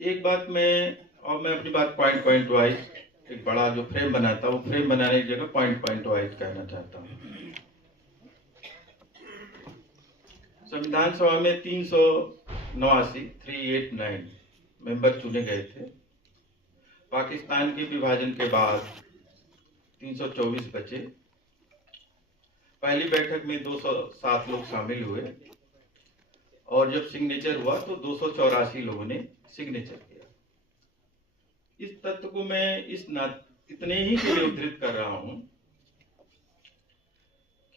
एक बात मैं अपनी बात पॉइंट पॉइंट वाइज एक बड़ा जो फ्रेम बनाता हूँ, फ्रेम बनाने की जगह पॉइंट पॉइंट वाइज कहना चाहता हूँ। संविधान सभा में 389 मेंबर चुने गए थे। पाकिस्तान के विभाजन के बाद 324 बचे। पहली बैठक में 207 लोग शामिल हुए और जब सिग्नेचर हुआ तो 284 लोगों ने सिग्नेचर किया। इस तथ्य को मैं इतने ही के लिए उद्धृत कर रहा हूं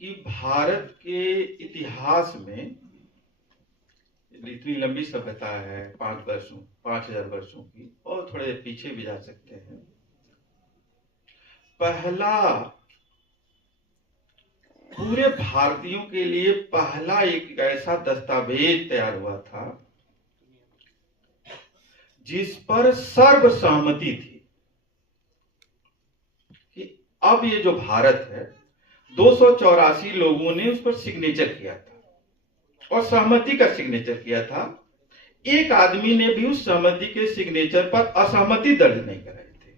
कि भारत के इतिहास में इतनी लंबी सभ्यता है, 5000 वर्षों की, और थोड़े पीछे भी जा सकते हैं। पूरे भारतीयों के लिए पहला एक ऐसा दस्तावेज तैयार हुआ था जिस पर सर्वसहमति थी कि अब ये जो भारत है, 284 लोगों ने उस पर सिग्नेचर किया था और सहमति का सिग्नेचर किया था। एक आदमी ने भी उस सहमति के सिग्नेचर पर असहमति दर्ज नहीं कराई थी।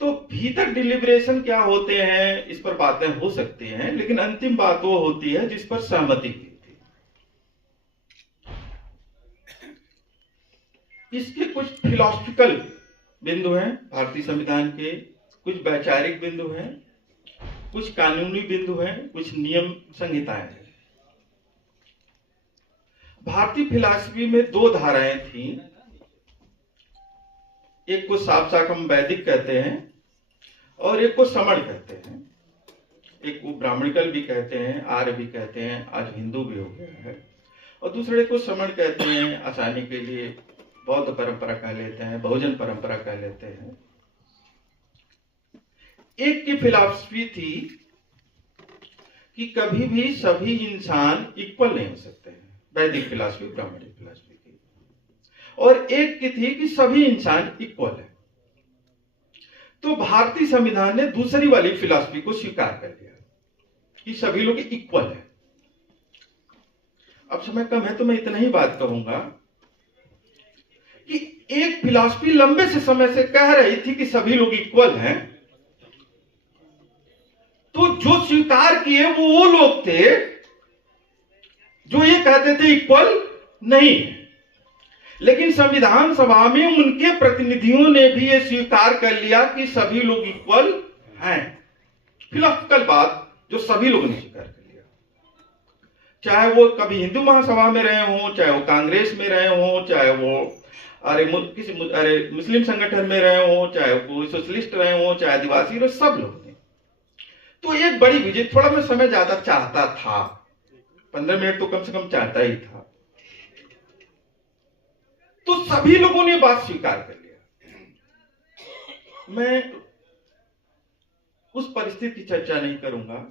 तो भीतर डिलिब्रेशन क्या होते हैं, इस पर बातें हो सकती हैं, लेकिन अंतिम बात वो होती है जिस पर सहमति की थी। इसके कुछ फिलॉसफिकल बिंदु हैं भारतीय संविधान के, कुछ वैचारिक बिंदु हैं, कुछ कानूनी बिंदु हैं, कुछ नियम संहिताएं हैं। भारतीय फिलॉसफी में दो धाराएं थीं। एक को साफ साफ हम वैदिक कहते हैं और एक को समण कहते हैं। एक को ब्राह्मणिकल भी कहते हैं, आर्य भी कहते हैं, आज हिंदू भी हो गया है, और दूसरे को समण कहते हैं, आसानी के लिए बौद्ध परंपरा कह लेते हैं, बहुजन परंपरा कह लेते हैं। एक की फिलॉसफी थी कि कभी भी सभी इंसान इक्वल नहीं हो सकते हैं, वैदिक फिलॉसफी, ब्राह्मणिक फिलॉसफी की। और एक की थी कि सभी इंसान इक्वल है। तो भारतीय संविधान ने दूसरी वाली फिलॉसफी को स्वीकार कर लिया कि सभी लोग इक्वल है। अब समय कम है तो मैं इतना ही बात कहूंगा कि एक फिलॉसफी लंबे से समय से कह रही थी कि सभी लोग इक्वल हैं, तो जो स्वीकार किए वो लोग थे जो ये कहते थे इक्वल नहीं है। लेकिन संविधान सभा में उनके प्रतिनिधियों ने भी ये स्वीकार कर लिया कि सभी लोग इक्वल हैं। फिलॉसफिकल बात जो सभी लोगों ने स्वीकार कर लिया, चाहे वो कभी हिंदू महासभा में रहे हों, चाहे वो कांग्रेस में रहे हों, चाहे वो मुस्लिम संगठन में रहे हों, चाहे वो सोशलिस्ट रहे हों, चाहे आदिवासी रहे, सब लोग ने। तो एक बड़ी विजय, थोड़ा मैं समय ज्यादा चाहता था, 15 मिनट तो कम से कम चाहता ही था। तो सभी लोगों ने बात स्वीकार कर लिया। मैं उस परिस्थिति की चर्चा नहीं करूंगा,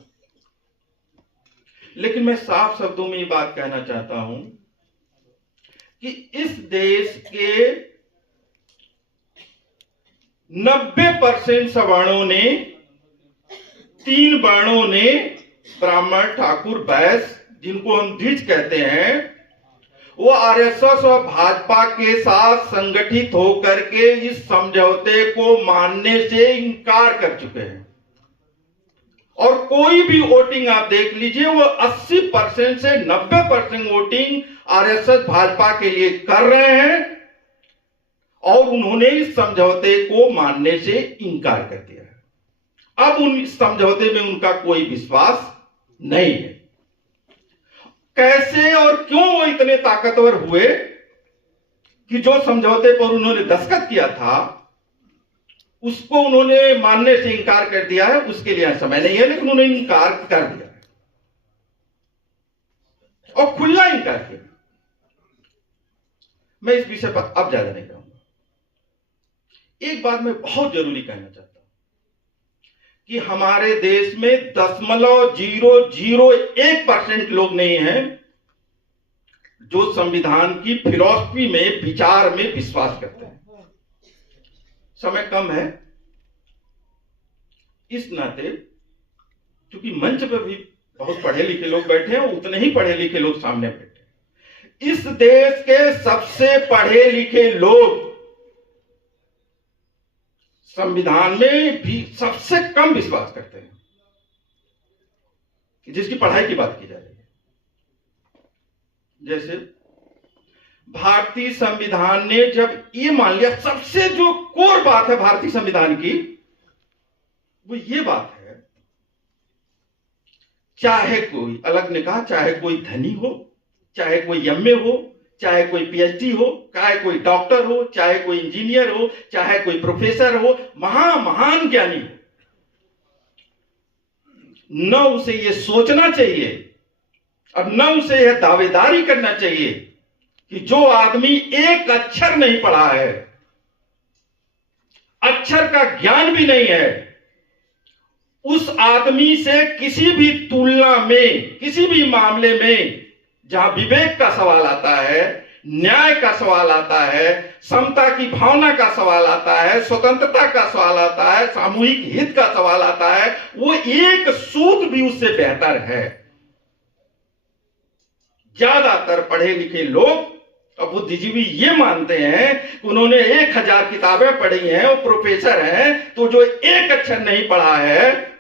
लेकिन मैं साफ शब्दों में ये बात कहना चाहता हूं कि इस देश के 90% सवर्णों ने, 3 वर्णों ने, ब्राह्मण, ठाकुर, वैश्य, जिनको हम द्विज कहते हैं, वो आरएसएस और भाजपा के साथ संगठित होकर के इस समझौते को मानने से इनकार कर चुके हैं। और कोई भी वोटिंग आप देख लीजिए, वो 80% से 90% वोटिंग आरएसएस भाजपा के लिए कर रहे हैं और उन्होंने इस समझौते को मानने से इनकार कर दिया है। अब उन समझौते में उनका कोई विश्वास नहीं है। कैसे और क्यों वो इतने ताकतवर हुए कि जो समझौते पर उन्होंने दस्तखत किया था उसको उन्होंने मानने से इनकार कर दिया है, उसके लिए समय नहीं है, लेकिन उन्होंने इनकार कर दिया है और खुला इनकार किया। मैं इस विषय पर अब ज्यादा नहीं कहूंगा। एक बात मैं बहुत जरूरी कहना चाहता हूं कि हमारे देश में 0.001% लोग नहीं हैं जो संविधान की फिलॉसफी में, विचार में विश्वास करते हैं। समय कम है, इस नाते चूंकि मंच पर भी बहुत पढ़े लिखे लोग बैठे हैं, उतने ही पढ़े लिखे लोग सामने बैठे हैं, इस देश के सबसे पढ़े लिखे लोग संविधान में भी सबसे कम विश्वास करते हैं, जिसकी पढ़ाई की बात की जा रही है। जैसे भारतीय संविधान ने जब ये मान लिया, सबसे जो कोर बात है भारतीय संविधान की वो ये बात है, चाहे कोई, अलग ने कहा, चाहे कोई धनी हो, चाहे कोई एमए हो, चाहे कोई पीएचडी हो, चाहे कोई डॉक्टर हो, चाहे कोई इंजीनियर हो, चाहे कोई प्रोफेसर हो, महान ज्ञानी हो, न उसे यह सोचना चाहिए और न उसे यह दावेदारी करना चाहिए कि जो आदमी एक अक्षर नहीं पढ़ा है, अक्षर का ज्ञान भी नहीं है, उस आदमी से किसी भी तुलना में, किसी भी मामले में जहां विवेक का सवाल आता है, न्याय का सवाल आता है, समता की भावना का सवाल आता है, स्वतंत्रता का सवाल आता है, सामूहिक हित का सवाल आता है, वो एक सूत्र भी उससे बेहतर है। ज्यादातर पढ़े लिखे लोग और बुद्धिजीवी ये मानते हैं कि उन्होंने 1000 किताबें पढ़ी हैं, वो प्रोफेसर हैं, तो जो एक अक्षर नहीं पढ़ा है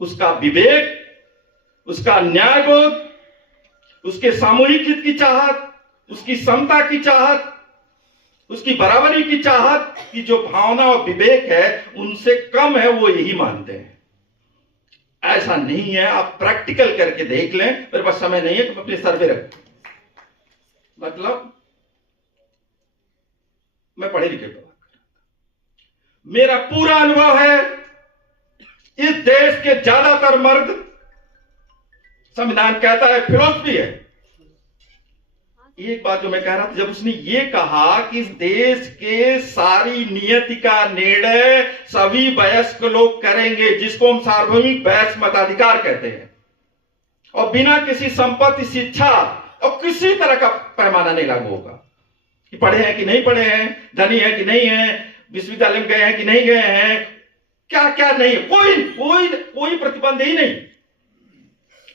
उसका विवेक, उसका न्यायबोध, उसके सामूहिक हित की चाहत, उसकी समता की चाहत, उसकी बराबरी की चाहत की जो भावना और विवेक है उनसे कम है, वो यही मानते हैं। ऐसा नहीं है, आप प्रैक्टिकल करके देख लें। मेरे पास समय नहीं है तो अपने सर्वे रख, मतलब मैं पढ़े लिखे पर, मेरा पूरा अनुभव है, इस देश के ज्यादातर मर्द, संविधान कहता है, फिलॉसफी है। एक बात जो मैं कह रहा था, जब उसने ये कहा कि इस देश के सारी नियति का निर्णय सभी वयस्क लोग करेंगे, जिसको हम सार्वभौमिक वयस्क मताधिकार कहते हैं, और बिना किसी संपत्ति, शिक्षा और किसी तरह का पैमाना नहीं लागू होगा कि पढ़े हैं कि नहीं पढ़े हैं, धनी है कि नहीं है, विश्वविद्यालय में गए हैं कि नहीं गए हैं, क्या क्या नहीं है, कोई प्रतिबंध ही नहीं।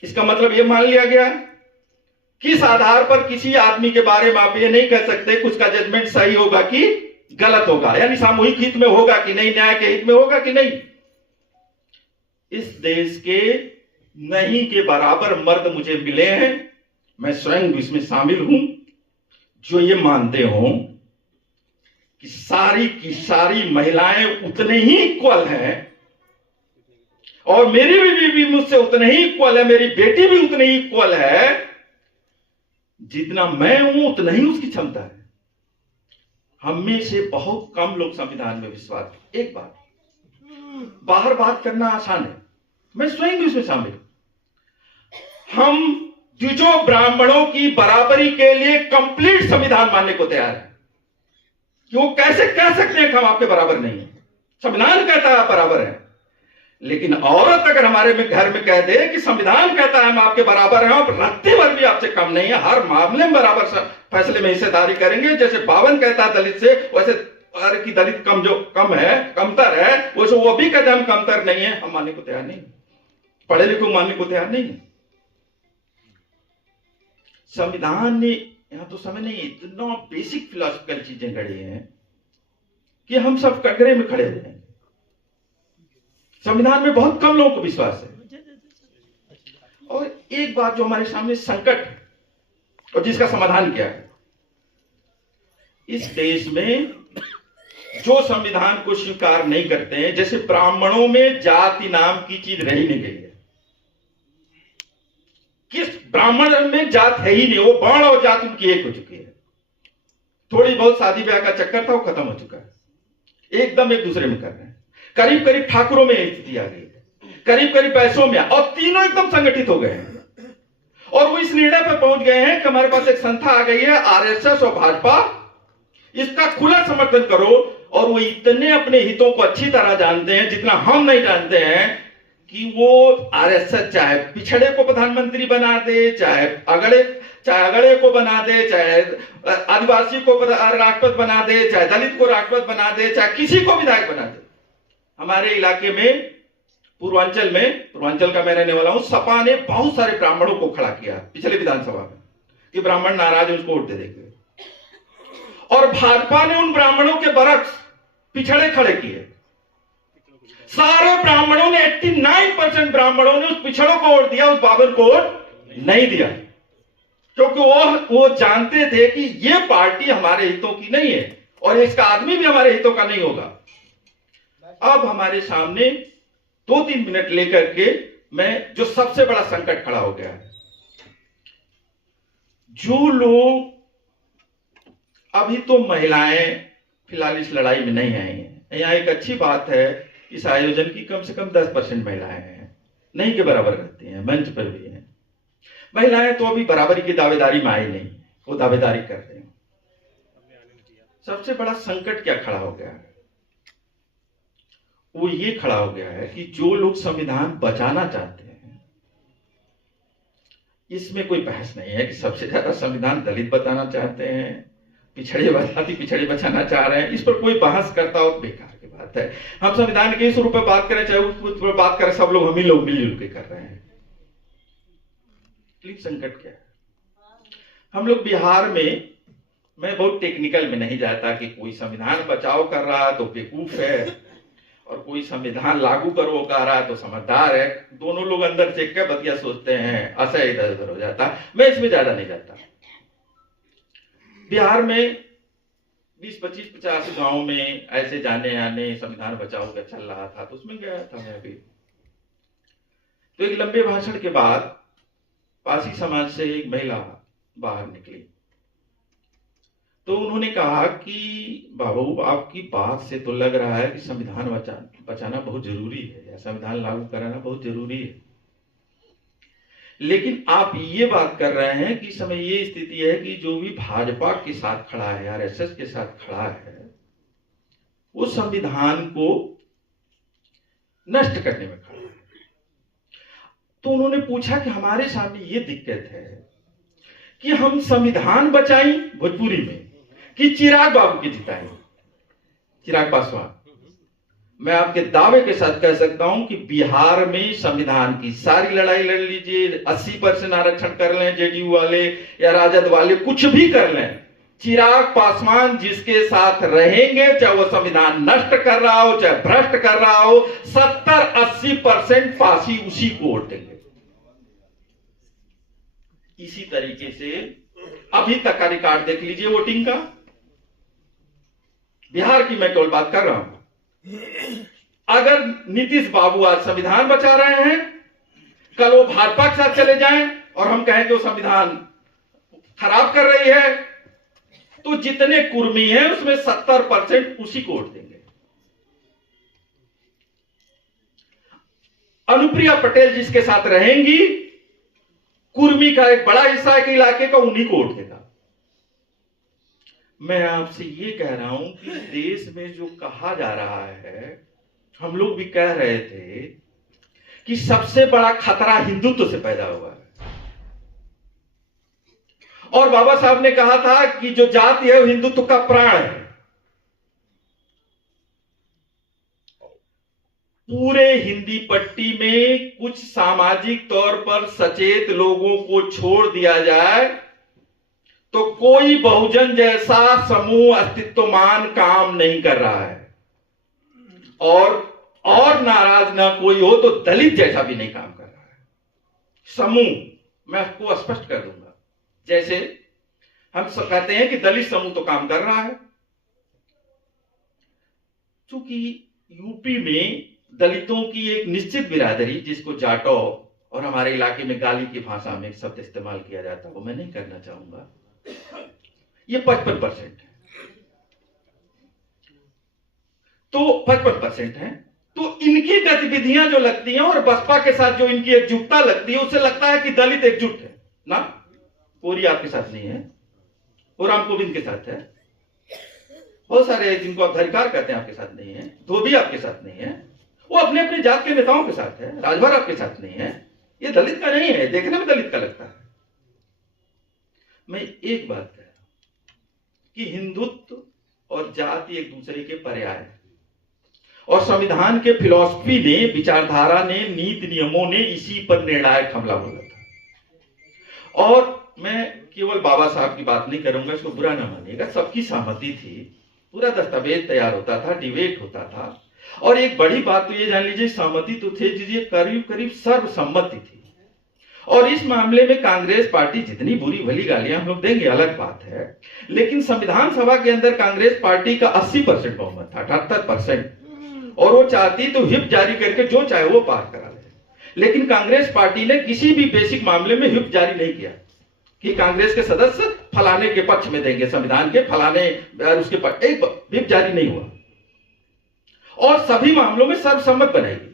इसका मतलब यह मान लिया गया किस आधार पर किसी आदमी के बारे में आप ये नहीं कह सकते कि उसका जजमेंट सही होगा कि गलत होगा, यानी सामूहिक हित में होगा कि नहीं, न्याय के हित में होगा कि नहीं। इस देश के नहीं के बराबर मर्द मुझे मिले हैं, मैं स्वयं इसमें शामिल हूं, जो ये मानते हो कि सारी की सारी महिलाएं उतने ही इक्वल हैं, और मेरी बीवी भी मुझसे उतने ही इक्वल है, मेरी बेटी भी उतनी ही इक्वल है, जितना मैं हूं उतना ही उसकी क्षमता है। हमें से बहुत कम लोग संविधान में विश्वास। एक बात, बाहर बात करना आसान है, मैं स्वयं भी उसमें शामिल हूं। हम जो ब्राह्मणों की बराबरी के लिए कंप्लीट संविधान मानने को तैयार है कि वो कैसे कह सकते हैं कि हम आपके बराबर नहीं है। संविधान कहता है आप बराबर है, लेकिन औरत अगर हमारे में घर में कह दे कि संविधान कहता है हम आपके बराबर हैं, और रत्ती भर भी आपसे कम नहीं है, हर मामले में बराबर फैसले में हिस्सेदारी करेंगे, जैसे 52 कहता है दलित से, वैसे की दलित कम जो कम है, कमतर है, वैसे वो भी कहते हैं हम कमतर नहीं है, हम मानने को तैयार नहीं, पढ़े लिखे मानने को तैयार नहीं। संविधान ने यहां तो समझ नहीं, इतना बेसिक फिलोसफिकल चीजें गढ़ी हैं कि हम सब कटघरे में खड़े हुए हैं। संविधान में बहुत कम लोगों को विश्वास है। और एक बात जो हमारे सामने संकट है और जिसका समाधान क्या है, इस देश में जो संविधान को स्वीकार नहीं करते हैं, जैसे ब्राह्मणों में जाति नाम की चीज रही नहीं गई है, किस ब्राह्मण में जात है ही नहीं, वो वर्ण और जात उनकी एक हो चुकी है। थोड़ी बहुत शादी ब्याह का चक्कर था, वो खत्म हो चुका है, एकदम एक दूसरे में कर रहे हैं। करीब करीब ठाकुरों में स्थिति आ गई है, करीब करीब पैसों में, और तीनों एकदम संगठित हो गए हैं। और वो इस निर्णय पर पहुंच गए हैं कि हमारे पास एक संस्था आ गई है आरएसएस और भाजपा, इसका खुला समर्थन करो। और वो इतने अपने हितों को अच्छी तरह जानते हैं जितना हम नहीं जानते हैं, कि वो आरएसएस चाहे पिछड़े को प्रधानमंत्री बना दे, चाहे अगड़े को बना दे, चाहे आदिवासी को राष्ट्रपति बना दे, चाहे दलित को राष्ट्रपति बना दे, चाहे किसी को विधायक बना दे। हमारे इलाके में पूर्वांचल का मैं रहने वाला हूं, सपा ने बहुत सारे ब्राह्मणों को खड़ा किया पिछले विधानसभा में कि ब्राह्मण नाराज है, उसको वोट दे देंगे। और भाजपा ने उन ब्राह्मणों के बरक्स पिछड़े खड़े किए। सारे ब्राह्मणों ने 89% ब्राह्मणों ने उस पिछड़ों को वोट दिया, उस बाबर को वोट नहीं दिया, क्योंकि वो जानते थे कि ये पार्टी हमारे हितों की नहीं है और इसका आदमी भी हमारे हितों का नहीं होगा। अब हमारे सामने 2-3 मिनट लेकर के मैं जो सबसे बड़ा संकट खड़ा हो गया है, जो लोग अभी तो महिलाएं फिलहाल इस लड़ाई में नहीं आई हैं। यहां एक अच्छी बात है इस आयोजन की, कम से कम 10% महिलाएं हैं, नहीं के बराबर रहती हैं, मंच पर भी हैं महिलाएं, तो अभी बराबरी की दावेदारी में आई नहीं, वो दावेदारी कर रही हैं। सबसे बड़ा संकट क्या खड़ा हो गया है, वो ये खड़ा हो गया है कि जो लोग संविधान बचाना चाहते हैं, इसमें कोई बहस नहीं है कि सबसे ज्यादा संविधान दलित बचाना चाहते हैं, पिछड़े बचाना चाह रहे हैं, इस पर कोई बहस करता हो बेकार की बात है। हम संविधान के इस रूप में बात करें चाहे उस पर बात करें, सब लोग हम ही लोग मिलजुल के कर रहे हैं। लेकिन संकट क्या है, हम लोग बिहार में, मैं बहुत टेक्निकल में नहीं जाता कि कोई संविधान बचाओ कर रहा है तो बेवकूफ है और कोई संविधान लागू करो कह रहा है तो समझदार है, दोनों लोग अंदर से क्या बतिया सोचते हैं, ऐसा इधर उधर हो जाता। मैं इसमें ज्यादा नहीं जाता। बिहार में 20-25-50 गांव में ऐसे जाने आने संविधान बचाओ का चल रहा था, तो उसमें गया था मैं अभी। तो एक लंबे भाषण के बाद पासी समाज से एक महिला बाहर निकली, तो उन्होंने कहा कि बाबू आपकी बात से तो लग रहा है कि संविधान बचाना बहुत जरूरी है या संविधान लागू कराना बहुत जरूरी है, लेकिन आप ये बात कर रहे हैं कि इस समय ये स्थिति है कि जो भी भाजपा के साथ खड़ा है, आरएसएस के साथ खड़ा है, वो संविधान को नष्ट करने में खड़ा है। तो उन्होंने पूछा कि हमारे सामने ये दिक्कत है कि हम संविधान बचाएं भोजपुरी में कि चिराग बाबू की जिताएं, चिराग पासवान। मैं आपके दावे के साथ कह सकता हूं कि बिहार में संविधान की सारी लड़ाई लड़ लीजिए, 80% आरक्षण कर लें, जेडीयू वाले या राजद वाले कुछ भी कर लें, चिराग पासवान जिसके साथ रहेंगे, चाहे वो संविधान नष्ट कर रहा हो चाहे भ्रष्ट कर रहा हो, 70-80% फांसी उसी को वोट देंगे। इसी तरीके से अभी तक का रिकॉर्ड देख लीजिए वोटिंग का, बिहार की मैं केवल बात कर रहा हूं। अगर नीतीश बाबू आज संविधान बचा रहे हैं, कल वो भाजपा के साथ चले जाएं और हम कहें कि वो संविधान खराब कर रही है, तो जितने कुर्मी हैं उसमें 70% उसी को वोट देंगे। अनुप्रिया पटेल जिसके साथ रहेंगी, कुर्मी का एक बड़ा हिस्सा के इलाके का उन्हीं को वोट देगा। मैं आपसे ये कह रहा हूं कि देश में जो कहा जा रहा है, हम लोग भी कह रहे थे कि सबसे बड़ा खतरा हिंदुत्व से पैदा हुआ है, और बाबा साहब ने कहा था कि जो जाति है वो हिंदुत्व का प्राण है। पूरे हिंदी पट्टी में कुछ सामाजिक तौर पर सचेत लोगों को छोड़ दिया जाए तो कोई बहुजन जैसा समूह अस्तित्वमान काम नहीं कर रहा है, और नाराज ना कोई हो तो दलित जैसा भी नहीं काम कर रहा है। समूह मैं आपको स्पष्ट कर दूंगा, जैसे हम सब कहते हैं कि दलित समूह तो काम कर रहा है, क्योंकि यूपी में दलितों की एक निश्चित बिरादरी, जिसको जाटो और हमारे इलाके में गाली की भाषा में शब्द इस्तेमाल किया जाता है, वो मैं नहीं करना चाहूंगा, ये 55% है। तो 55% है, तो इनकी गतिविधियां जो लगती हैं और बसपा के साथ जो इनकी एकजुटता लगती है, उससे लगता है कि दलित एकजुट है ना। कोरी आपके साथ नहीं है, वो राम कोविंद के साथ है, बहुत सारे जिनको आप धरिकार कहते हैं आपके साथ नहीं है, धोबी आपके साथ नहीं है, वो अपने अपने जात के नेताओं के साथ है, राजभर आपके साथ नहीं है। ये दलित का नहीं है, देखने में दलित का लगता है। मैं एक बात कह रहा हूं कि हिंदुत्व और जाति एक दूसरे के पर्याय है, और संविधान के फिलॉसफी ने, विचारधारा ने, नीति नियमों ने इसी पर निर्णायक हमला बोला था। और मैं केवल बाबा साहब की बात नहीं करूंगा, इसको बुरा ना मानिएगा, सबकी सहमति थी, पूरा दस्तावेज तैयार होता था, डिबेट होता था। और एक बड़ी बात तो ये जान लीजिए, सहमति तो थे जी, करीब करीब सर्वसम्मति थी। और इस मामले में कांग्रेस पार्टी जितनी बुरी भली गालियां हम लोग देंगे अलग बात है, लेकिन संविधान सभा के अंदर कांग्रेस पार्टी का 80% बहुमत था, 78%, और वो चाहती तो व्हिप जारी करके जो चाहे वो पार करा ले। लेकिन कांग्रेस पार्टी ने किसी भी बेसिक मामले में व्हिप जारी नहीं किया कि कांग्रेस के सदस्य फलाने के पक्ष में देंगे, संविधान के फलाने उसके पक्ष, एक व्हिप जारी नहीं हुआ। और सभी मामलों में सर्वसम्मत बनाएगी,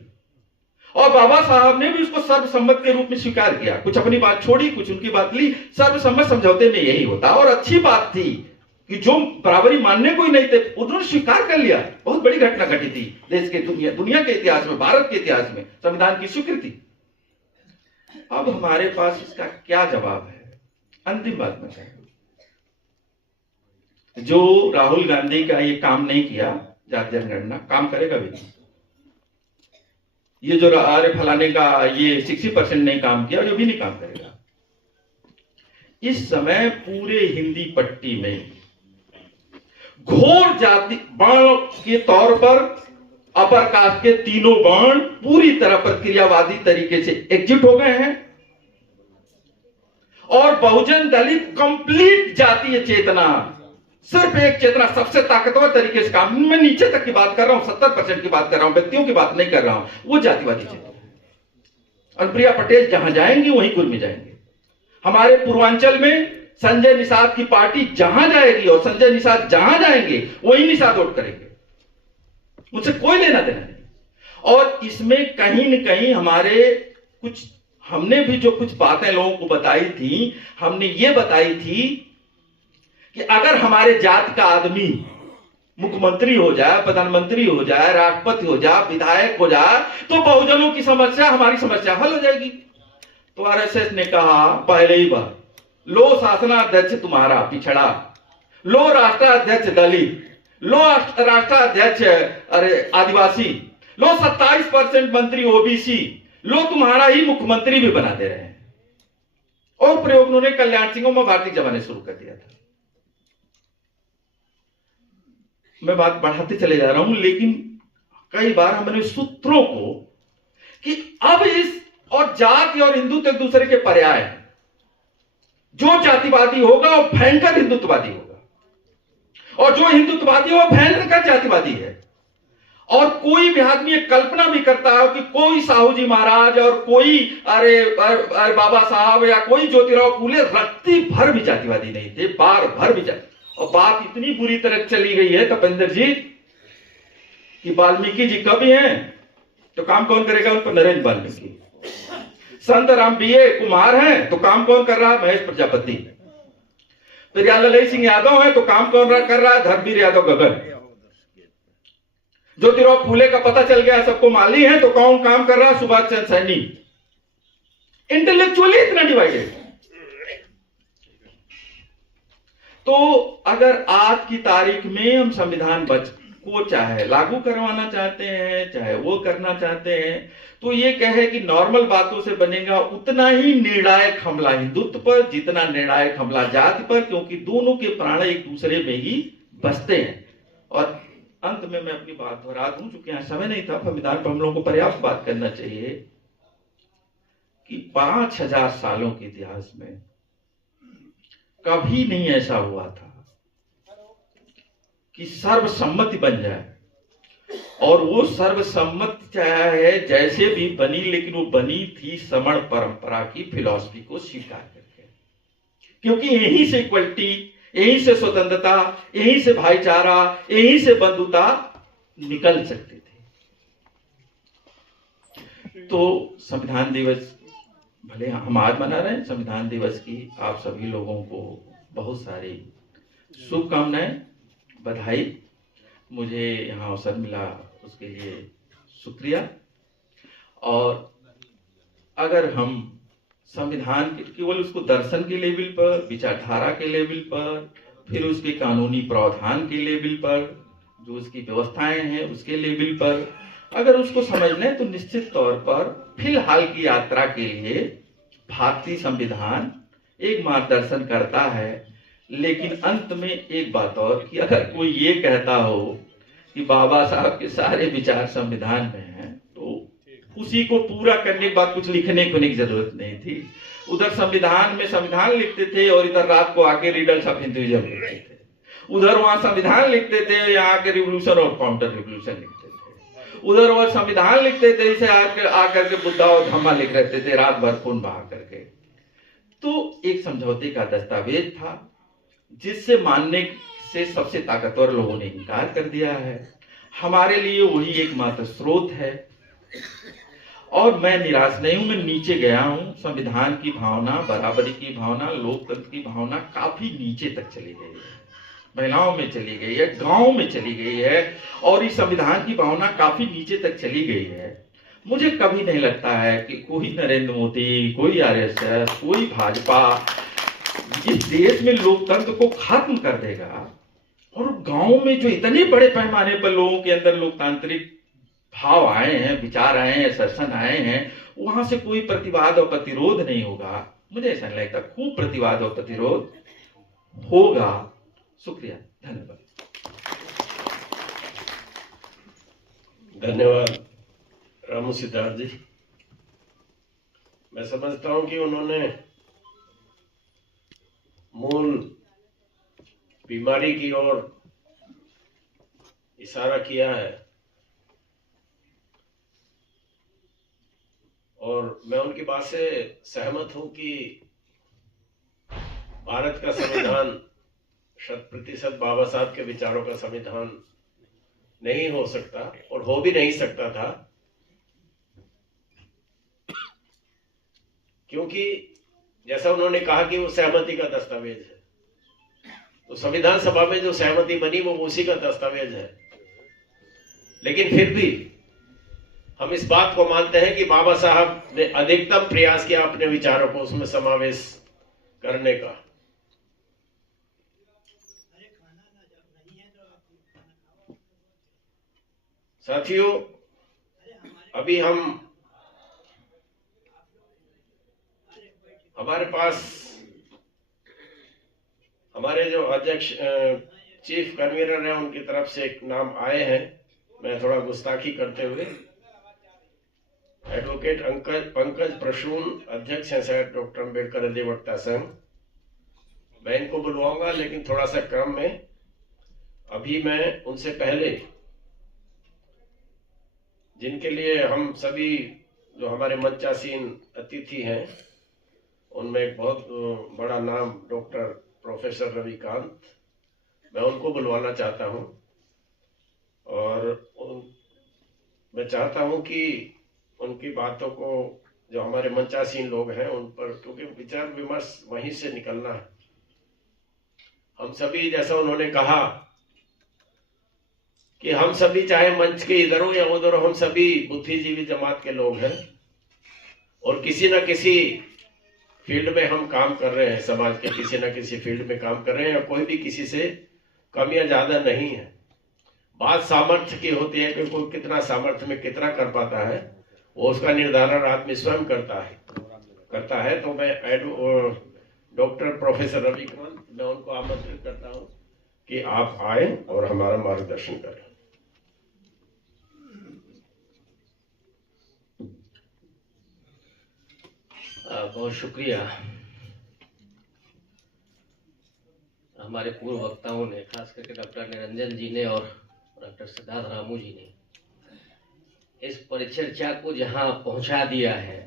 और बाबा साहब ने भी उसको सर्वसम्मत के रूप में स्वीकार किया, कुछ अपनी बात छोड़ी, कुछ उनकी बात ली। सर्वसम्मत समझौते में यही होता। और अच्छी बात थी कि जो बराबरी मानने कोई नहीं थे उन्होंने स्वीकार कर लिया। बहुत बड़ी घटना घटी थी देश के, दुनिया के इतिहास में, भारत के इतिहास में संविधान की स्वीकृति। अब हमारे पास इसका क्या जवाब है? अंतिम बात में है, जो राहुल गांधी का ये काम नहीं किया, जाति जनगणना काम करेगा भी नहीं। ये जो आरे फलाने का ये 60% नहीं काम किया, जो भी नहीं काम करेगा। इस समय पूरे हिंदी पट्टी में घोर जाति बाण के तौर पर अपर कास्ट के तीनों बाण पूरी तरह प्रक्रियावादी तरीके से एकजुट हो गए हैं, और बहुजन दलित कंप्लीट जातीय चेतना, सिर्फ एक चेतना सबसे ताकतवर तरीके से काम, मैं नीचे तक की बात कर रहा हूं, 70% की बात कर रहा हूं, व्यक्तियों की बात नहीं कर रहा हूं, वो जातिवादी चेतना। अनुप्रिया पटेल जहां जाएंगी वहीं कुर्मी जाएंगे। हमारे पूर्वांचल में संजय निषाद की पार्टी जहां जाएगी और संजय निषाद जहां जाएंगे वहीं निषाद वोट करेंगे, मुझसे कोई लेना देना नहीं। और इसमें कहीं न कहीं हमारे कुछ, हमने भी जो कुछ बातें लोगों को बताई थी, हमने ये बताई थी कि अगर हमारे जात का आदमी मुख्यमंत्री हो जाए, प्रधानमंत्री हो जाए, राष्ट्रपति हो जाए, विधायक हो जाए, तो बहुजनों की समस्या, हमारी समस्या हल हो जाएगी। तो आरएसएस ने कहा पहले ही बार, लो शासनाध्यक्ष तुम्हारा पिछड़ा, लो राष्ट्राध्यक्ष दलित, लो राष्ट्राध्यक्ष आदिवासी, लो 27% मंत्री ओबीसी, लो तुम्हारा ही मुख्यमंत्री भी बना दे रहे हैं। और प्रयोग उन्होंने कल्याण सिंह में भारतीय जमाने शुरू कर दिया था। मैं बात बढ़ाते चले जा रहा हूं, लेकिन कई बार हमने सूत्रों को कि अब इस और जाति और हिंदुत्व एक दूसरे के पर्याय है। जो जातिवादी होगा वो भयंकर हिंदुत्ववादी होगा, और जो हिंदुत्ववादी हो भयंकर जातिवादी है। और कोई भी आदमी कल्पना भी करता है कि कोई साहू जी महाराज और कोई अरे बाबा साहब या कोई ज्योतिराव फूले रत्ती भर भी जातिवादी नहीं थे, बार भर भी जाति। और बात इतनी बुरी तरह चली गई है तपेंद्र जी कि वाल्मीकि जी कवि हैं तो काम कौन करेगा? उन पर नरेंद्र वाल्मीकि। संत राम बीए कुमार हैं तो काम कौन कर रहा है? महेश प्रजापति। फिर ललई सिंह यादव है तो काम कौन कर रहा है? धर्मवीर यादव गगन। ज्योतिराव फूले का पता चल गया सबको माली है तो कौन काम कर रहा है? सुभाष चंद्र सैनी। इंटेलेक्चुअली इतना डिवाइडेड। तो अगर आज की तारीख में हम संविधान को चाहे लागू करवाना चाहते हैं, चाहे वो करना चाहते हैं, तो ये कहे कि नॉर्मल बातों से बनेगा उतना ही निर्णायक हमला हिंदुत्व पर जितना निर्णायक हमला जाति पर, क्योंकि दोनों के प्राण एक दूसरे में ही बसते हैं। और अंत में मैं अपनी बात दोहरा दूं, चूंकि यहां समय नहीं था, संविधान पर हम लोगों को पर्याप्त बात करना चाहिए कि 5000 सालों के इतिहास में कभी नहीं ऐसा हुआ था कि सर्वसम्मति बन जाए। और वो सर्वसम्मति चाहे जैसे भी बनी, लेकिन वो बनी थी समण परंपरा की फिलॉसफी को स्वीकार करके, क्योंकि यहीं से इक्वलिटी, यहीं से स्वतंत्रता, यहीं से भाईचारा, यहीं से बंधुता निकल सकती थी। तो संविधान दिवस भले हम आज मना रहे हैं, संविधान दिवस की आप सभी लोगों को बहुत सारी शुभकामनाएं, बधाई। मुझे यहाँ अवसर मिला उसके लिए शुक्रिया। और अगर हम संविधान के केवल उसको दर्शन के लेवल पर, विचारधारा के लेवल पर, फिर उसके कानूनी प्रावधान के लेवल पर, जो उसकी व्यवस्थाएं हैं उसके लेवल पर अगर उसको समझ लें, तो निश्चित तौर पर फिलहाल की यात्रा के लिए भारतीय संविधान एक मार्गदर्शन करता है। लेकिन अंत में एक बात और कि अगर कोई ये कहता हो कि बाबा साहब के सारे विचार संविधान में हैं, तो उसी को पूरा करने के बाद कुछ लिखने को की जरूरत नहीं थी। उधर संविधान में संविधान लिखते थे और इधर रात को आके रिडल्स ऑफ हिंदुइज्म लिखते थे। उधर वहां संविधान लिखते थे, यहाँ के रिवोल्यूशन और काउंटर रिवोल्यूशन लिखते थे। उधर वह संविधान लिखते थे, इसे आकर के बुद्धा और धम्मा लिख रहते थे रात भर खून बहा करके। तो एक समझौते का दस्तावेज था जिससे मानने से सबसे ताकतवर लोगों ने इनकार कर दिया है। हमारे लिए वही एकमात्र स्रोत है। और मैं निराश नहीं हूं, मैं नीचे गया हूं। संविधान की भावना, बराबरी की भावना, लोकतंत्र की भावना काफी नीचे तक चली गई है, महिलाओं में चली गई है, गांव में चली गई है, और इस संविधान की भावना काफी नीचे तक चली गई है। मुझे कभी नहीं लगता है कि कोई नरेंद्र मोदी, कोई आरएसएस, कोई भाजपा इस देश में लोकतंत्र को खत्म कर देगा। और गांव में जो इतने बड़े पैमाने पर लोगों के अंदर लोकतांत्रिक भाव आए हैं, विचार आए हैं, दर्शन आए हैं, वहां से कोई प्रतिवाद और प्रतिरोध नहीं होगा। मुझे ऐसा नहीं लगता, खूब प्रतिवाद और प्रतिरोध होगा। शुक्रिया, धन्यवाद। धन्यवाद रामू सिद्धार्थ जी। मैं समझता हूं कि उन्होंने मूल बीमारी की ओर इशारा किया है, और मैं उनकी बात से सहमत हूं कि भारत का संविधान 100% बाबा साहब के विचारों का संविधान नहीं हो सकता और हो भी नहीं सकता था, क्योंकि जैसा उन्होंने कहा कि वो सहमति का दस्तावेज है। तो संविधान सभा में जो सहमति बनी वो उसी का दस्तावेज है। लेकिन फिर भी हम इस बात को मानते हैं कि बाबा साहब ने अधिकतम प्रयास किया अपने विचारों को उसमें समावेश करने का। साथियों, अभी हमारे पास हमारे जो अध्यक्ष चीफ कन्वीनर हैं उनकी तरफ से एक नाम आए हैं। मैं थोड़ा गुस्ताखी करते हुए, एडवोकेट पंकज प्रसून, अध्यक्ष हैं शायद डॉक्टर अम्बेडकर अधिवक्ता संघ। मैं इनको बुलवाऊंगा, लेकिन थोड़ा सा क्रम में। अभी मैं उनसे पहले जिनके लिए हम सभी जो हमारे मंचासीन अतिथि हैं, उनमें एक बहुत बड़ा नाम डॉक्टर प्रोफेसर रविकांत, मैं उनको बुलवाना चाहता हूं। और मैं चाहता हूं कि उनकी बातों को, जो हमारे मंचासीन लोग हैं उन पर, क्योंकि विचार विमर्श वहीं से निकलना है। हम सभी, जैसा उन्होंने कहा कि हम सभी चाहे मंच के इधर हो या उधर हो, हम सभी बुद्धिजीवी जमात के लोग हैं और किसी न किसी फील्ड में हम काम कर रहे हैं, समाज के किसी न किसी फील्ड में काम कर रहे हैं, या कोई भी किसी से कम या ज्यादा नहीं है। बात सामर्थ्य की होती है कि कोई कितना सामर्थ्य में कितना कर पाता है, वो उसका निर्धारण आदमी स्वयं करता है। तो मैं डॉक्टर प्रोफेसर रविकांत, मैं उनको आमंत्रित करता हूं कि आप आए और हमारा मार्गदर्शन करें। बहुत शुक्रिया हमारे पूर्व वक्ताओं ने, खास करके डॉक्टर निरंजन जी ने और डॉक्टर सिद्धार्थ रामू जी ने इस परिचर्चा को जहां पहुंचा दिया है।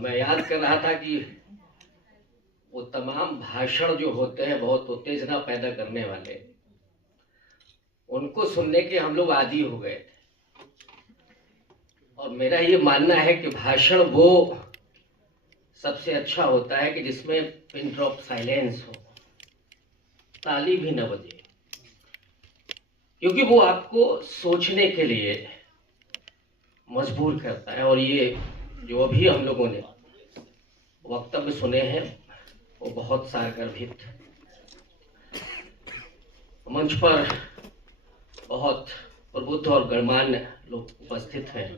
मैं याद कर रहा था कि वो तमाम भाषण जो होते हैं बहुत उत्तेजना पैदा करने वाले, उनको सुनने के हम लोग आदी हो गए थे। और मेरा ये मानना है कि भाषण वो सबसे अच्छा होता है कि जिसमें पिन ड्रॉप साइलेंस हो, ताली भी न बजे, क्योंकि वो आपको सोचने के लिए मजबूर करता है। और ये जो अभी हम लोगों ने वक्तव्य सुने हैं वो बहुत सारगर्भित। मंच पर बहुत प्रबुद्ध और गणमान्य लोग उपस्थित हैं।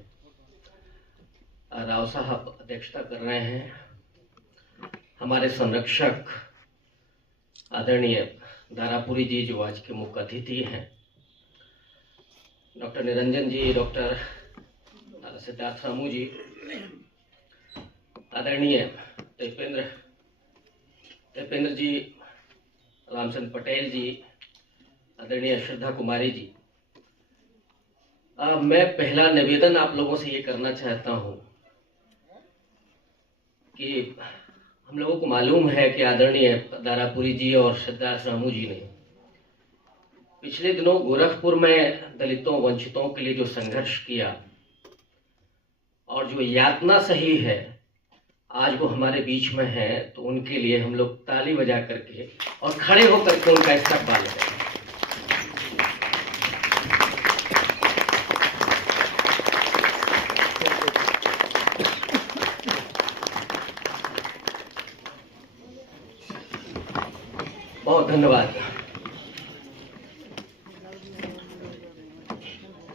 राव साहब अध्यक्षता कर रहे हैं, हमारे संरक्षक आदरणीय दारापुरी जी जो आज के मुख्य अतिथि हैं, डॉक्टर निरंजन जी, डॉक्टर सिद्धार्थ रामू जी, आदरणीय दीपेंद्र जी, रामचंद्र पटेल जी, आदरणीय श्रद्धा कुमारी जी, मैं पहला निवेदन आप लोगों से ये करना चाहता हूँ कि हम लोगों को मालूम है कि आदरणीय दारापुरी जी और सिद्धार्थ रामू जी ने पिछले दिनों गोरखपुर में दलितों वंचितों के लिए जो संघर्ष किया और जो यातना सही है, आज वो हमारे बीच में है, तो उनके लिए हम लोग ताली बजा करके और खड़े होकर के उनका इस्तकबाल करें। बहुत धन्यवाद।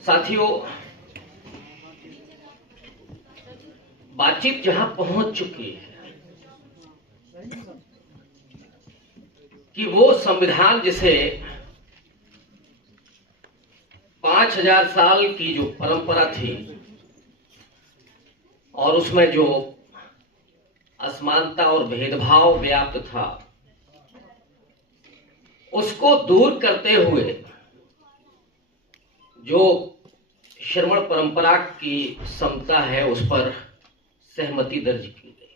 साथियों, बातचीत जहां पहुंच चुकी है कि वो संविधान जिसे 5000 साल की जो परंपरा थी और उसमें जो असमानता और भेदभाव व्याप्त था, उसको दूर करते हुए जो श्रमण परंपरा की समता है उस पर सहमति दर्ज की गई।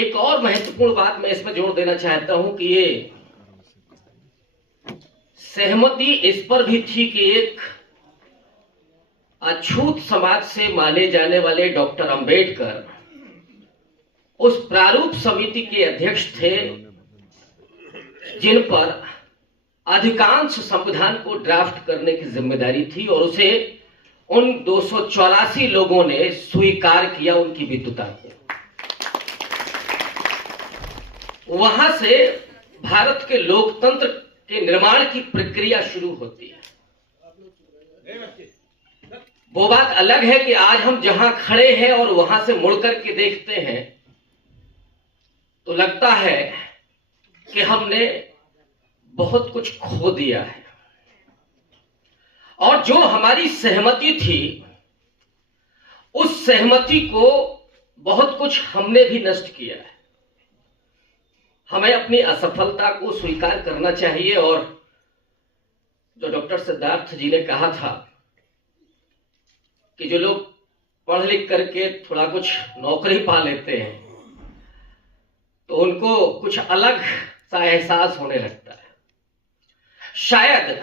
एक और महत्वपूर्ण बात मैं इसमें जोड़ देना चाहता हूं कि ये सहमति इस पर भी थी कि एक अछूत समाज से माने जाने वाले डॉक्टर अंबेडकर उस प्रारूप समिति के अध्यक्ष थे जिन पर अधिकांश संविधान को ड्राफ्ट करने की जिम्मेदारी थी, और उसे उन 284 लोगों ने स्वीकार किया उनकी विद्वता को। वहां से भारत के लोकतंत्र के निर्माण की प्रक्रिया शुरू होती है। वो बात अलग है कि आज हम जहां खड़े हैं और वहां से मुड़कर के देखते हैं तो लगता है कि हमने बहुत कुछ खो दिया है, और जो हमारी सहमति थी उस सहमति को बहुत कुछ हमने भी नष्ट किया है। हमें अपनी असफलता को स्वीकार करना चाहिए, और जो डॉक्टर सिद्धार्थ जी ने कहा था कि जो लोग पढ़ लिख करके थोड़ा कुछ नौकरी पा लेते हैं तो उनको कुछ अलग सा एहसास होने लगता है। शायद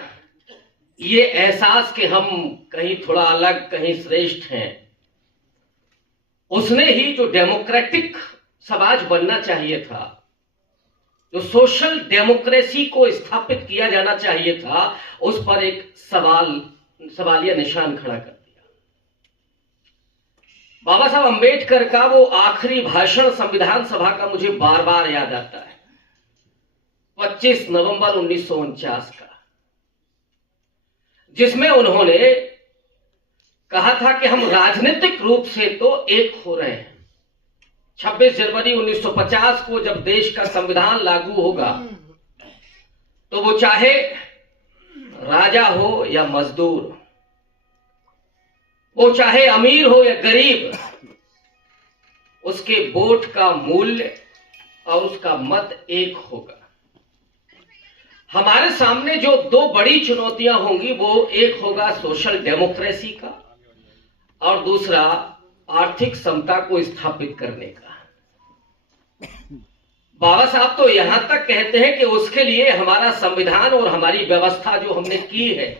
ये एहसास कि हम कहीं थोड़ा अलग, कहीं श्रेष्ठ हैं, उसने ही जो डेमोक्रेटिक समाज बनना चाहिए था, जो सोशल डेमोक्रेसी को स्थापित किया जाना चाहिए था, उस पर एक सवालिया निशान खड़ा कर दिया। बाबा साहब अंबेडकर का वो आखिरी भाषण संविधान सभा का मुझे बार बार याद आता है, 25 नवंबर 1949 का, जिसमें उन्होंने कहा था कि हम राजनीतिक रूप से तो एक हो रहे हैं। 26 जनवरी 1950 को जब देश का संविधान लागू होगा तो वो चाहे राजा हो या मजदूर, वो चाहे अमीर हो या गरीब, उसके वोट का मूल्य और उसका मत एक होगा। हमारे सामने जो दो बड़ी चुनौतियां होंगी वो एक होगा सोशल डेमोक्रेसी का और दूसरा आर्थिक समता को स्थापित करने का। बाबा साहब तो यहां तक कहते हैं कि उसके लिए हमारा संविधान और हमारी व्यवस्था जो हमने की है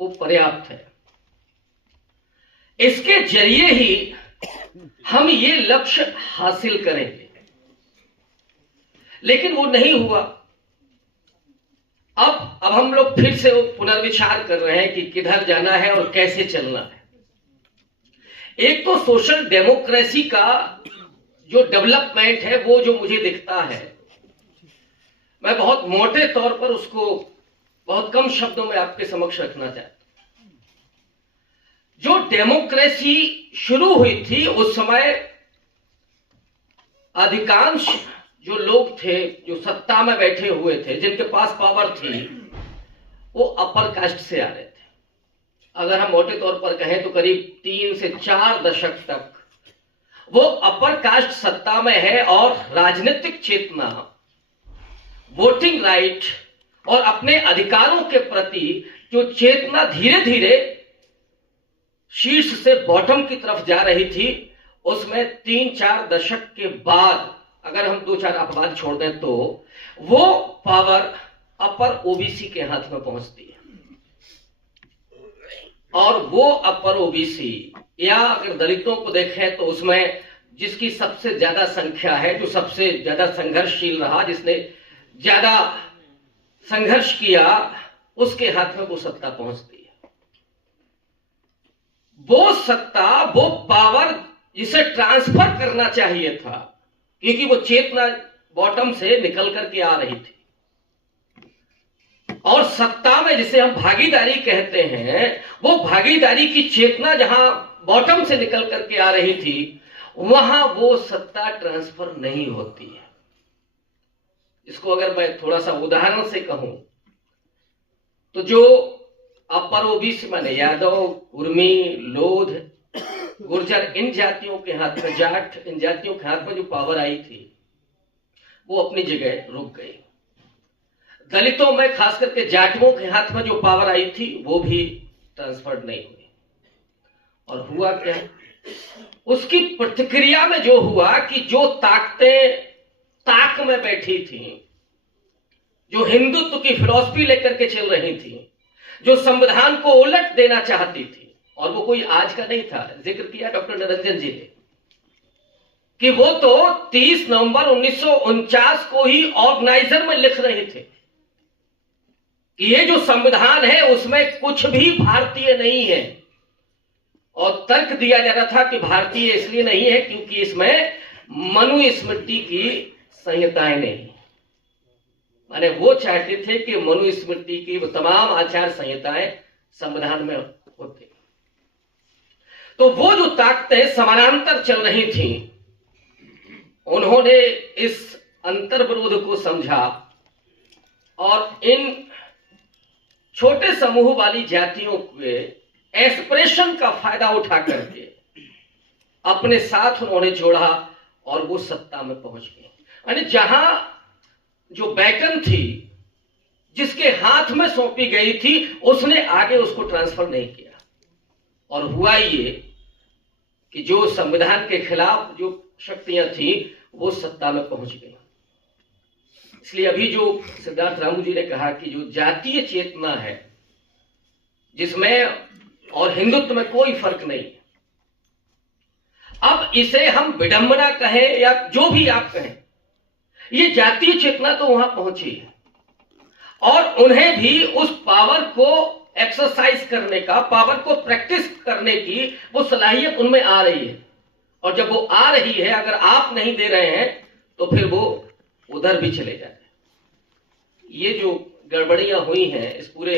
वो पर्याप्त है। इसके जरिए ही हम ये लक्ष्य हासिल करेंगे, लेकिन वो नहीं हुआ। अब हम लोग फिर से पुनर्विचार कर रहे हैं कि किधर जाना है और कैसे चलना है। एक तो सोशल डेमोक्रेसी का जो डेवलपमेंट है वो जो मुझे दिखता है, मैं बहुत मोटे तौर पर उसको बहुत कम शब्दों में आपके समक्ष रखना चाहता हूं। जो डेमोक्रेसी शुरू हुई थी उस समय अधिकांश जो लोग थे, जो सत्ता में बैठे हुए थे, जिनके पास पावर थी, वो अपर कास्ट से आ रहे थे। अगर हम मोटे तौर पर कहें तो करीब 3 से 4 दशक तक वो अपर कास्ट सत्ता में है और राजनीतिक चेतना, वोटिंग राइट और अपने अधिकारों के प्रति जो चेतना धीरे धीरे शीर्ष से बॉटम की तरफ जा रही थी, उसमें 3-4 दशक के बाद अगर हम 2-4 अपवाद छोड़ दें तो वो पावर अपर ओबीसी के हाथ में पहुंचती है। और वो अपर ओबीसी या अगर दलितों को देखें तो उसमें जिसकी सबसे ज्यादा संख्या है, जो सबसे ज्यादा संघर्षशील रहा, जिसने ज्यादा संघर्ष किया, उसके हाथ में वो सत्ता पहुंचती है। वो सत्ता, वो पावर जिसे ट्रांसफर करना चाहिए था, क्योंकि वो चेतना बॉटम से निकल करके आ रही थी। और सत्ता में जिसे हम भागीदारी कहते हैं, वो भागीदारी की चेतना जहां बॉटम से निकल करके आ रही थी, वहां वो सत्ता ट्रांसफर नहीं होती है। इसको अगर मैं थोड़ा सा उदाहरण से कहूं तो जो अपर ओबीसी माने यादव, कुर्मी, लोध, गुर्जर, इन जातियों के हाथ में, जाट, इन जातियों के हाथ में जो पावर आई थी वो अपनी जगह रुक गई। दलितों में खास करके जाटवों के हाथ में जो पावर आई थी वो भी ट्रांसफर नहीं हुई। और हुआ क्या, उसकी प्रतिक्रिया में जो हुआ कि जो ताकतें ताक में बैठी थी, जो हिंदुत्व की फिलॉसफी लेकर के चल रही थी, जो संविधान को उलट देना चाहती थी, और वो कोई आज का नहीं था, जिक्र किया डॉक्टर निरंजन जी ने कि वो तो 30 नवंबर 1949 को ही ऑर्गेनाइजर में लिख रहे थे कि ये जो संविधान है उसमें कुछ भी भारतीय नहीं है। और तर्क दिया जा रहा था कि भारतीय इसलिए नहीं है क्योंकि इसमें मनुस्मृति की संहिताएं नहीं। माने वो चाहते थे कि मनुस्मृति की वो तमाम आचार संहिताएं संविधान में होती। तो वो जो ताकतें समानांतर चल रही थी, उन्होंने इस अंतर विरोध को समझा और इन छोटे समूह वाली जातियों के एस्पिरेशन का फायदा उठा करके अपने साथ उन्होंने जोड़ा और वो सत्ता में पहुंच गए। यानी जहां जो बैटन थी, जिसके हाथ में सौंपी गई थी, उसने आगे उसको ट्रांसफर नहीं किया। और हुआ ये कि जो संविधान के खिलाफ जो शक्तियां थी वो सत्ता में पहुंच गई। इसलिए अभी जो सिद्धार्थ रामू जी ने कहा कि जो जातीय चेतना है, जिसमें और हिंदुत्व में कोई फर्क नहीं, अब इसे हम विडंबना कहें या जो भी आप कहें, ये जातीय चेतना तो वहां पहुंची है और उन्हें भी उस पावर को एक्सरसाइज करने का, पावर को प्रैक्टिस करने की वो सलाहियत उनमें आ रही है। और जब वो आ रही है, अगर आप नहीं दे रहे हैं तो फिर वो उधर भी चले जाते हैं। ये जो गड़बड़ियां हुई हैं इस पूरे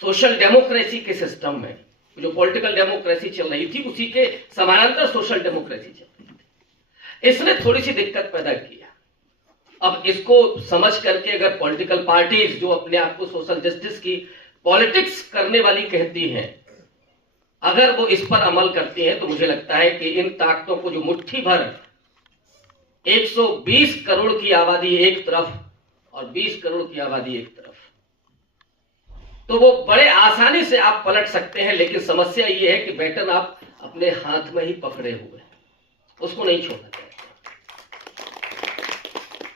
सोशल डेमोक्रेसी के सिस्टम में, जो पॉलिटिकल डेमोक्रेसी चल रही थी उसी के समानांतर सोशल डेमोक्रेसी चल रही थी, इसने थोड़ी सी दिक्कत पैदा किया। अब इसको समझ करके अगर पॉलिटिकल पार्टीज जो अपने आप को सोशल जस्टिस की पॉलिटिक्स करने वाली कहती हैं, अगर वो इस पर अमल करती हैं तो मुझे लगता है कि इन ताकतों को, जो मुट्ठी भर 120 करोड़ की आबादी एक तरफ और 20 करोड़ की आबादी एक तरफ, तो वो बड़े आसानी से आप पलट सकते हैं। लेकिन समस्या ये है कि बैटन आप अपने हाथ में ही पकड़े हुए हैं, उसको नहीं छोड़ना चाहिए।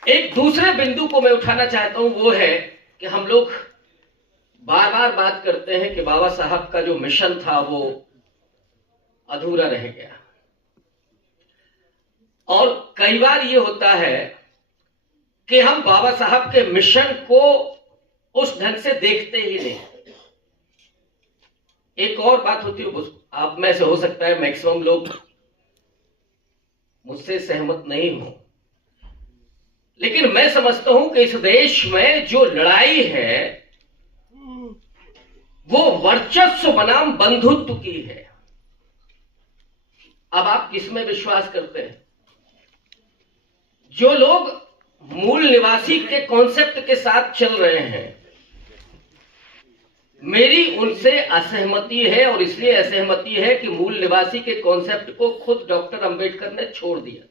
एक दूसरे बिंदु को मैं उठाना चाहता हूं, वो है कि हम लोग बार बार बात करते हैं कि बाबा साहब का जो मिशन था वो अधूरा रह गया। और कई बार ये होता है कि हम बाबा साहब के मिशन को उस ढंग से देखते ही नहीं। एक और बात होती है, आप में से हो सकता है मैक्सिमम लोग मुझसे सहमत नहीं हो, लेकिन मैं समझता हूं कि इस देश में जो लड़ाई है वो वर्चस्व बनाम बंधुत्व की है। अब आप किसमें विश्वास करते हैं? जो लोग मूल निवासी के कॉन्सेप्ट के साथ चल रहे हैं, मेरी उनसे असहमति है, और इसलिए असहमति है कि मूल निवासी के कॉन्सेप्ट को खुद डॉक्टर अंबेडकर ने छोड़ दिया था।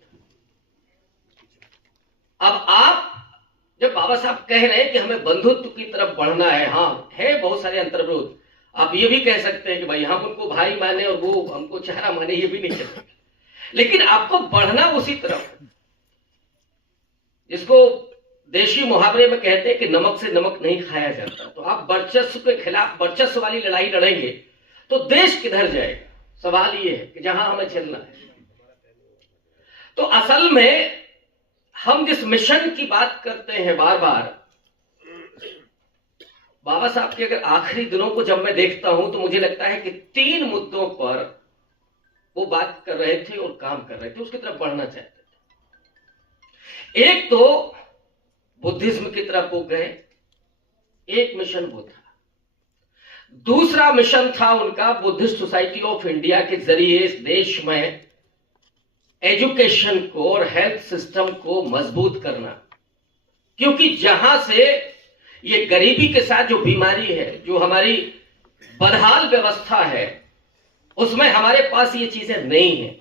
अब आप जब बाबा साहब कह रहे हैं कि हमें बंधुत्व की तरफ बढ़ना है, हाँ है बहुत सारे अंतर्विरोध। आप ये भी कह सकते हैं कि भाई हम उनको भाई माने और वो हमको चेहरा माने, ये भी नहीं चलेगा, लेकिन आपको बढ़ना उसी तरफ, जिसको देशी मुहावरे में कहते हैं कि नमक से नमक नहीं खाया जाता। तो आप वर्चस्व के खिलाफ वर्चस्व वाली लड़ाई लड़ेंगे तो देश किधर जाएगा? सवाल ये है कि जहां हमें चलना है। तो असल में हम जिस मिशन की बात करते हैं बार बार, बाबा साहब के अगर आखिरी दिनों को जब मैं देखता हूं तो मुझे लगता है कि 3 मुद्दों पर वो बात कर रहे थे और काम कर रहे थे, उसकी तरफ बढ़ना चाहते थे। एक तो बुद्धिज्म की तरफ वो गए, एक मिशन वो था। दूसरा मिशन था उनका बुद्धिस्ट सोसाइटी ऑफ इंडिया के जरिए इस देश में एजुकेशन को और हेल्थ सिस्टम को मजबूत करना, क्योंकि जहां से ये गरीबी के साथ जो बीमारी है, जो हमारी बदहाल व्यवस्था है, उसमें हमारे पास ये चीजें नहीं है।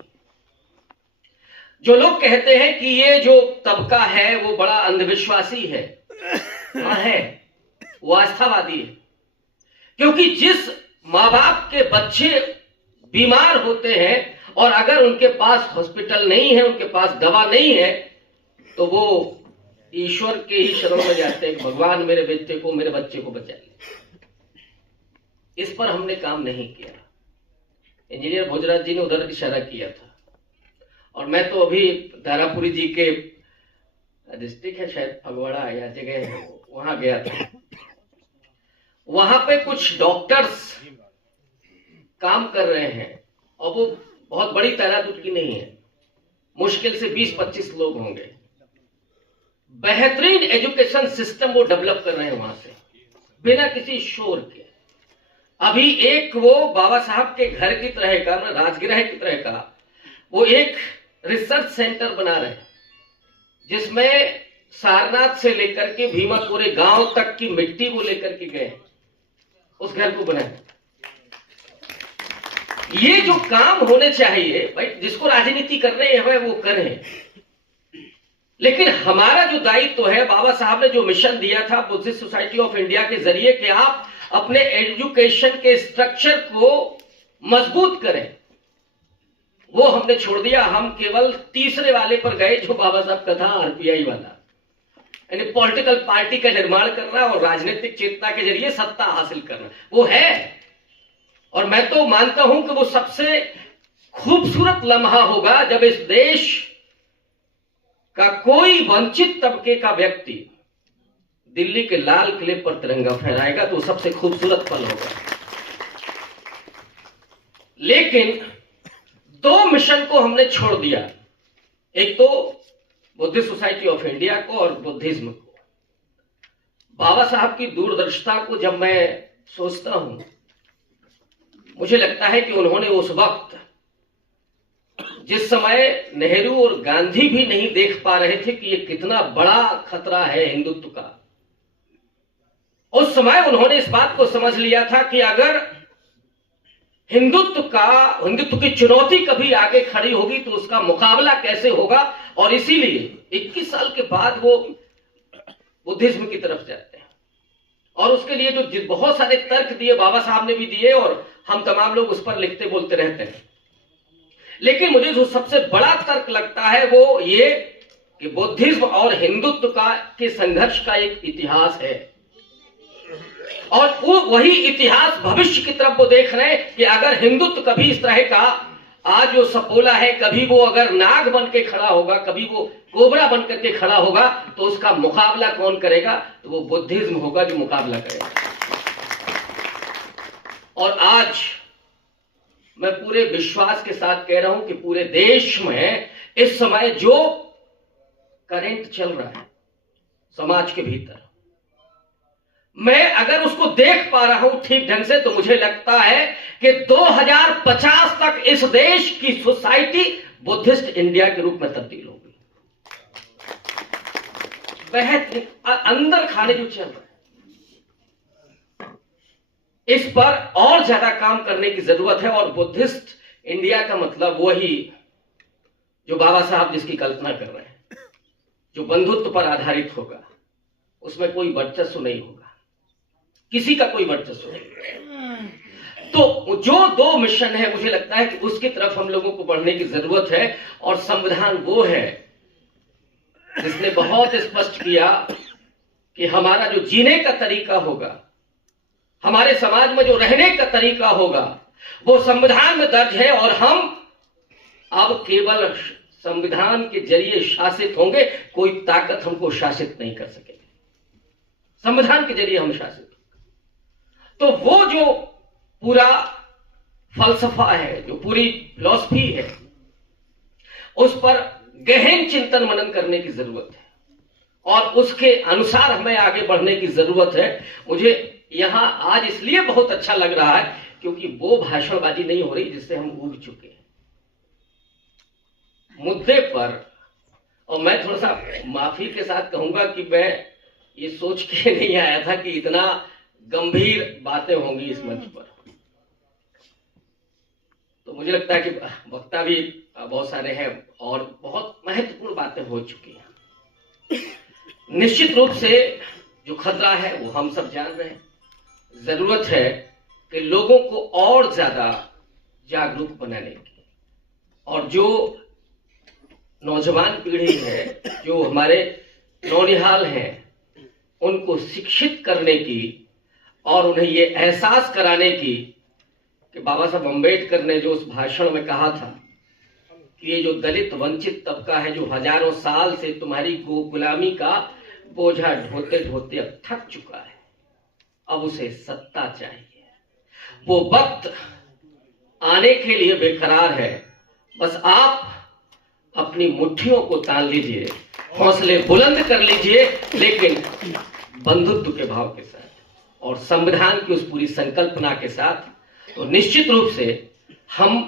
जो लोग कहते हैं कि ये जो तबका है वो बड़ा अंधविश्वासी है, हाँ है, वो आस्थावादी है, क्योंकि जिस माँ बाप के बच्चे बीमार होते हैं और अगर उनके पास हॉस्पिटल नहीं है, उनके पास दवा नहीं है, तो वो ईश्वर के ही शरण में जाते हैं, भगवान मेरे बेटे को, मेरे बच्चे को बचा ले। इस पर हमने काम नहीं किया। इंजीनियर भोजराज जी ने उधर इशारा किया था, और मैं तो अभी दारापुरी जी के डिस्ट्रिक्ट है शायद फगवाड़ा या जगह है, वहां गया था। वहां पे कुछ डॉक्टर्स काम कर रहे हैं और वो बहुत बड़ी तादाद उनकी नहीं है, मुश्किल से 20-25 लोग होंगे। बेहतरीन एजुकेशन सिस्टम वो डेवलप कर रहे हैं वहां से, बिना किसी शोर के। अभी एक वो बाबा साहब के घर की तरह का, राजगृह की तरह का, वो एक रिसर्च सेंटर बना रहे हैं, जिसमें सारनाथ से लेकर के भीमापुरे गांव तक की मिट्टी को लेकर के गए, उस घर को बनाए। ये जो काम होने चाहिए भाई, जिसको राजनीति कर रहे हैं वो करें, लेकिन हमारा जो दायित्व है, बाबा साहब ने जो मिशन दिया था बुद्धिस्ट सोसाइटी ऑफ इंडिया के जरिए कि आप अपने एजुकेशन के स्ट्रक्चर को मजबूत करें, वो हमने छोड़ दिया। हम केवल तीसरे वाले पर गए जो बाबा साहब का था, आरपीआई वाला, यानी पॉलिटिकल पार्टी का निर्माण करना और राजनीतिक चेतना के जरिए सत्ता हासिल करना। वो है, और मैं तो मानता हूं कि वो सबसे खूबसूरत लम्हा होगा जब इस देश का कोई वंचित तबके का व्यक्ति दिल्ली के लाल किले पर तिरंगा फहराएगा, तो सबसे खूबसूरत पल होगा। लेकिन 2 मिशन को हमने छोड़ दिया, एक तो बुद्धिस्ट सोसाइटी ऑफ इंडिया को और बुद्धिज्म को। बाबा साहब की दूरदर्शिता को जब मैं सोचता हूं, मुझे लगता है कि उन्होंने उस वक्त, जिस समय नेहरू और गांधी भी नहीं देख पा रहे थे कि ये कितना बड़ा खतरा है हिंदुत्व का, उस समय उन्होंने इस बात को समझ लिया था कि अगर हिंदुत्व की चुनौती कभी आगे खड़ी होगी तो उसका मुकाबला कैसे होगा, और इसीलिए 21 साल के बाद वो बुद्धिज्म की तरफ जाते हैं। और उसके लिए जो बहुत सारे तर्क दिए बाबा साहब ने भी दिए, और हम तमाम लोग उस पर लिखते बोलते रहते हैं, लेकिन मुझे जो सबसे बड़ा तर्क लगता है वो ये कि बुद्धिज्म और हिंदुत्व के संघर्ष का एक इतिहास है, और वो वही इतिहास भविष्य की तरफ वो देख रहे हैं कि अगर हिंदुत्व कभी इस तरह का आज जो सपोला है, कभी वो अगर नाग बन के खड़ा होगा, कभी वो कोबरा बन करके खड़ा होगा, तो उसका मुकाबला कौन करेगा? तो वो बुद्धिज्म होगा जो मुकाबला करेगा। और आज मैं पूरे विश्वास के साथ कह रहा हूं कि पूरे देश में इस समय जो करंट चल रहा है समाज के भीतर, मैं अगर उसको देख पा रहा हूं ठीक ढंग से, तो मुझे लगता है कि 2050 तक इस देश की सोसाइटी बुद्धिस्ट इंडिया के रूप में तब्दील होगी। बेहतरीन अंदर खाने जो चल रहा है, इस पर और ज्यादा काम करने की जरूरत है। और बुद्धिस्ट इंडिया का मतलब वही जो बाबा साहब जिसकी कल्पना कर रहे हैं, जो बंधुत्व पर आधारित होगा, उसमें कोई वर्चस्व नहीं होगा, किसी का कोई वर्चस्व नहीं होगा। तो जो दो मिशन है, मुझे लगता है कि उसकी तरफ हम लोगों को बढ़ने की जरूरत है। और संविधान वो है जिसने बहुत स्पष्ट किया कि हमारा जो जीने का तरीका होगा, हमारे समाज में जो रहने का तरीका होगा, वो संविधान में दर्ज है। और हम अब केवल संविधान के जरिए शासित होंगे, कोई ताकत हमको शासित नहीं कर सकेगी। संविधान के जरिए हम शासित होंगे। तो वो जो पूरा फलसफा है, जो पूरी फिलॉसफी है, उस पर गहन चिंतन मनन करने की जरूरत है और उसके अनुसार हमें आगे बढ़ने की जरूरत है। मुझे यहां आज इसलिए बहुत अच्छा लग रहा है क्योंकि वो भाषणबाजी नहीं हो रही जिससे हम ऊब चुके हैं मुद्दे पर। और मैं थोड़ा सा माफी के साथ कहूंगा कि मैं ये सोच के नहीं आया था कि इतना गंभीर बातें होंगी इस मंच पर। तो मुझे लगता है कि वक्ता भी बहुत सारे हैं और बहुत महत्वपूर्ण बातें हो चुकी हैं। निश्चित रूप से जो खतरा है वो हम सब जान रहे हैं। जरूरत है कि लोगों को और ज्यादा जागरूक बनाने की, और जो नौजवान पीढ़ी है, जो हमारे नौनिहाल हैं, उनको शिक्षित करने की और उन्हें ये एहसास कराने की कि बाबा साहब अम्बेडकर ने जो उस भाषण में कहा था कि ये जो दलित वंचित तबका है, जो हजारों साल से तुम्हारी गुलामी का बोझा ढोते ढोते अब थक चुका है, अब उसे सत्ता चाहिए। वो वक्त आने के लिए बेकरार है। बस आप अपनी मुट्ठियों को तान लीजिए, हौसले बुलंद कर लीजिए, लेकिन बंधुत्व के भाव के साथ और संविधान की उस पूरी संकल्पना के साथ। तो निश्चित रूप से हम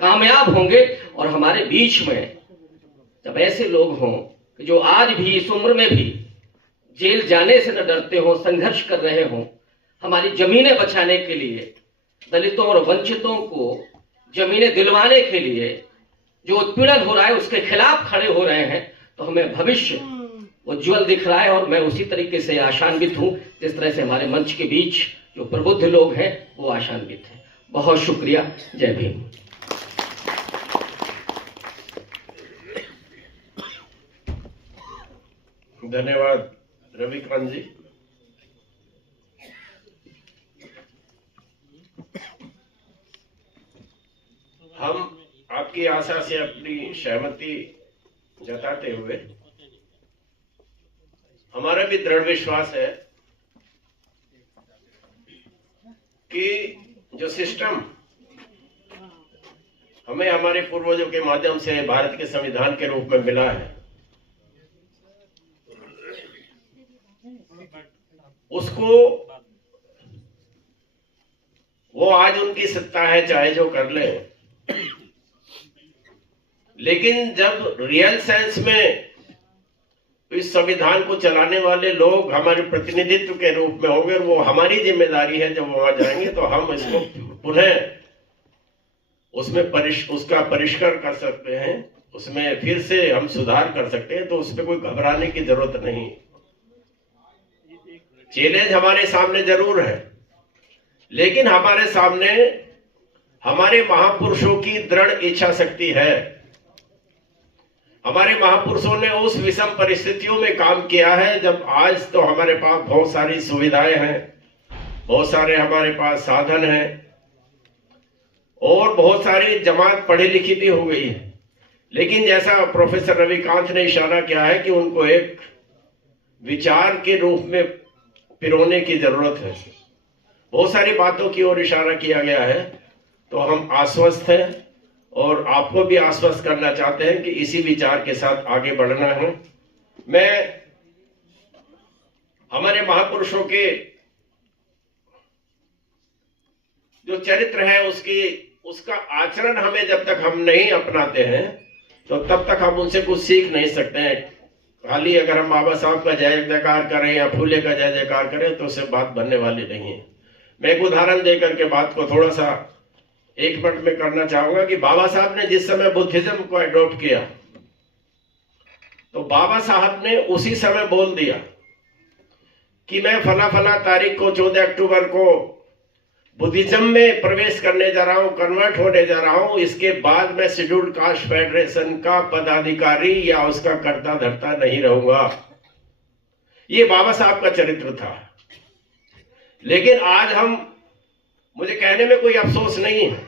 कामयाब होंगे। और हमारे बीच में जब ऐसे लोग हों कि जो आज भी इस उम्र में भी जेल जाने से न डरते हों, संघर्ष कर रहे हों, हमारी जमीनें बचाने के लिए, दलितों और वंचितों को जमीनें दिलवाने के लिए जो उत्पीड़न हो रहा है उसके खिलाफ खड़े हो रहे हैं, तो हमें भविष्य उज्जवल दिख रहा है। और मैं उसी तरीके से आशान्वित हूं जिस तरह से हमारे मंच के बीच जो प्रबुद्ध लोग हैं वो आशान्वित हैं। बहुत शुक्रिया। जय भीम। धन्यवाद रविकांत जी। हम आपकी आशा से अपनी सहमति जताते हुए, हमारा भी दृढ़ विश्वास है कि जो सिस्टम हमें हमारे पूर्वजों के माध्यम से भारत के संविधान के रूप में मिला है, उसको वो आज उनकी सत्ता है, चाहे जो कर ले। लेकिन जब रियल सेंस में इस संविधान को चलाने वाले लोग हमारे प्रतिनिधित्व के रूप में होंगे, वो हमारी जिम्मेदारी है, जब वहां जाएंगे तो हम इसको पुनः उसमें उसका परिष्कार कर सकते हैं, उसमें फिर से हम सुधार कर सकते हैं। तो उसमें कोई घबराने की जरूरत नहीं। चैलेंज हमारे सामने जरूर है, लेकिन हमारे सामने हमारे महापुरुषों की दृढ़ इच्छा शक्ति है। हमारे महापुरुषों ने उस विषम परिस्थितियों में काम किया है जब आज तो हमारे पास बहुत सारी सुविधाएं हैं, बहुत सारे हमारे पास साधन हैं और बहुत सारी जमात पढ़ी लिखी भी हो गई है। लेकिन जैसा प्रोफेसर रविकांत ने इशारा किया है कि उनको एक विचार के रूप में पिरोने की जरूरत है। बहुत सारी बातों की ओर इशारा किया गया है। तो हम आश्वस्त हैं और आपको भी आश्वस्त करना चाहते हैं कि इसी विचार के साथ आगे बढ़ना है। मैं हमारे महापुरुषों के जो चरित्र है उसका आचरण हमें जब तक हम नहीं अपनाते हैं तो तब तक हम उनसे कुछ सीख नहीं सकते हैं। खाली अगर हम बाबा साहब का जय जयकार करें या फूले का जय जयकार करें तो उससे बात बनने वाली नहीं है। मैं एक उदाहरण देकर के बात को थोड़ा सा 1 मिनट में करना चाहूंगा कि बाबा साहब ने जिस समय बुद्धिज्म को अडॉप्ट किया तो बाबा साहब ने उसी समय बोल दिया कि मैं फला फला तारीख को 14 अक्टूबर को बुद्धिज्म में प्रवेश करने जा रहा हूं, कन्वर्ट होने जा रहा हूं। इसके बाद मैं शेड्यूल्ड कास्ट फेडरेशन का पदाधिकारी या उसका कर्ता धर्ता नहीं रहूंगा। ये बाबा साहब का चरित्र था। लेकिन आज मुझे कहने में कोई अफसोस नहीं है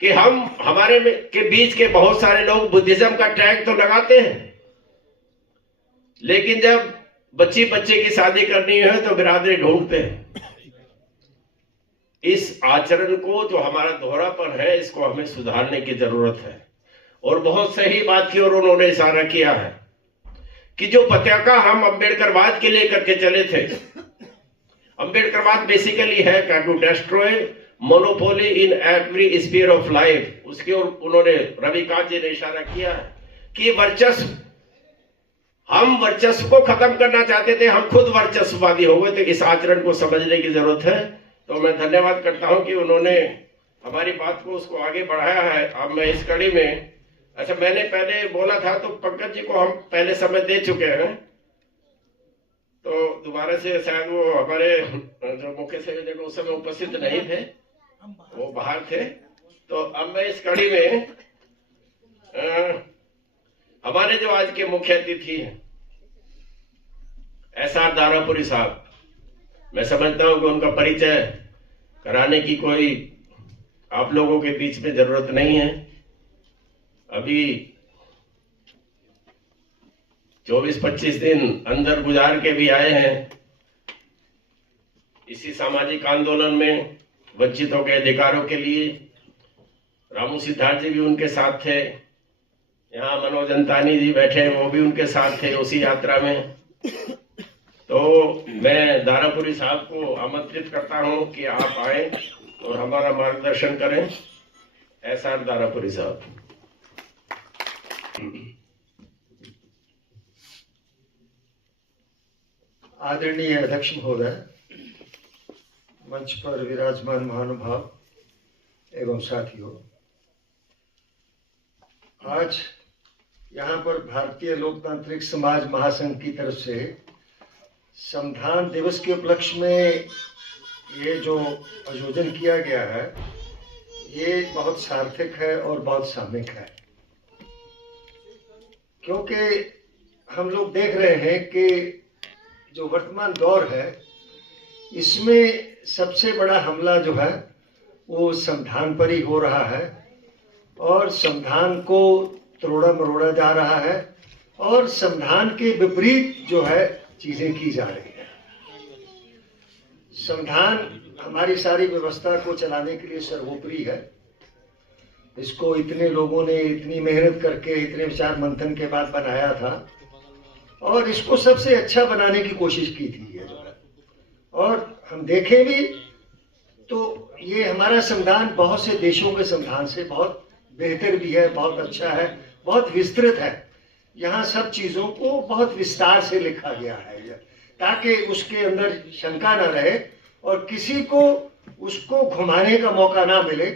कि हमारे के बीच के बहुत सारे लोग बुद्धिज्म का टैग तो लगाते हैं, लेकिन जब बच्चे की शादी करनी है तो बिरादरी ढूंढते हैं। इस आचरण को जो हमारा दोहरापन है, इसको हमें सुधारने की जरूरत है। और बहुत सही बात की और उन्होंने इशारा किया है कि जो पताका हम अम्बेडकरवाद के लिए करके चले थे, अम्बेडकरवाद बेसिकली है to destroy monopoly in every sphere of life. उसके और उन्होंने रविकांत जी ने इशारा किया है कि हम वर्चस्व को खत्म करना चाहते थे, हम खुद वर्चस्ववादी हो गए। तो इस आचरण को समझने की जरूरत है। तो मैं धन्यवाद करता हूं कि उन्होंने हमारी बात को उसको आगे बढ़ाया है। अब मैं इस कड़ी में, अच्छा मैंने पहले बोला था तो पंकज जी को हम पहले समय दे चुके हैं, तो दोबारा से शायद वो हमारे जो मुख्य संयोजक उस समय उपस्थित नहीं थे, वो बाहर थे। तो अब मैं इस कड़ी में हमारे जो आज के मुख्य अतिथि हैं SR दारापुरी साहब, मैं समझता हूं कि उनका परिचय कराने की कोई आप लोगों के बीच में जरूरत नहीं है। अभी 24-25 दिन अंदर गुजार के भी आए हैं इसी सामाजिक आंदोलन में वंचितों के अधिकारों के लिए। रामू सिद्धार्थ जी भी उनके साथ थे, यहाँ मनोज अंतानी जी बैठे हैं, वो भी उनके साथ थे उसी यात्रा में। तो मैं दारापुरी साहब को आमंत्रित करता हूं कि आप आए और हमारा मार्गदर्शन करें। SR दारापुरी साहब। आदरणीय अध्यक्ष महोदय, मंच पर विराजमान महानुभाव एवं साथियों, आज यहाँ पर भारतीय लोकतांत्रिक समाज महासंघ की तरफ से संविधान दिवस के उपलक्ष्य में ये जो आयोजन किया गया है, ये बहुत सार्थक है और बहुत सामयिक है, क्योंकि हम लोग देख रहे हैं कि जो वर्तमान दौर है इसमें सबसे बड़ा हमला जो है वो संविधान पर ही हो रहा है और संविधान को तोड़ा मरोड़ा जा रहा है और संविधान के विपरीत जो है चीजें की जा रही है। संविधान हमारी सारी व्यवस्था को चलाने के लिए सर्वोपरि है। इसको इतने लोगों ने इतनी मेहनत करके इतने विचार मंथन के बाद बनाया था और इसको सबसे अच्छा बनाने की कोशिश की थी ये जो है। और हम देखें भी तो ये हमारा संविधान बहुत से देशों के संविधान से बहुत बेहतर भी है, बहुत अच्छा है, बहुत विस्तृत है। यहाँ सब चीजों को बहुत विस्तार से लिखा गया है ताकि उसके अंदर शंका न रहे और किसी को उसको घुमाने का मौका ना मिले।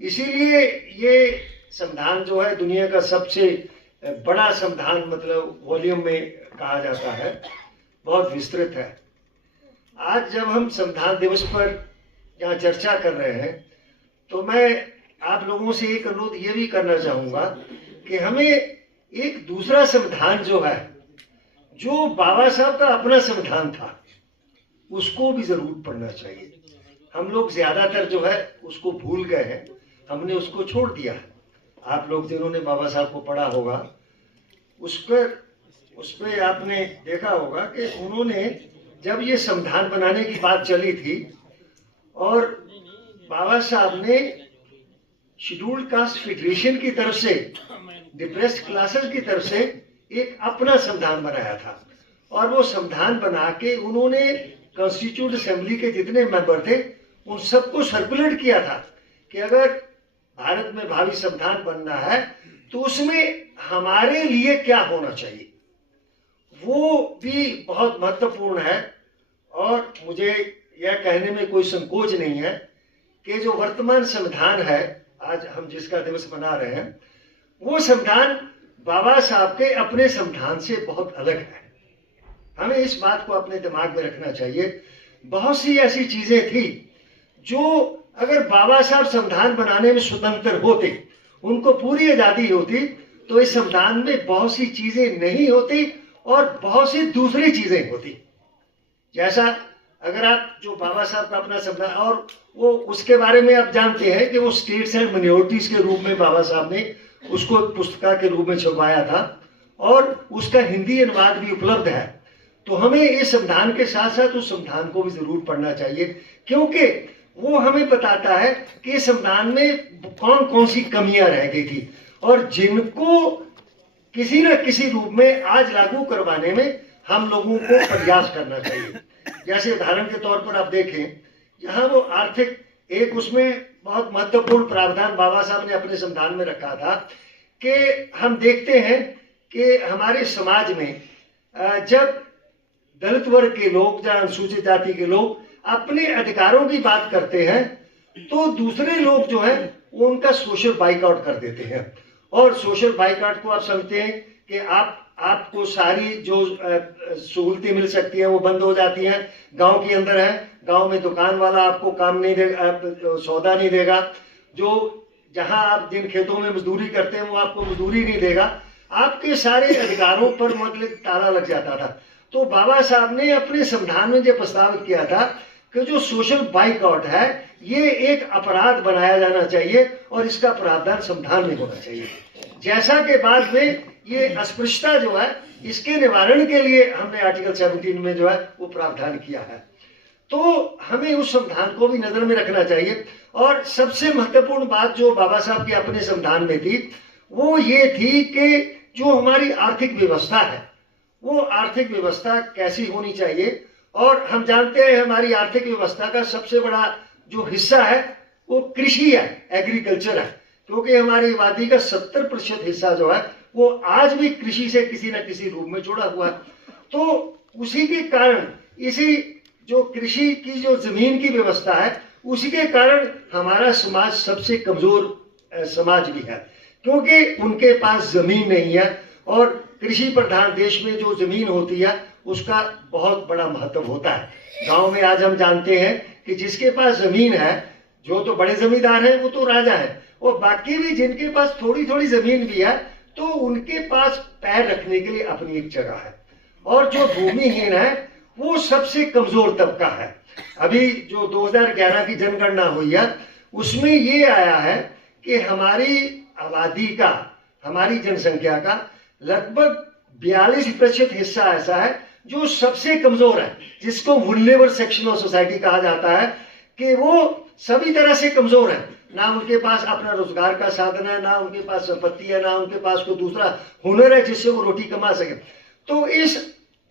इसीलिए ये संविधान जो है दुनिया का सबसे बड़ा संविधान मतलब वॉल्यूम में कहा जाता है, बहुत विस्तृत है। आज जब हम संविधान दिवस पर यहाँ चर्चा कर रहे हैं तो मैं आप लोगों से एक अनुरोध ये भी करना चाहूँगा कि हमें एक दूसरा संविधान जो है, जो बाबा साहब का अपना संविधान था, उसको भी जरूर पढ़ना चाहिए। हम लोग ज्यादातर जो है उसको भूल गए हैं, हमने उसको छोड़ दिया है। आप लोग जिन्होंने बाबा साहब को पढ़ा होगा उस पर आपने देखा होगा कि उन्होंने जब ये संविधान बनाने की बात चली थी और बाबा साहब ने शेड्यूल्ड कास्ट फेडरेशन की तरफ से, डिप्रेस्ड क्लासेस की तरफ से एक अपना संविधान बनाया था और वो संविधान बना के उन्होंने कॉन्स्टिट्यूट असेंबली के जितने मेंबर थे उन सबको सर्कुलेट किया था कि अगर भारत में भावी संविधान बनना है तो उसमें हमारे लिए क्या होना चाहिए। वो भी बहुत महत्वपूर्ण है। और मुझे यह कहने में कोई संकोच नहीं है कि जो वर्तमान संविधान है, आज हम जिसका दिवस मना रहे हैं, वो संविधान बाबा साहब के अपने संविधान से बहुत अलग है। हमें इस बात को अपने दिमाग में रखना चाहिए। बहुत सी ऐसी चीजें थी जो अगर बाबा साहब संविधान बनाने में स्वतंत्र होते, उनको पूरी आजादी होती, तो इस संविधान में बहुत सी चीजें नहीं होती और बहुत सी दूसरी चीजें होती। जैसा अगर आप जो बाबा साहब का अपना संविधान, और वो उसके बारे में आप जानते हैं कि वो स्टेट्स एंड माइनॉरिटीज के रूप में बाबा साहब ने उसको पुस्तिका के रूप में छपवाया था और उसका हिंदी अनुवाद भी उपलब्ध है। तो हमें इस संविधान के साथ साथ उस संविधान को भी जरूर पढ़ना चाहिए, क्योंकि वो हमें बताता है कि इस संविधान में कौन कौन सी कमियां रह गई थी और जिनको किसी न किसी रूप में आज लागू करवाने में हम लोगों को प्रयास करना चाहिए। जैसे उदाहरण के तौर पर आप देखें, यहाँ वो आर्थिक एक उसमें बहुत महत्वपूर्ण प्रावधान बाबा साहब ने अपने संविधान में रखा था कि हम देखते हैं कि हमारे समाज में जब दलित वर्ग के लोग या अनुसूचित जाति के लोग अपने अधिकारों की बात करते हैं तो दूसरे लोग जो है वो उनका सोशल बाइकआउट कर देते हैं। और सोशल बाइकआउट को आप समझते हैं कि आपको सारी जो सहूलतें मिल सकती हैं वो बंद हो जाती हैं। गांव के अंदर है, गांव में दुकान वाला आपको काम नहीं देगा, सौदा नहीं देगा। जो जहां आप जिन खेतों में मजदूरी करते हैं वो आपको मजदूरी नहीं देगा। आपके सारे अधिकारों पर मतलब ताला लग जाता था। तो बाबा साहब ने अपने संविधान में जो प्रस्तावित किया था कि जो सोशल बाइकआउट है ये एक अपराध बनाया जाना चाहिए और इसका प्रावधान संविधान में होना चाहिए। जैसा कि बाद में ये अस्पृश्यता जो है इसके निवारण के लिए हमने आर्टिकल 17 में जो है वो प्रावधान किया है। तो हमें उस संविधान को भी नजर में रखना चाहिए। और सबसे महत्वपूर्ण बात जो बाबा साहब के अपने संविधान में थी वो ये थी कि जो हमारी आर्थिक व्यवस्था है वो आर्थिक व्यवस्था कैसी होनी चाहिए। और हम जानते हैं हमारी आर्थिक व्यवस्था का सबसे बड़ा जो हिस्सा है वो कृषि है, एग्रीकल्चर है, क्योंकि हमारी आबादी का 70% हिस्सा जो है वो आज भी कृषि से किसी न किसी रूप में जुड़ा हुआ है। तो उसी के कारण इसी जो कृषि की जो जमीन की व्यवस्था है उसी के कारण हमारा समाज सबसे कमजोर समाज भी है, क्योंकि उनके पास जमीन नहीं है। और कृषि प्रधान देश में जो जमीन होती है उसका बहुत बड़ा महत्व होता है। गांव में आज हम जानते हैं कि जिसके पास जमीन है, जो तो बड़े जमींदार हैं वो तो राजा है, और बाकी भी जिनके पास थोड़ी थोड़ी जमीन भी है तो उनके पास पैर रखने के लिए अपनी एक जगह है। और जो भूमिहीन है वो सबसे कमजोर तबका है। अभी जो 2011 की जनगणना हुई है उसमें ये आया है कि हमारी आबादी का, हमारी जनसंख्या का लगभग 42% हिस्सा ऐसा है जो सबसे कमजोर है, जिसको वुल्नेरेबल सेक्शन ऑफ सोसाइटी कहा जाता है, कि वो सभी तरह से कमजोर है। ना उनके पास अपना रोजगार का साधन है, ना उनके पास संपत्ति है, ना उनके पास कोई दूसरा हुनर है जिससे वो रोटी कमा सके। तो इस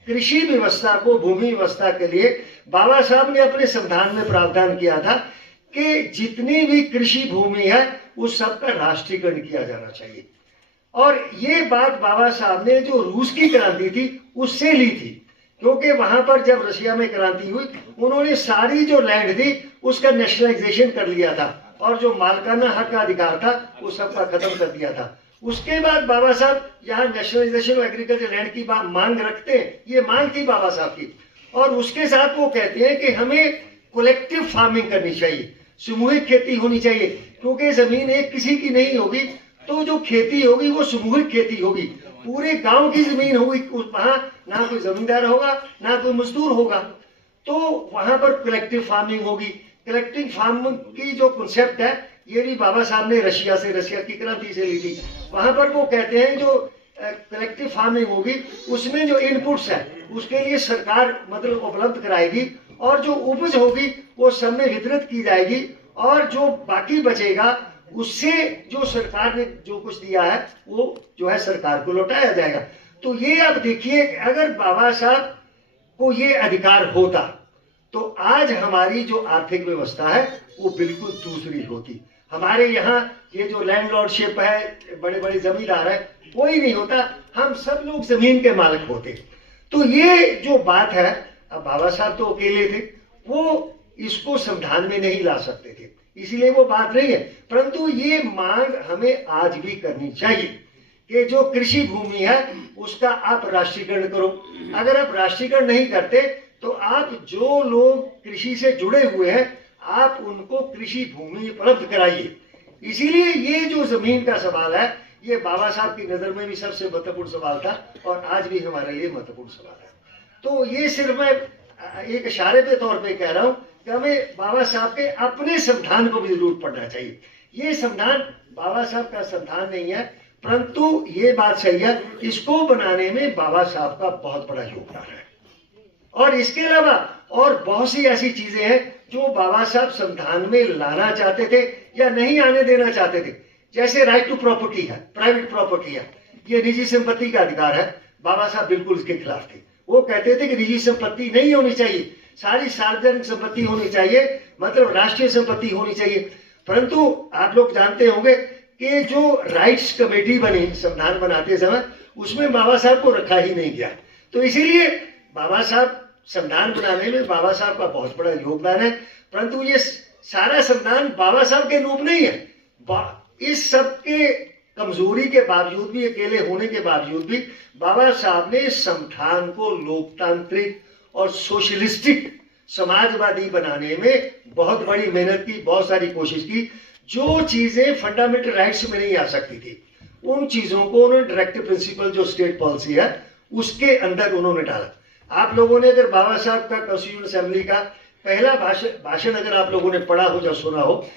कृषि व्यवस्था को, भूमि व्यवस्था के लिए बाबा साहब ने अपने संविधान में प्रावधान किया था कि जितनी भी कृषि भूमि है उस सबका राष्ट्रीयकरण किया जाना चाहिए। और ये बात बाबा साहब ने जो रूस की क्रांति थी उससे ली थी, क्योंकि वहां पर जब रशिया में क्रांति हुई उन्होंने सारी जो लैंड थी उसका नेशनलाइजेशन कर लिया था और जो मालकाना हक का अधिकार था वो सबका खत्म कर दिया था। उसके बाद बाबा साहब यहाँ नेशनलाइजेशन एग्रीकल्चर लैंड की मांग रखते हैं, ये मांग थी बाबा साहब की। और उसके साथ वो कहते हैं कि हमें कलेक्टिव फार्मिंग करनी चाहिए, सामूहिक खेती होनी चाहिए, क्योंकि जमीन एक किसी की नहीं होगी तो जो खेती होगी वो सामूहिक खेती होगी, पूरे गांव की जमीन होगी, वहां ना कोई जमींदार होगा ना कोई मजदूर होगा, तो वहां पर कलेक्टिव फार्मिंग होगी। कलेक्टिव फार्मिंग की जो कॉन्सेप्ट है ये भी बाबा साहब ने रशिया की क्रांति से ली थी। वहां पर वो कहते हैं जो कलेक्टिव फार्मिंग होगी उसमें जो इनपुट्स है उसके लिए सरकार मतलब उपलब्ध कराएगी और जो उपज होगी वो सब में वितरित की जाएगी और जो बाकी बचेगा उससे जो सरकार ने जो कुछ दिया है वो जो है सरकार को लौटाया जाएगा। तो ये आप देखिए, अगर बाबा साहब को ये अधिकार होता तो आज हमारी जो आर्थिक व्यवस्था है वो बिल्कुल दूसरी होती। हमारे यहाँ ये जो लैंडलॉर्डशिप है, बड़े बड़े जमींदार है, कोई नहीं होता, हम सब लोग जमीन के मालिक होते। तो ये जो बात है, अब बाबा साहब तो अकेले थे, वो इसको संविधान में नहीं ला सकते थे, इसीलिए वो बात नहीं है। परंतु ये मांग हमें आज भी करनी चाहिए कि जो कृषि भूमि है उसका आप राष्ट्रीयकरण करो। अगर आप राष्ट्रीयकरण नहीं करते तो आप जो लोग कृषि से जुड़े हुए हैं आप उनको कृषि भूमि उपलब्ध कराइए। इसीलिए ये जो जमीन का सवाल है ये बाबा साहब की नजर में भी सबसे महत्वपूर्ण सवाल था और आज भी हमारे लिए महत्वपूर्ण सवाल है। तो ये सिर्फ मैं एक इशारे के तौर पे कह रहा हूं कि हमें बाबा साहब के अपने संविधान को भी जरूर पढ़ना चाहिए। ये संविधान बाबा साहब का संविधान नहीं है, परंतु ये बात सही है इसको बनाने में बाबा साहब का बहुत बड़ा योगदान है। और इसके अलावा और बहुत सी ऐसी चीजें हैं जो बाबा साहब संविधान में लाना चाहते थे या नहीं आने देना चाहते थे। जैसे राइट टू प्रॉपर्टी है, प्राइवेट प्रॉपर्टी है, ये निजी संपत्ति का अधिकार है। बाबा साहब बिल्कुल इसके खिलाफ थे। वो कहते थे कि निजी संपत्ति नहीं होनी चाहिए, सारी सार्वजनिक संपत्ति होनी चाहिए, मतलब राष्ट्रीय संपत्ति होनी चाहिए। परंतु आप लोग जानते होंगे कि जो राइट्स कमेटी बनी संविधान बनाते समय उसमें बाबा साहब को रखा ही नहीं गया। तो इसीलिए बाबा साहब संविधान बनाने में बाबा साहब का बहुत बड़ा योगदान है। परंतु ये सारा संविधान बाबा साहब के रूप नहीं है। इस सब के कमजोरी के बावजूद भी, अकेले होने के बावजूद भी बाबा साहब ने संविधान को लोकतांत्रिक और सोशलिस्टिक समाजवादी बनाने में बहुत बड़ी मेहनत की, बहुत सारी कोशिश की। जो चीजें फंडामेंटल राइट्स में नहीं आ सकती थी उन चीजों को उन्होंने डायरेक्टिव प्रिंसिपल जो स्टेट पॉलिसी है उसके अंदर उन्होंने डाला। आप लोगों ने अगर बाबा साहब का कॉन्स्टिट्यूएंट असेंबली का पहला भाषण अगर आप लोगों ने पढ़ा हो या सुना हो,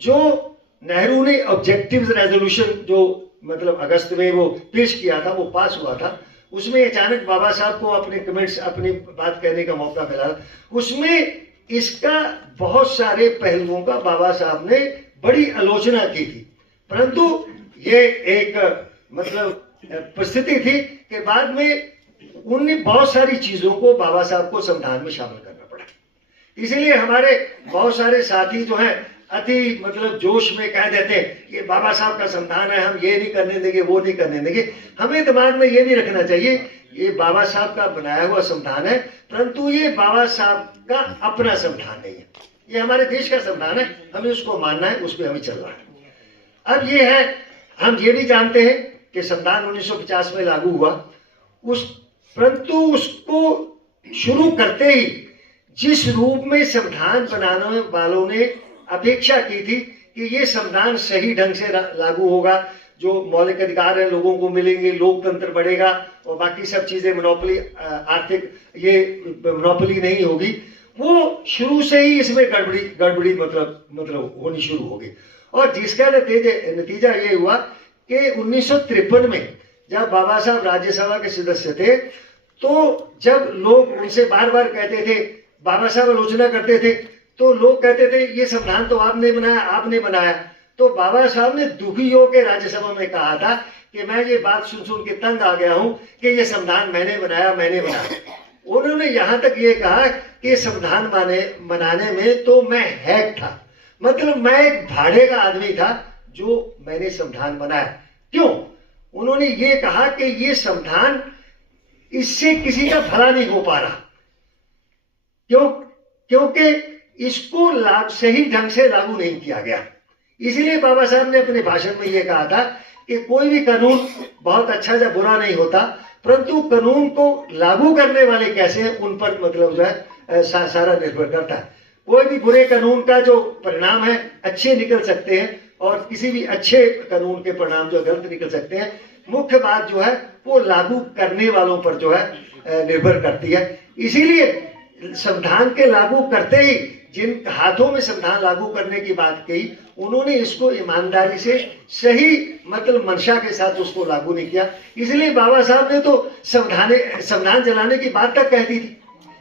जो नेहरू ने ऑब्जेक्टिव्स रेजोल्यूशन जो मतलब अगस्त में वो पेश किया था, वो पास हुआ था, उसमें अचानक बाबा साहब को अपने कमेंट्स, अपनी बात कहने का मौका मिला। उसमें इसका बहुत सारे पहलुओं का बाबा साहब ने बड़ी आलोचना की थी। परंतु ये एक मतलब परिस्थिति थी कि बाद में उनने बहुत सारी चीजों को बाबा साहब को संविधान में शामिल करना पड़ा। इसीलिए हमारे बहुत सारे साथी जो हैं अति मतलब जोश में कह देते हैं ये बाबा साहब का संविधान है, हम ये नहीं करने देंगे, वो नहीं करने देंगे। हमें दिमाग में ये भी रखना चाहिए ये बाबा साहब का बनाया हुआ संविधान है, परंतु ये बाबा साहब का अपना संविधान नहीं है, ये हमारे देश का संविधान है, हमें उसको मानना है, उस पर हमें चलना है। अब ये है, हम ये भी जानते हैं कि संविधान 1950 में लागू हुआ, परंतु उसको शुरू करते ही जिस रूप में संविधान बनाने वालों ने अपेक्षा की थी कि ये संविधान सही ढंग से लागू होगा, जो मौलिक अधिकार है लोगों को मिलेंगे, लोकतंत्र बढ़ेगा और बाकी सब चीजें मोनोपोली, आर्थिक ये मोनोपोली नहीं होगी, वो शुरू से ही इसमें गड़बड़ी मतलब होनी शुरू हो गई। और जिसका नतीजा ये हुआ कि 1953 में जब बाबा साहब राज्यसभा के सदस्य थे, तो जब लोग उनसे बार बार कहते थे, बाबा साहब आलोचना करते थे, तो लोग कहते थे ये संविधान तो आपने बनाया, आपने बनाया। तो बाबा साहब ने दुखी होकर राज्यसभा में कहा था कि मैं ये बात सुन के तंग आ गया हूं कि ये संविधान मैंने बनाया। उन्होंने यहां तक ये कहा कि संविधान बनाने में तो मैं हैक था, मतलब मैं एक भाड़े का आदमी था जो मैंने संविधान बनाया। क्यों? उन्होंने ये कहा कि ये संविधान इससे किसी का भला नहीं हो पा रहा। क्योंकि इसको सही ढंग से लागू नहीं किया गया। इसलिए बाबा साहब ने अपने भाषण में यह कहा था कि कोई भी कानून बहुत अच्छा या बुरा नहीं होता, परंतु कानून को लागू करने वाले कैसे हैं उन पर मतलब जो है सारा निर्भर करता है। कोई भी बुरे कानून का जो परिणाम है अच्छे निकल सकते हैं और किसी भी अच्छे कानून के परिणाम जो गलत निकल सकते हैं। मुख्य बात जो है वो लागू करने वालों पर जो है निर्भर करती है। इसीलिए संविधान के लागू करते ही जिन हाथों में संविधान लागू करने की बात कही, उन्होंने इसको ईमानदारी से सही मतलब मंशा के साथ उसको लागू नहीं किया। इसलिए बाबा साहब ने तो संविधान जलाने की बात तक कह दी थी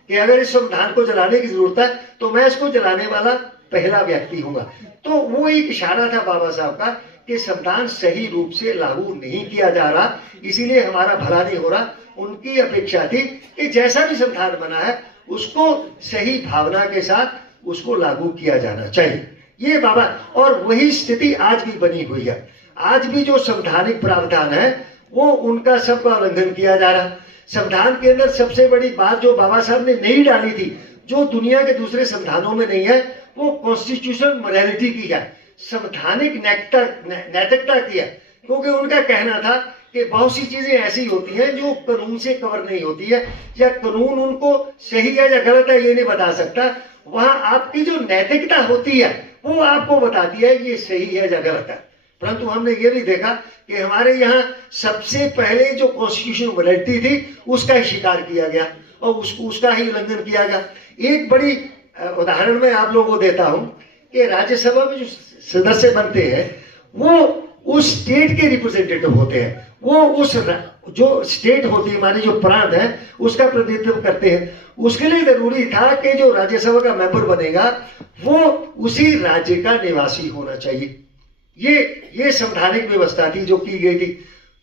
कि अगर इस संविधान को जलाने की जरूरत है तो मैं इसको जलाने वाला पहला व्यक्ति हूंगा। तो वो एक इशारा था बाबा साहब का कि संविधान सही रूप से लागू नहीं किया जा रहा, इसीलिए हमारा भला नहीं हो रहा। उनकी अपेक्षा थी कि जैसा भी संविधान बना है उसको सही भावना के साथ उसको लागू किया जाना चाहिए। ये बाबा, और वही स्थिति आज भी बनी हुई है। आज भी जो संवैधानिक प्रावधान है वो उनका सबका उल्लंघन किया जा रहा। संविधान के अंदर सबसे बड़ी बात जो बाबा साहब ने नहीं डाली थी, जो दुनिया के दूसरे संविधानों में नहीं है, वो कॉन्स्टिट्यूशनल मोरालिटी की है, संवैधानिक नैतिकता की है। क्योंकि उनका कहना था कि बहुत सी चीजें ऐसी होती हैं जो कानून से कवर नहीं होती है, या कानून उनको सही है या गलत है ये नहीं बता सकता। वहां आपकी जो नैतिकता होती है वो आपको बताती है ये सही है या गलत है। परंतु हमने ये भी देखा कि हमारे यहाँ सबसे पहले जो कॉन्स्टिट्यूशनल मोरालिटी थी उसका ही शिकार किया गया और उसका ही उल्लंघन किया गया। एक बड़ी उदाहरण मैं आप लोगों को देता हूं कि राज्यसभा में जो सदस्य बनते हैं वो उस स्टेट के रिप्रेजेंटेटिव होते हैं, वो उस जो स्टेट होती है हमारी जो प्रांत है उसका प्रतिनिधित्व करते हैं। उसके लिए जरूरी था कि जो राज्यसभा का मेंबर बनेगा वो उसी राज्य का निवासी होना चाहिए। ये संवैधानिक व्यवस्था थी जो की गई थी।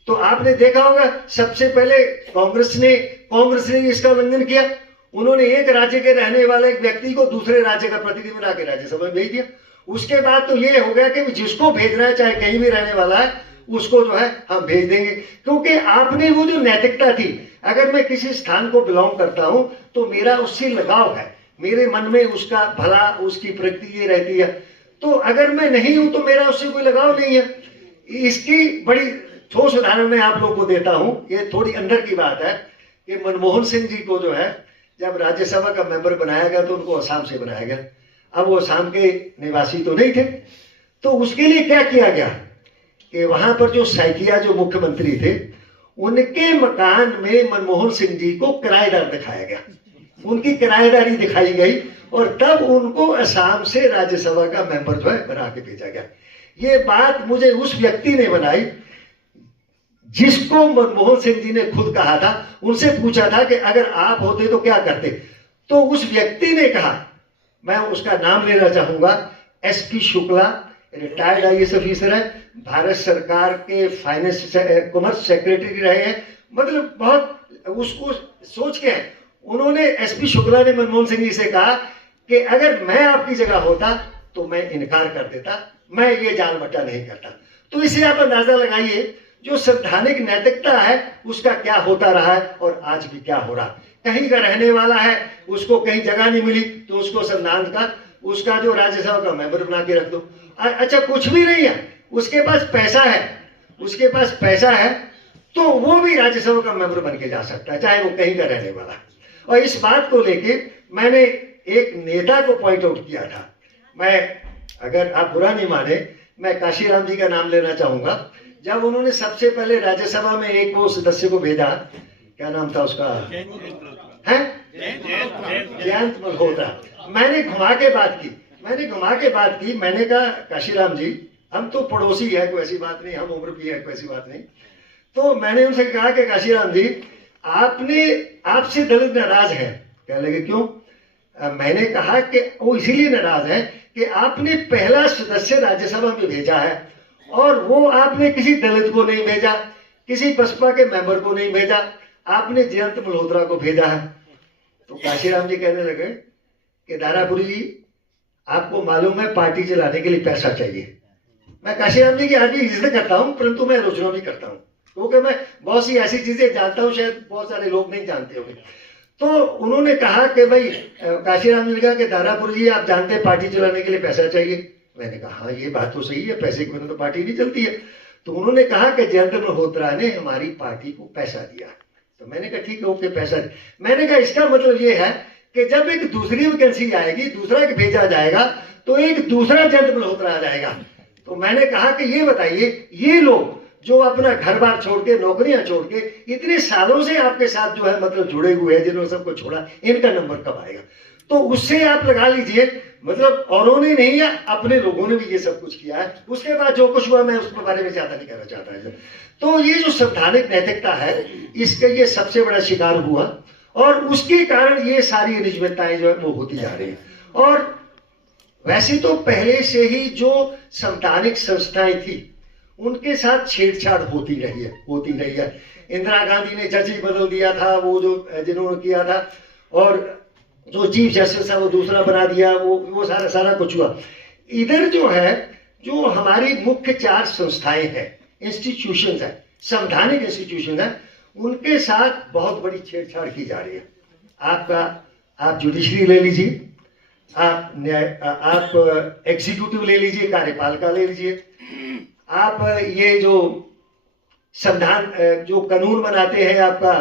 तो आपने देखा होगा सबसे पहले कांग्रेस ने इसका उल्लंघन किया। उन्होंने एक राज्य के रहने वाले एक व्यक्ति को दूसरे राज्य का प्रतिनिधि बना के राज्यसभा में भेज दिया। उसके बाद तो ये हो गया कि जिसको भेजना है चाहे कहीं भी रहने वाला है उसको जो है हम भेज देंगे, क्योंकि आपने वो जो नैतिकता थी, अगर मैं किसी स्थान को बिलोंग करता हूं तो मेरा उससे लगाव है, मेरे मन में उसका भला उसकी प्रकृति ये रहती है। तो अगर मैं नहीं हूं तो मेरा उससे कोई लगाव नहीं है। इसकी बड़ी ठोस उदाहरण मैं आप लोग को देता हूं। ये थोड़ी अंदर की बात है कि मनमोहन सिंह जी को जो है जब राज्यसभा का मेंबर बनाया गया तो उनको असम से बनाया गया। अब वो असम के निवासी तो नहीं थे, तो उसके लिए क्या किया गया कि वहां पर जो सैकिया जो मुख्यमंत्री थे उनके मकान में मनमोहन सिंह जी को किराएदार दिखाया गया, उनकी किराएदारी दिखाई गई और तब उनको असम से राज्यसभा का मेंबर जो है बना के भेजा गया। ये बात मुझे उस व्यक्ति ने बनाई जिसको मनमोहन सिंह जी ने खुद कहा था, उनसे पूछा था कि अगर आप होते तो क्या करते। तो उस व्यक्ति ने कहा, मैं उसका नाम लेना चाहूंगा, SP Shukla, retired IAS officer है, भारत सरकार के फाइनेंस कॉमर्स सेक्रेटरी रहे हैं, मतलब बहुत उसको सोच के उन्होंने एसपी शुक्ला ने मनमोहन सिंह जी से कहा कि अगर मैं आपकी जगह होता तो मैं इनकार कर देता, मैं ये जाल बट्टा नहीं करता। तो इसे आप अंदाजा लगाइए जो संवैधानिक नैतिकता है उसका क्या होता रहा है और आज भी क्या हो रहा है। कहीं का रहने वाला है उसको कहीं जगह नहीं मिली तो उसको संविधान का उसका जो राज्यसभा का मेंबर बना के रख दो। अच्छा कुछ भी नहीं है, उसके पास पैसा है तो वो भी राज्यसभा का मेंबर बन के जा सकता है, चाहे वो कहीं का रहने वाला है। और इस बात को लेके मैंने एक नेता को पॉइंट आउट किया था। मैं, अगर आप बुरा नहीं माने, मैं काशीराम जी का नाम लेना चाहूंगा। जब उन्होंने सबसे पहले राज्यसभा में एक वो सदस्य को भेजा, क्या नाम था उसका, है जयंत मल्होत्रा, मैंने घुमा के बात की। मैंने कहा काशीराम जी हम तो पड़ोसी है, कोई ऐसी बात नहीं, हम उम्र भी है, कोई ऐसी बात नहीं। तो मैंने उनसे कहा कि काशीराम जी आपसे दलित नाराज है। क्या लगे क्यों? मैंने कहा कि वो इसीलिए नाराज है कि आपने पहला सदस्य राज्यसभा में भेजा है और वो आपने किसी दलित को नहीं भेजा, किसी बसपा के मेंबर को नहीं भेजा, आपने जयंत मल्होत्रा को भेजा है। तो काशीराम जी कहने लगे कि दारापुरी जी आपको मालूम है पार्टी चलाने के लिए पैसा चाहिए। मैं काशीराम जी की हार्दिक इज्जत करता हूं परंतु मैं आलोचना भी करता हूं क्योंकि मैं बहुत सी ऐसी चीजें जानता हूं शायद बहुत सारे लोग नहीं जानते होंगे। तो उन्होंने कहा कि भाई, काशीराम जी ने कहा कि दारापुरी जी आप जानते हैं पार्टी चलाने के लिए पैसा चाहिए। मैंने कहा हाँ ये बात तो सही है, पैसे के बिना तो पार्टी नहीं चलती है। तो उन्होंने कहा कि जयंत मल्होत्रा ने हमारी पार्टी को पैसा दिया। तो मैंने कहा ठीक है ओके पैसा। मैंने कहा इसका मतलब ये है कि जब एक दूसरी वैकेंसी आएगी, दूसरा भेजा जाएगा तो एक दूसरा जयंत मल्होत्रा आ जाएगा। तो मैंने कहा कि ये बताइए ये लोग जो अपना घर बार छोड़ के नौकरियां छोड़ के इतने सालों से आपके साथ जो है मतलब जुड़े हुए हैं, जिन्होंने सबको छोड़ा, इनका नंबर कब आएगा? तो उससे आप लगा लीजिए मतलब औरों ने नहीं है, अपने लोगों ने भी ये सब कुछ किया है। उसके बाद जो कुछ हुआ मैं उसके बारे में ज्यादा नहीं कहना चाहता है। तो ये जो संवैधानिक नैतिकता है इसका ये सबसे बड़ा शिकार हुआ और उसके कारण ये सारी अनियमितताएं जो है वो होती जा रही है। और वैसे तो पहले से ही जो संवैधानिक संस्थाएं थी उनके साथ छेड़छाड़ होती रही है। इंदिरा गांधी ने जज ही बदल दिया था, वो जो जिन्होंने किया था, और जो चीफ जस्टिस है वो दूसरा बना दिया, वो सारा कुछ हुआ। इधर जो है जो हमारी मुख्य 4 संस्थाएं हैं, इंस्टीट्यूशंस है, संवैधानिक इंस्टीट्यूशन है, उनके साथ बहुत बड़ी छेड़छाड़ की जा रही है। आप जुडिशरी ले लीजिए, आप एग्जीक्यूटिव ले लीजिए, कार्यपालिका ले लीजिए, आप ये जो संविधान जो कानून बनाते हैं आपका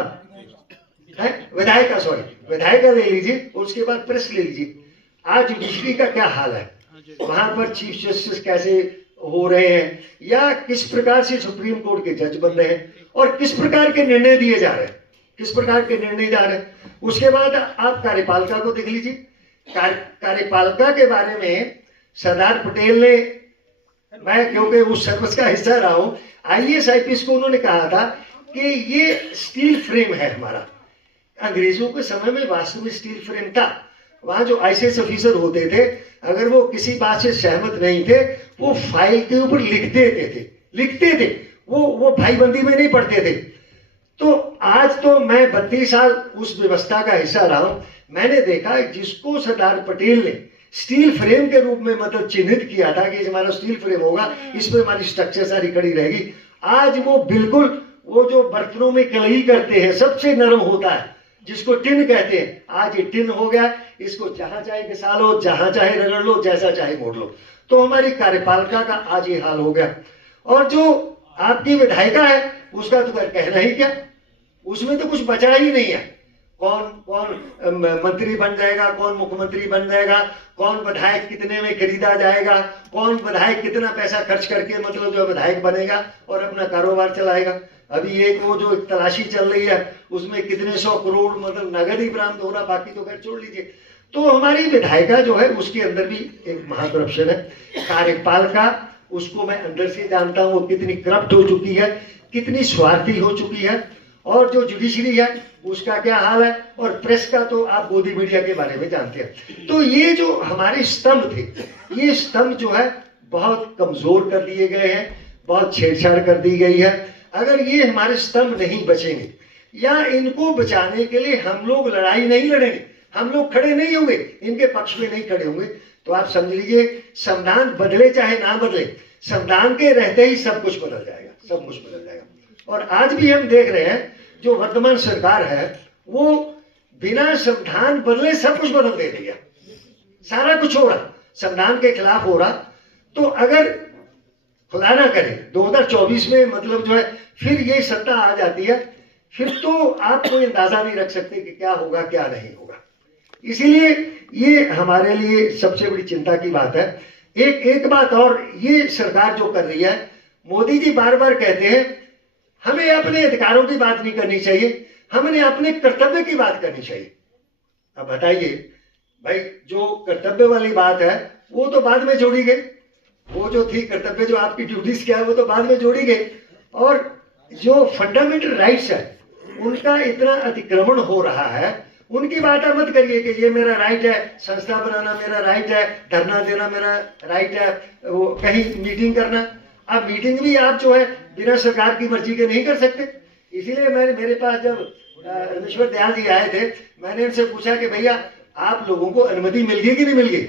है विधायिका ले लीजिए, उसके बाद प्रेस ले लीजिए। आज जुडिशरी का क्या हाल है, वहां पर चीफ जस्टिस कैसे हो रहे हैं, या किस प्रकार से सुप्रीम कोर्ट के जज बन रहे हैं, और किस प्रकार के निर्णय दिए जा रहे हैं, किस प्रकार के निर्णय जा रहे हैं। उसके बाद आप कार्यपालिका को देख लीजिए। कार्यपालिका के बारे में सरदार पटेल ने, मैं क्योंकि उस सर्विस का हिस्सा रहा हूं, IAS IPS को उन्होंने कहा था कि ये स्टील फ्रेम है हमारा। अंग्रेजों के समय में वास्तव में स्टील फ्रेम था। वहां जो ICS ऑफिसर होते थे, अगर वो किसी बात से सहमत नहीं थे, वो फाइल के ऊपर लिखते थे, वो भाईबंदी में नहीं पढ़ते थे। तो आज तो मैं 32 साल उस व्यवस्था का हिस्सा रहा हूं, मैंने देखा जिसको सरदार पटेल ने स्टील फ्रेम के रूप में मतलब चिन्हित किया था कि हमारा स्टील फ्रेम होगा, इसमें हमारी स्ट्रक्चर सारी खड़ी रहेगी, आज वो बिल्कुल वो जो बर्तनों में कलई करते हैं सबसे नरम होता है, जिसको टिन कहते हैं, आज ये टिन हो गया। इसको जहां चाहे घिसा लो, जहां चाहे रगड़ लो, जैसा चाहे मोड़ लो। तो हमारी कार्यपालिका का आज ये हाल हो गया। और जो आपकी विधायिका है उसका तो कहना ही क्या, उसमें तो कुछ बचा ही नहीं है। कौन मंत्री बन जाएगा, कौन मुख्यमंत्री बन जाएगा, कौन विधायक कितने में खरीदा जाएगा, कौन विधायक कितना पैसा खर्च करके मतलब जो विधायक बनेगा और अपना कारोबार चलाएगा। अभी एक वो जो तलाशी चल रही है उसमें कितने 100 करोड़ मतलब नगद ही बरामद हो रहा, बाकी तो खैर छोड़ लीजिए। तो हमारी विधायिका जो है उसके अंदर भी एक महाकरप्शन है। कार्यपालिका, उसको मैं अंदर से जानता हूँ वो कितनी करप्ट हो चुकी है, कितनी स्वार्थी हो चुकी है। और जो जुडिशरी है उसका क्या हाल है, और प्रेस का तो आप गोदी मीडिया के बारे में जानते हैं। तो ये जो हमारे स्तंभ थे, ये स्तंभ जो है बहुत कमजोर कर दिए गए हैं, बहुत छेड़छाड़ कर दी गई है। अगर ये हमारे स्तंभ नहीं बचेंगे, या इनको बचाने के लिए हम लोग लड़ाई नहीं लड़ेंगे, हम लोग खड़े नहीं होंगे, इनके पक्ष में नहीं खड़े होंगे, तो आप समझ लीजिए संविधान बदले चाहे ना बदले, संविधान के रहते ही सब कुछ बदल जाएगा, सब कुछ बदल जाएगा। और आज भी हम देख रहे हैं जो वर्तमान सरकार है वो बिना संविधान बदले सब कुछ बदल दे रही है, सारा कुछ हो रहा संविधान के खिलाफ हो रहा। तो अगर खुदा ना करे 2024 में मतलब जो है फिर ये सत्ता आ जाती है, फिर तो आप कोई अंदाजा नहीं रख सकते कि क्या होगा क्या नहीं होगा। इसीलिए ये हमारे लिए सबसे बड़ी चिंता की बात है। एक बात और, ये सरकार जो कर रही है, मोदी जी बार बार कहते हैं हमें अपने अधिकारों की बात नहीं करनी चाहिए, हमें अपने कर्तव्य की बात करनी चाहिए। अब बताइए भाई, जो कर्तव्य वाली बात है वो तो बाद में जोड़ी गई, वो जो थी कर्तव्य जो आपकी ड्यूटीज क्या है वो तो बाद में जोड़ी गई। और जो फंडामेंटल राइट्स है उनका इतना अतिक्रमण हो रहा है, उनकी बात आप मत करिए कि ये मेरा राइट है, संस्था बनाना मेरा राइट है, धरना देना मेरा राइट है, वो कहीं मीटिंग करना। अब मीटिंग भी आप जो है बिना सरकार की मर्जी के नहीं कर सकते। इसीलिए मेरे पास जब रामेश्वर दयाल जी आए थे, मैंने उनसे पूछा कि भैया आप लोगों को अनुमति मिल गई कि नहीं मिल गई।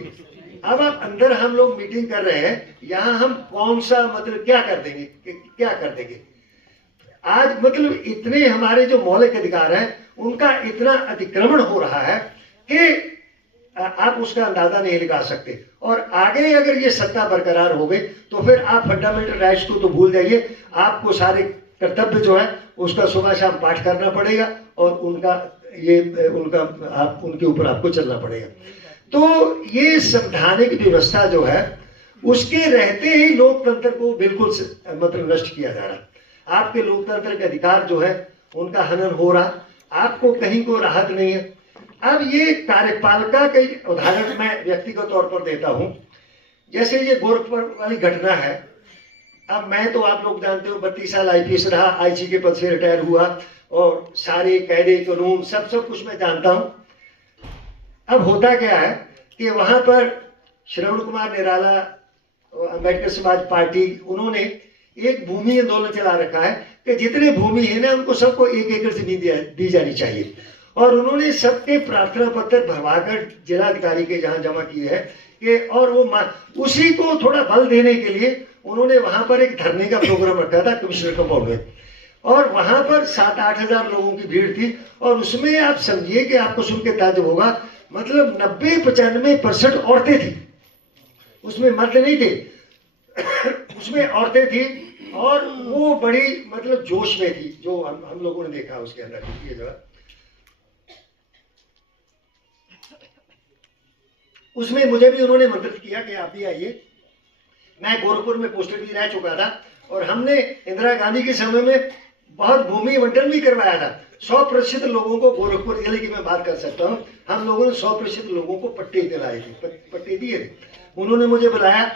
अब आप अंदर हम लोग मीटिंग कर रहे हैं, यहाँ हम कौन सा मतलब क्या कर देंगे, क्या कर देंगे। आज मतलब इतने हमारे जो मौलिक अधिकार हैं उनका इतना अतिक्रमण हो रहा है कि आप उसका अंदाजा नहीं लगा सकते। और आगे अगर ये सत्ता बरकरार हो गई तो फिर आप फंडामेंटल राइट्स को तो भूल जाइए, आपको सारे कर्तव्य जो है उसका सुबह शाम पाठ करना पड़ेगा और उनके ऊपर आपको चलना पड़ेगा। तो ये संवैधानिक व्यवस्था जो है उसके रहते ही लोकतंत्र को बिल्कुल मतलब नष्ट किया जा रहा। आपके लोकतंत्र के अधिकार जो है उनका हनन हो रहा, आपको कहीं को राहत नहीं है। अब ये कार्यपालिका के उदाहरण मैं व्यक्तिगत तौर पर देता हूं, जैसे ये गोरखपुर वाली घटना है। अब मैं तो आप लोग जानते हो 32 साल IPS रहा, IG के पद से रिटायर हुआ और सारे कायदे कानून सब कुछ मैं जानता हूं। अब होता क्या है कि वहां पर श्रवण कुमार निराला, अम्बेडकर समाज पार्टी, उन्होंने एक भूमि आंदोलन चला रखा है कि जितने भूमि है ना उनको सबको 1 एकड़ जमीन दी जानी चाहिए। और उन्होंने सबके प्रार्थना पत्र भरवाकर जिलाधिकारी के जहां जमा किए हैं कि, और वो उसी को थोड़ा बल देने के लिए उन्होंने वहां पर एक धरने का प्रोग्राम रखा था कमिश्नर कंपाउंड में। और वहां पर 7-8 हजार लोगों की भीड़ थी। और उसमें आप समझिए कि आपको सुन के ताज्जुब होगा, मतलब 90-95% औरतें थी, उसमें मर्द नहीं थे उसमें औरतें थी। और वो बड़ी मतलब जोश में थी, जो हम लोगों ने देखा उसके अंदर ये जो है। उसमें मुझे भी उन्होंने आमंत्रित किया कि आप भी आइए। मैं गोरखपुर में पोस्टर भी रह चुका था और हमने इंदिरा गांधी के समय में बहुत भूमि बंटन भी करवाया था। 100% लोगों को, गोरखपुर जिले की मैं बात कर सकता हूँ, हम लोगों ने 100% लोगों को पट्टे दिलाए थे, पट्टे दिए थे। उन्होंने मुझे बुलाया,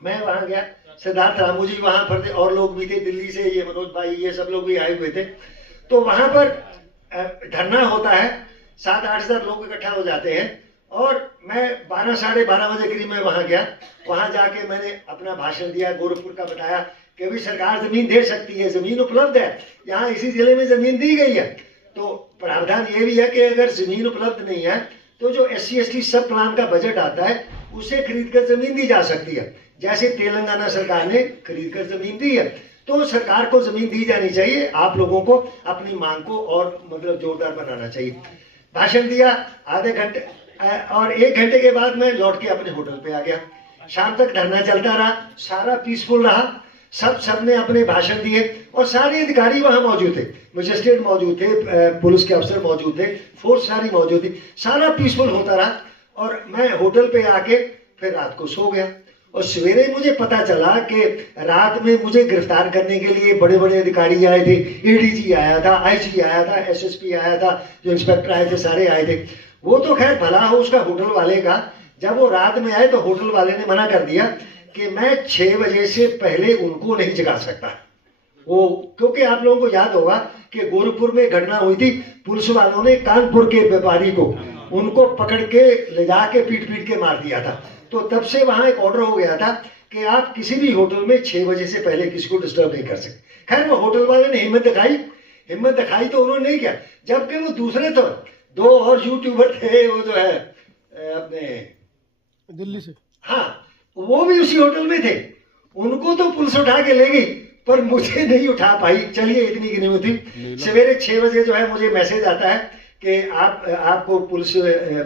मैं वहां गया, सिद्धार्थ रामू जी वहां पर थे और लोग भी थे दिल्ली से, ये मनोज भाई, ये सब लोग भी आए हुए थे। तो वहां पर धरना होता है, 7-8 हजार लोग इकट्ठा हो जाते हैं और मैं 12-12:30 बजे करीब मैं वहां गया। वहां जाके मैंने अपना भाषण दिया, गोरखपुर का बताया कि अभी सरकार जमीन दे सकती है, जमीन उपलब्ध है, यहाँ इसी जिले में जमीन दी गई है। तो प्रावधान ये भी है कि अगर जमीन उपलब्ध नहीं है तो जो SC/ST सब प्लान का बजट आता है उसे खरीद कर जमीन दी जा सकती है, जैसे तेलंगाना सरकार ने खरीद कर जमीन दी है। तो सरकार को जमीन दी जानी चाहिए, आप लोगों को अपनी मांग को और मतलब जोरदार बनाना चाहिए। भाषण दिया आधे घंटे और 1 घंटे के बाद मैं लौट के अपने होटल पे आ गया। शाम तक धरना चलता रहा, सारा पीसफुल रहा, सब ने अपने भाषण दिए और सारे अधिकारी वहां मौजूद थे, मजिस्ट्रेट मौजूद थे, पुलिस के अफसर मौजूद थे, फोर्स सारी मौजूद थी, सारा पीसफुल होता रहा। और मैं होटल पे आके फिर रात को सो गया। और सवेरे मुझे पता चला कि रात में मुझे गिरफ्तार करने के लिए बड़े बड़े अधिकारी आए थे, ADG आया था, IG आया था, SSP आया था, जो इंस्पेक्टर आए थे सारे आए थे। वो तो खैर भला हो उसका होटल वाले का, जब वो रात में आए तो होटल वाले ने मना कर दिया कि मैं 6 बजे से पहले उनको नहीं जगा सकता। वो क्योंकि आप लोगों को याद होगा कि गोरखपुर में घटना हुई थी, पुलिस वालों ने कानपुर के व्यापारी को उनको पकड़ के ले जाके पीट के मार दिया था। तो तब से वहां एक ऑर्डर हो गया था कि आप किसी भी होटल में 6 बजे से पहले किसी को डिस्टर्ब नहीं कर सकते। खैर वो होटल वाले ने हिम्मत दिखाई तो उन्होंने नहीं किया, जबकि वो दूसरे तो 2 और यूट्यूबर थे, वो जो है अपने दिल्ली से, हाँ, वो भी उसी होटल में थे। उनको तो पुलिस उठा के ले गई, पर मुझे नहीं उठा पाई। चलिए इतनी गिनी हुई थी। सवेरे 6 बजे जो है मुझे मैसेज आता है कि आपको पुलिस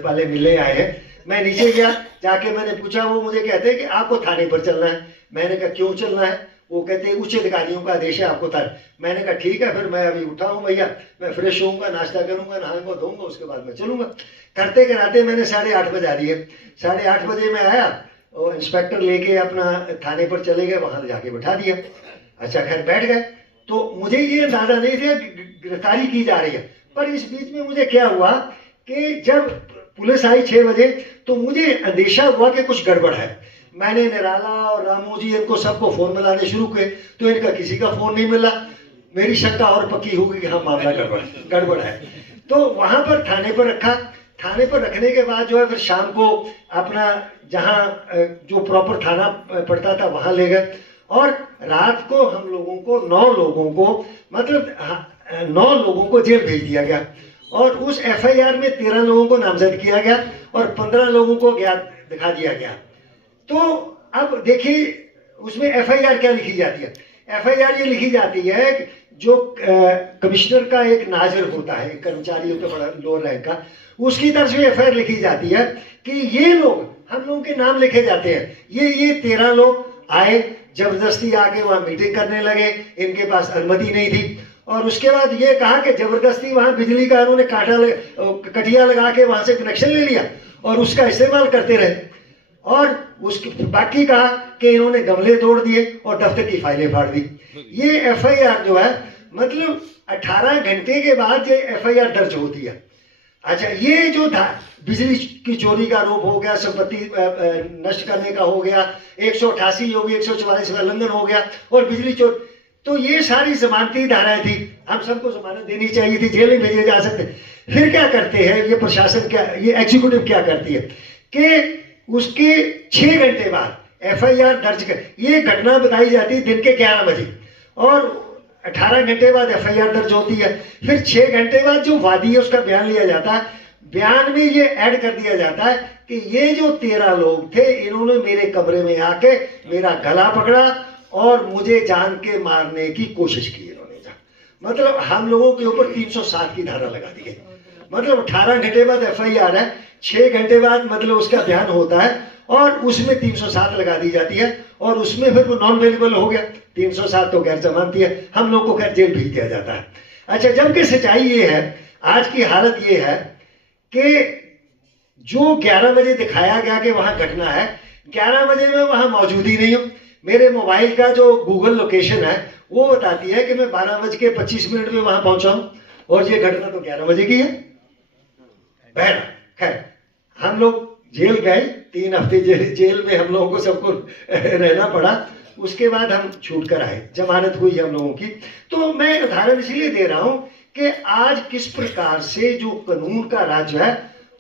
वाले मिलने आए हैं। मैं नीचे गया, जाके मैंने पूछा, वो मुझे कहते हैं कि आपको थाने पर चलना है। मैंने कहा क्यों चलना है? वो कहते हैं उच्च अधिकारियों का आदेश है आपको थाने। मैंने कहा ठीक है, फिर मैं अभी उठा हूँ भैया, मैं फ्रेश होऊंगा, नाश्ता करूंगा, नहाऊंगा धोऊंगा, उसके बाद मैं चलूंगा। करते कराते मैंने 8:30 बजा दिए। 8:30 बजे मैं आया और इंस्पेक्टर लेके अपना थाने पर चले गए, वहां जाके बैठा दिया। अच्छा खैर बैठ गए। तो मुझे ये अंदाजा नहीं था गिरफ्तारी की जा रही है। पर इस बीच में मुझे क्या हुआ कि जब पुलिस आई 6 बजे तो मुझे अंदेशा हुआ कि कुछ गड़बड़ है। मैंने निराला और रामू जी इनको सबको फोन मिलाने शुरू किए, तो इनका किसी का फोन नहीं मिला। मेरी शंका और पक्की हो गई कि हाँ मामला गड़बड़ है। तो वहां पर थाने पर रखा। थाने पर रखने के बाद जो है फिर शाम को अपना जहां जो प्रॉपर थाना पड़ता था वहां ले गए। और रात को हम लोगों को 9 लोगों को मतलब 9 लोगों को जेल भेज दिया गया। और उस FIR में 13 लोगों को नामजद किया गया और 15 लोगों को दिखा दिया गया। तो अब देखिए उसमें FIR क्या लिखी जाती है? FIR ये लिखी जाती है जो कमिश्नर का एक नाजर होता है, एक कर्मचारी होता है बड़ा लोअर रैंक का, उसकी तरफ से FIR लिखी जाती है कि ये लोग, हम लोगों के नाम लिखे जाते हैं। ये 13 लोग आए, जबरदस्ती आके वहां मीटिंग करने लगे, इनके पास अनुमति नहीं थी। और उसके बाद ये कहा कि जबरदस्ती वहां बिजली का उन्होंने कटिया लगा के वहां से कनेक्शन ले लिया और उसका इस्तेमाल करते रहे। और उसके बाकी कहा कि इन्होंने गमले तोड़ दिए और दफ्तर की फाइलें फाड़ दी। ये FIR जो है मतलब 18 घंटे के बाद ये FIR दर्ज होती है। अच्छा, ये जो था बिजली की चोरी का आरोप हो गया, संपत्ति नष्ट करने का हो गया, 188 हो गई, 144 का उल्लंघन हो गया और बिजली चोरी, तो ये सारी जमानती धाराएं थी। हम सबको जमानत देनी चाहिए थी, जेल में भेजे जा सकते। फिर क्या करते हैं ये प्रशासन, क्या ये एग्जीक्यूटिव क्या करती है कि उसके 6 घंटे बाद FIR दर्ज कर, ये घटना बताई जाती है दिन के 11 बजे और 18 घंटे बाद FIR दर्ज होती है। फिर 6 घंटे बाद जो वादी है उसका बयान लिया जाता है। बयान में ये ऐड कर दिया जाता है कि ये जो 13 लोग थे इन्होंने मेरे कमरे में आके मेरा गला पकड़ा और मुझे जान के मारने की कोशिश की इन्होंने। मतलब हम लोगों के ऊपर 307 की धारा लगा दी गई। मतलब 18 घंटे बाद FIR है, 6 घंटे बाद मतलब उसका बयान होता है और उसमें 307 लगा दी जाती है और उसमें फिर वो नॉन अवेलेबल हो गया। 307 तो गैर जमानती है, हम लोग को खैर जेल भेज दिया जाता है। अच्छा, जबकि सच्चाई ये है, आज की हालत ये है कि जो 11 बजे दिखाया गया कि वहां घटना है, 11 बजे में वहां मौजूद ही नहीं हूं। मेरे मोबाइल का जो गूगल लोकेशन है वो बताती है कि मैं 12:25 में वहां पहुंचा हूं और ये घटना तो 11 बजे की है। बहरा खैर, हम लोग जेल गए, 3 हफ्ते जेल में हम लोगों को सबको रहना पड़ा। उसके बाद हम छूट कर आए, जमानत हुई हम लोगों की। तो मैं उदाहरण इसलिए दे रहा हूं कि आज किस प्रकार से जो कानून का राज है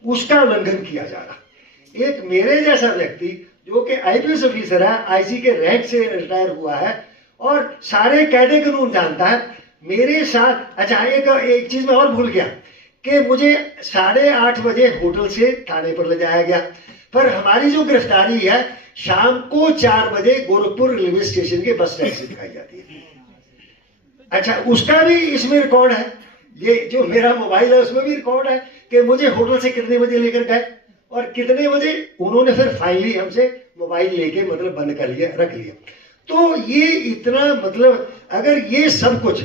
उसका उल्लंघन किया जा रहा। एक मेरे जैसा व्यक्ति जो कि IPS ऑफिसर है, IC के रैंक से रिटायर हुआ है और सारे कायदे कानून जानता है, मेरे साथ। अच्छा, एक चीज मैं और भूल गया कि मुझे 8:30 बजे होटल से थाने पर ले जाया गया, पर हमारी जो गिरफ्तारी है शाम को 4 बजे गोरखपुर रेलवे स्टेशन के बस स्टैंड से दिखाई जाती है। अच्छा, उसका भी इसमें रिकॉर्ड है, ये जो मेरा मोबाइल है उसमें भी रिकॉर्ड है कि मुझे होटल से कितने बजे लेकर गए और कितने बजे उन्होंने फिर फाइनली हमसे मोबाइल लेके मतलब बंद कर लिया, रख लिया। तो ये इतना मतलब अगर ये सब कुछ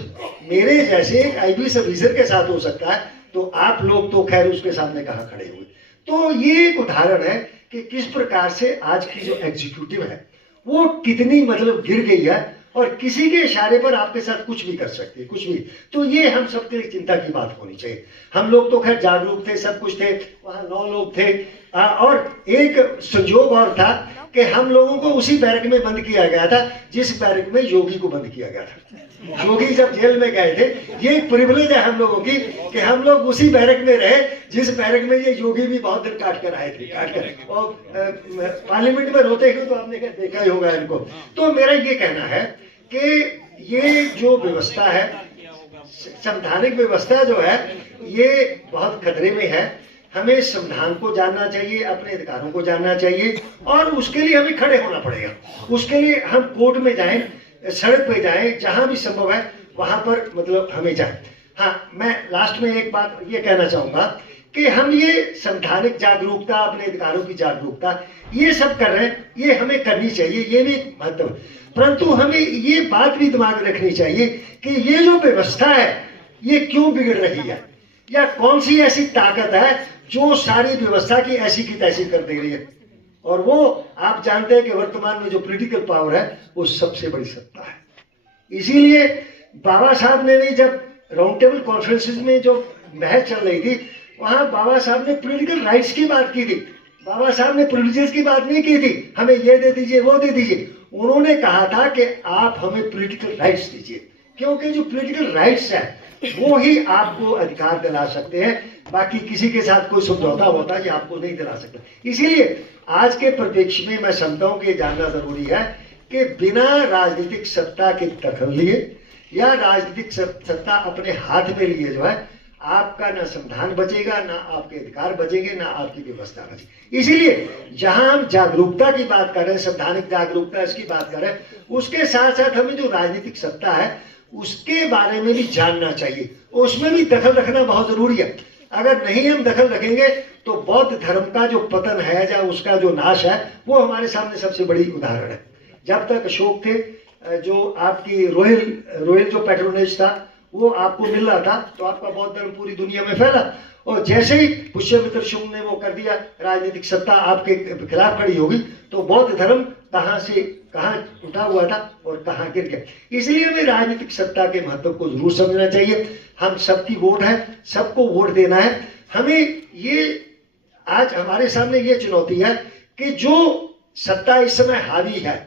मेरे जैसे एक IPS ऑफिसर के साथ हो सकता है तो आप लोग तो खैर उसके सामने कहाँ खड़े हुए। तो ये एक उदाहरण है कि किस प्रकार से आज की जो एग्जीक्यूटिव है वो कितनी मतलब गिर गई है और किसी के इशारे पर आपके साथ कुछ भी कर सकते हैं, कुछ भी। तो ये हम सबके लिए चिंता की बात होनी चाहिए। हम लोग तो खैर जागरूक थे, सब कुछ थे, वहां 9 लोग थे। और एक संजोग और था कि हम लोगों को उसी बैरक में बंद किया गया था जिस बैरक में योगी को बंद किया गया था। योगी जब जेल में गए थे, ये एक प्रिविलेज है हम लोगों की कि हम लोग उसी बैरक में रहे जिस बैरक में ये योगी भी बहुत दिन काट कर आए थे, काट कर। और पार्लियामेंट में रोते हुए तो आपने देखा ही होगा इनको। तो मेरा ये कहना है कि ये जो व्यवस्था है, संवैधानिक व्यवस्था जो है, ये बहुत खतरे में है। हमें संविधान को जानना चाहिए, अपने अधिकारों को जानना चाहिए और उसके लिए हमें खड़े होना पड़ेगा। उसके लिए हम कोर्ट में जाएं, सड़क पे जाएं, जहां भी संभव है वहां पर मतलब हमें जाएं। हाँ, मैं लास्ट में एक बात ये कहना चाहूंगा कि हम ये संवैधानिक जागरूकता, अपने अधिकारों की जागरूकता, ये सब कर रहे हैं, ये हमें करनी चाहिए, ये भी महत्व। परंतु हमें ये बात भी दिमाग में रखनी चाहिए कि ये जो व्यवस्था है ये क्यों बिगड़ रही है, या कौन सी ऐसी ताकत है जो सारी व्यवस्था की ऐसी की तैसी कर दे रही है। और वो आप जानते हैं कि वर्तमान में जो पॉलिटिकल पावर है वो सबसे बड़ी सत्ता है। इसीलिए बाबा साहब ने भी जब राउंड टेबल कॉन्फ्रेंसेस में जो बहस चल रही थी, वहां बाबा साहब ने पॉलिटिकल राइट्स की बात की थी। बाबा साहब ने प्रिविलेजेस की बात नहीं की थी, हमें ये दे दीजिए, वो दे दीजिए। उन्होंने कहा था कि आप हमें पॉलिटिकल राइट्स दीजिए, क्योंकि जो पॉलिटिकल राइट्स है वो ही आपको अधिकार दिला सकते हैं, बाकी किसी के साथ कोई समझौता होता है आपको नहीं दिला सकता। इसीलिए आज के परिप्रेक्ष्य में मैं समझता हूं कि जानना जरूरी है कि बिना राजनीतिक सत्ता के दखल लिए या राजनीतिक सत्ता अपने हाथ में लिए जो है, आपका ना संविधान बचेगा, ना आपके अधिकार बचेंगे, ना आपकी व्यवस्था बचेगी। इसीलिए जहां हम जागरूकता की बात कर रहे हैं, संवैधानिक जागरूकता इसकी बात कर रहे हैं, उसके साथ साथ हमें जो राजनीतिक सत्ता है उसके बारे में भी जानना चाहिए, उसमें भी दखल रखना बहुत जरूरी है। अगर नहीं हम दखल रखेंगे तो बौद्ध धर्म का जो पतन है या उसका जो नाश है वो हमारे सामने सबसे बड़ी उदाहरण है। जब तक अशोक थे, जो आपकी रोयल जो पैट्रोनेज था वो आपको मिल रहा था, तो आपका बौद्ध धर्म पूरी दुनिया में फैला। और जैसे ही पुष्यमित्र शुंग ने वो कर दिया, राजनीतिक सत्ता आपके खिलाफ खड़ी होगी, तो बौद्ध धर्म कहां से कहां उठा हुआ था और कहां गिर गया। इसलिए हमें राजनीतिक सत्ता के महत्व को जरूर समझना चाहिए। हम सबकी वोट है, सबको वोट देना है। हमें ये आज हमारे सामने ये चुनौती है कि जो सत्ता इस समय हावी है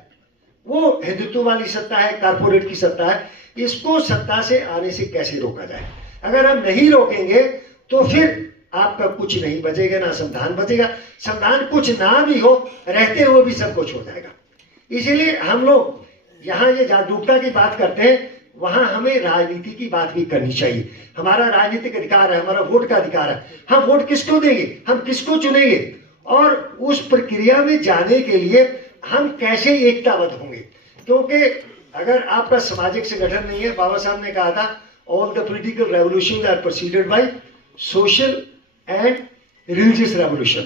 वो हिंदुत्व वाली सत्ता है, कारपोरेट की सत्ता है, इसको सत्ता से आने से कैसे रोका जाए। अगर हम नहीं रोकेंगे तो फिर आपका कुछ नहीं बचेगा, ना संविधान बचेगा। संविधान कुछ ना भी हो, रहते हुए भी सब कुछ हो जाएगा। इसीलिए हम लोग यहाँ ये जागरूकता की बात करते हैं, वहां हमें राजनीति की बात भी करनी चाहिए। हमारा राजनीतिक अधिकार है, हमारा वोट का अधिकार है। हम वोट किसको देंगे, हम किसको चुनेंगे, और उस प्रक्रिया में जाने के लिए हम कैसे एकताबद्ध होंगे। क्योंकि अगर आपका सामाजिक संगठन नहीं है, बाबा साहब ने कहा था, all the political revolutions are preceded by social and religious revolution.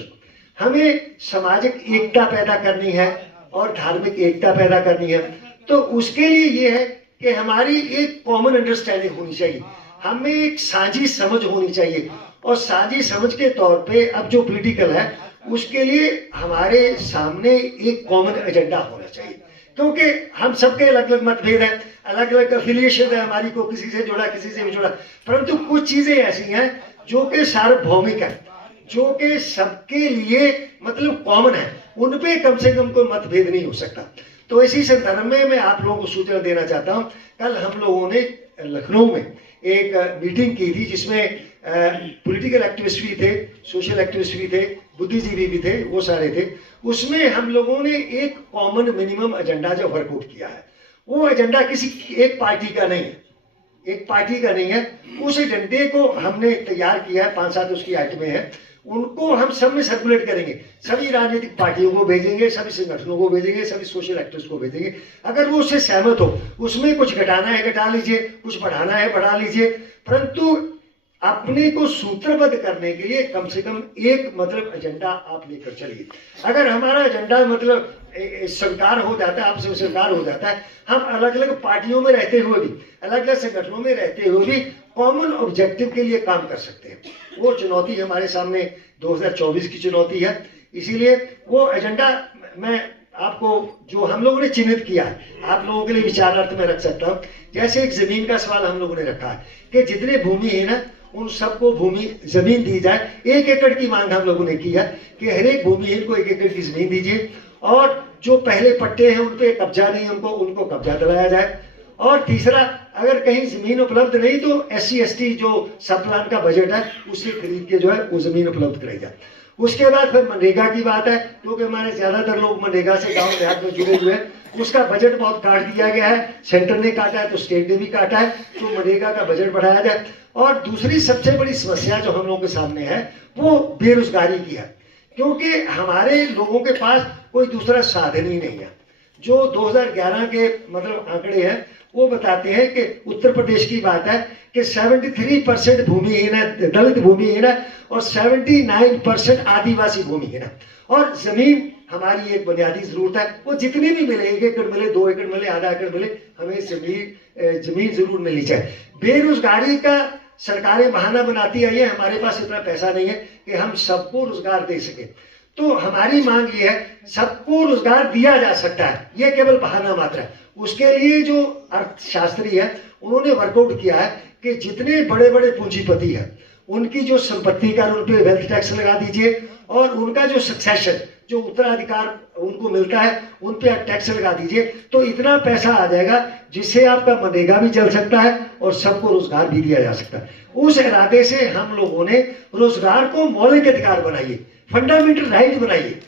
हमें सामाजिक एकता पैदा करनी है और धार्मिक एकता पैदा करनी है, तो उसके लिए ये है कि हमारी एक कॉमन अंडरस्टैंडिंग होनी चाहिए, हमें एक साझी समझ होनी चाहिए, और साझी समझ के तौर पे अब जो पॉलिटिकल है उसके लिए हमारे सामने एक कॉमन एजेंडा होना चाहिए, क्योंकि हम सबके अलग अलग मतभेद हैं, अलग अलग अफिलिएशन है हमारी, को किसी से जुड़ा किसी से भी जुड़ा, परंतु कुछ चीजें ऐसी हैं जो कि सार्वभौमिक है, जो कि सबके लिए मतलब कॉमन है, उन पे कम से कम कोई मतभेद नहीं हो सकता। तो इसी संदर्भ में मैं आप लोगों को सूचना देना चाहता हूं, कल हम लोगों ने लखनऊ में एक मीटिंग की थी जिसमें पॉलिटिकल एक्टिविस्ट भी थे, सोशल एक्टिविस्ट भी थे, बुद्धिजीवी भी थे, वो सारे थे। उसमें हम लोगों ने एक कॉमन मिनिमम एजेंडा जो वर्कआउट किया है, वो एजेंडा किसी एक पार्टी का नहीं है, एक पार्टी का नहीं है, उस एजेंडे को हमने तैयार किया है, 5-7 उसकी आइटमें हैं, उनको हम सब में सर्कुलेट करेंगे, सभी राजनीतिक पार्टियों को भेजेंगे, सभी संगठनों को भेजेंगे, सभी सोशल एक्टिविस्ट को भेजेंगे। अगर वो उससे सहमत हो, उसमें कुछ घटाना है घटा लीजिए, कुछ बढ़ाना है बढ़ा लीजिए, परंतु अपने को सूत्रबद्ध करने के लिए कम से कम एक मतलब एजेंडा आप लेकर चलिए। अगर हमारा एजेंडा मतलब स्वीकार हो जाता है, आपसे स्वीकार हो जाता है, हम अलग अलग पार्टियों में रहते हुए भी, अलग अलग संगठनों में रहते हुए भी कॉमन ऑब्जेक्टिव के लिए काम कर सकते हैं। वो चुनौती हमारे सामने 2024 की चुनौती है, इसीलिए वो एजेंडा मैं आपको जो हम लोगों ने चिन्हित किया है आप लोगों के लिए विचारार्थ में रख सकता हूँ। जैसे एक जमीन का सवाल हम लोगों ने रखा है कि जितने भूमि है ना उन सबको भूमि जमीन दी जाए, 1 एकड़ की मांग हम लोगों ने की है कि हर एक भूमिहीन को 1 एकड़ की जमीन दीजिए, और जो पहले पट्टे हैं उन पे कब्जा नहीं, उनको कब्जा दिलाया जाए। और तीसरा, अगर कहीं जमीन उपलब्ध नहीं तो SC/ST जो सब प्लान का बजट है उससे खरीद के जो है वो जमीन उपलब्ध कराई जाए। उसके बाद फिर मनरेगा की बात है, क्योंकि हमारे ज्यादातर लोग मनरेगा से गांव देहात में जुड़े हुए हैं, उसका बजट बहुत काट दिया गया है, सेंटर ने काटा है तो स्टेट ने भी काटा है, तो मनरेगा का बजट बढ़ाया जाए। और दूसरी सबसे बड़ी समस्या जो हम लोगों के सामने है वो बेरोजगारी की है, क्योंकि हमारे लोगों के पास कोई दूसरा साधन ही नहीं है। जो 2011 के मतलब आंकड़े हैं वो बताते हैं कि उत्तर प्रदेश की बात है कि 73% भूमिहीन है, दलित भूमिहीन है, और 79% आदिवासी भूमिहीन है। और जमीन हमारी एक बुनियादी जरूरत है, वो जितनी भी मिले, 1 एकड़ मिले, 2 एकड़ मिले, आधा एकड़ मिले, हमें जमीन जरूर मिलनी चाहिए। बेरोजगारी का सरकारें बहाना बनाती आई है, हमारे पास इतना पैसा नहीं है कि हम सबको रोजगार दे सके। तो हमारी मांग ये है, सबको रोजगार दिया जा सकता है, ये केवल बहाना मात्र है। उसके लिए जो अर्थशास्त्री है उन्होंने वर्कआउट किया है कि जितने बड़े बड़े पूंजीपति हैं उनकी जो संपत्ति का उन पर वेल्थ टैक्स लगा दीजिए, और उनका जो सक्सेशन जो उत्तराधिकार उनको मिलता है उन पे आप टैक्स लगा दीजिए, तो इतना पैसा आ जाएगा जिससे आपका मनरेगा भी चल सकता है और सबको रोजगार भी दिया जा सकता है। उस इरादे से हम लोगों ने रोजगार को मौलिक अधिकार बनाइए, फंडामेंटल राइट बनाइए,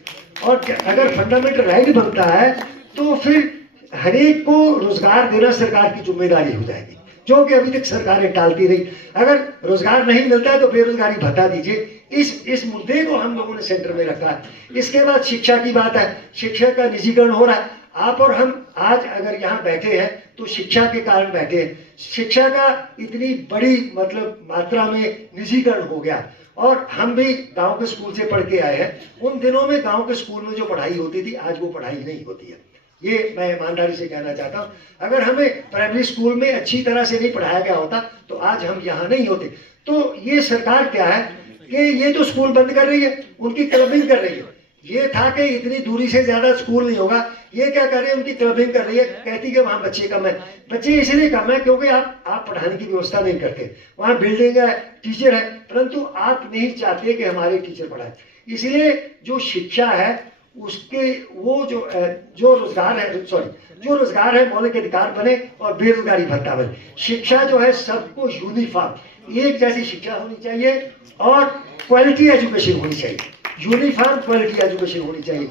और अगर फंडामेंटल राइट बनता है तो फिर हर एक को रोजगार देना सरकार की जिम्मेदारी हो जाएगी, जो कि अभी तक सरकारें टालती रही। अगर रोजगार नहीं मिलता है तो बेरोजगारी भत्ता दीजिए, इस मुद्दे को हम लोगों ने सेंटर में रखा है। इसके बाद शिक्षा की बात है, शिक्षा का निजीकरण हो रहा है। आप और हम आज अगर यहाँ बैठे हैं तो शिक्षा के कारण बैठे हैं। शिक्षा का इतनी बड़ी मतलब मात्रा में निजीकरण हो गया, और हम भी गांव के स्कूल से पढ़ के आए हैं। उन दिनों में गांव के स्कूल में जो पढ़ाई होती थी आज वो पढ़ाई नहीं होती है, ये मैं ईमानदारी से कहना चाहता हूँ। अगर हमें प्राइमरी स्कूल में अच्छी तरह से नहीं पढ़ाया गया होता तो आज हम यहाँ नहीं होते। तो ये सरकार क्या है कि ये जो स्कूल बंद कर रही है उनकी क्लबिंग कर रही है। ये था कि इतनी दूरी से ज्यादा स्कूल नहीं होगा, ये क्या कर रही है, उनकी क्लबिंग कर रही है, कहती कि वहाँ बच्चे कम है। बच्चे इसलिए कम है क्योंकि आप पढ़ाने की व्यवस्था नहीं करते, वहाँ बिल्डिंग है, टीचर है, परंतु आप नहीं चाहते कि हमारे टीचर पढ़ाए। इसलिए जो शिक्षा है उसके वो जो रोजगार है मौलिक अधिकार बने और बेरोजगारी भत्ता बने। शिक्षा जो है सबको यूनिफॉर्म एक जैसी शिक्षा होनी चाहिए और क्वालिटी एजुकेशन होनी चाहिए, यूनिफॉर्म क्वालिटी एजुकेशन होनी चाहिए।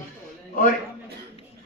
और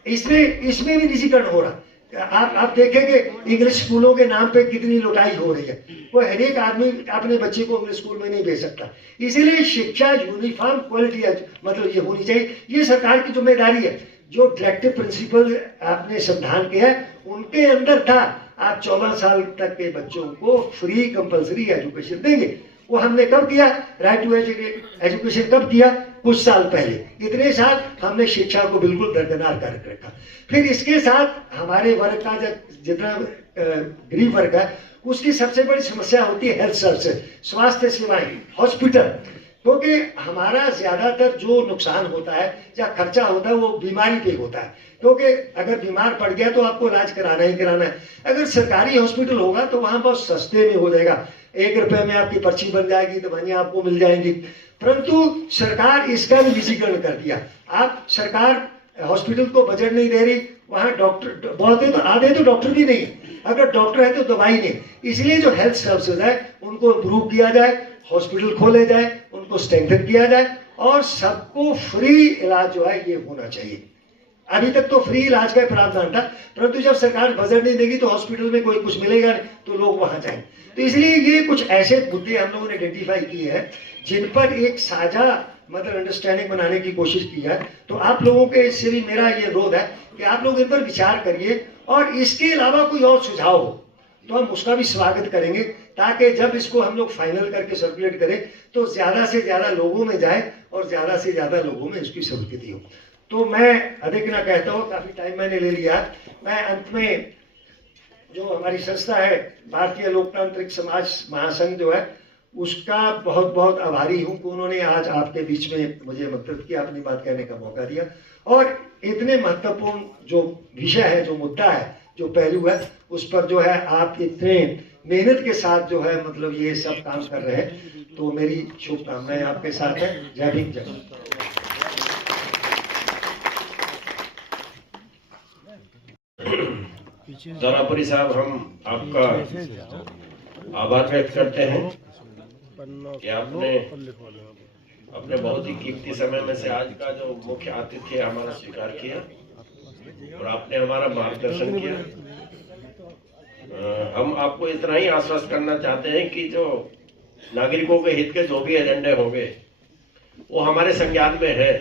इसमें भी निजीकरण हो रहा। आप देखेंगे इंग्लिश स्कूलों के नाम पे कितनी लुटाई हो रही है। वो हर एक आदमी अपने बच्चे को इंग्लिश स्कूल में नहीं भेज सकता। इसीलिए शिक्षा यूनिफॉर्म क्वालिटी मतलब ये होनी चाहिए, ये सरकार की जिम्मेदारी है। जो डायरेक्टिव प्रिंसिपल आपने संविधान के है उनके अंदर था आप 14 साल तक के बच्चों को फ्री कंपलसरी एजुकेशन देंगे। वो हमने कब दिया? राइट टू एजुकेशन कब दिया? कुछ साल पहले। इतने साल हमने शिक्षा को बिल्कुल दरदनार कर रखा। फिर इसके साथ हमारे वर्ग का जितना गरीब वर्ग है, उसकी सबसे बड़ी समस्या होती है हेल्थ सर्विस, स्वास्थ्य सेवाएं, हॉस्पिटल। क्योंकि हमारा ज्यादातर जो नुकसान होता है या खर्चा होता है वो बीमारी पे होता है। क्योंकि अगर बीमार पड़ गया तो आपको इलाज कराना ही कराना है। अगर सरकारी हॉस्पिटल होगा तो वहां बहुत सस्ते में हो जाएगा, 1 रुपए में आपकी पर्ची बन जाएगी, दवाइयां आपको मिल जाएंगी। परंतु सरकार इसका भी विजीकरण कर दिया। आप सरकार हॉस्पिटल को बजट नहीं दे रही, वहां डॉक्टर बहुत है तो आधे तो डॉक्टर भी नहीं, अगर डॉक्टर है तो दवाई नहीं। इसलिए जो हेल्थ सर्विसेज है उनको इम्प्रूव किया जाए, हॉस्पिटल खोले जाए, उनको स्ट्रेंथन किया जाए और सबको फ्री इलाज जो है ये होना चाहिए। अभी तक तो फ्री इलाज का प्रावधान था, परंतु जब सरकार बजट नहीं देगी तो हॉस्पिटल में कोई कुछ मिलेगा नहीं, तो लोग वहां जाएंगे। तो इसलिए ये कुछ ऐसे मुद्दे हम लोगों ने आइडेंटिफाई किए हैं जिन पर एक साझा मतलब अंडरस्टैंडिंग बनाने की कोशिश की है। तो आप लोगों के इससे भी मेरा ये अनुरोध है कि आप लोग इन पर विचार करिए और इसके अलावा कोई और सुझाव हो तो हम उसका भी स्वागत करेंगे, ताकि जब इसको हम लोग फाइनल करके सर्कुलेट करें तो ज्यादा से ज्यादा लोगों में जाए और ज्यादा से ज्यादा लोगों में इसकी स्वीकृति हो। तो मैं अधिक ना कहता हूँ, काफी टाइम मैंने ले लिया। मैं अंत में जो हमारी संस्था है भारतीय लोकतांत्रिक समाज महासंघ जो है उसका बहुत बहुत आभारी हूँ कि उन्होंने आज आपके बीच में मुझे मदद किया, अपनी बात कहने का मौका दिया और इतने महत्वपूर्ण जो विषय है, जो मुद्दा है, जो पहलू है, उस पर जो है आप इतने मेहनत के साथ जो है मतलब ये सब काम कर रहे हैं। तो मेरी शुभकामनाएं आपके साथ है। जय भीम, जय भारत। दारापुरी साहब, हम आपका आभार व्यक्त करते हैं कि आपने अपने बहुत ही कीमती समय में से आज का जो मुख्य आतिथ्य हमारा स्वीकार किया और आपने हमारा मार्गदर्शन किया। हम आपको इतना ही आश्वस्त करना चाहते हैं कि जो नागरिकों के हित के जो भी एजेंडे होंगे वो हमारे संज्ञान में है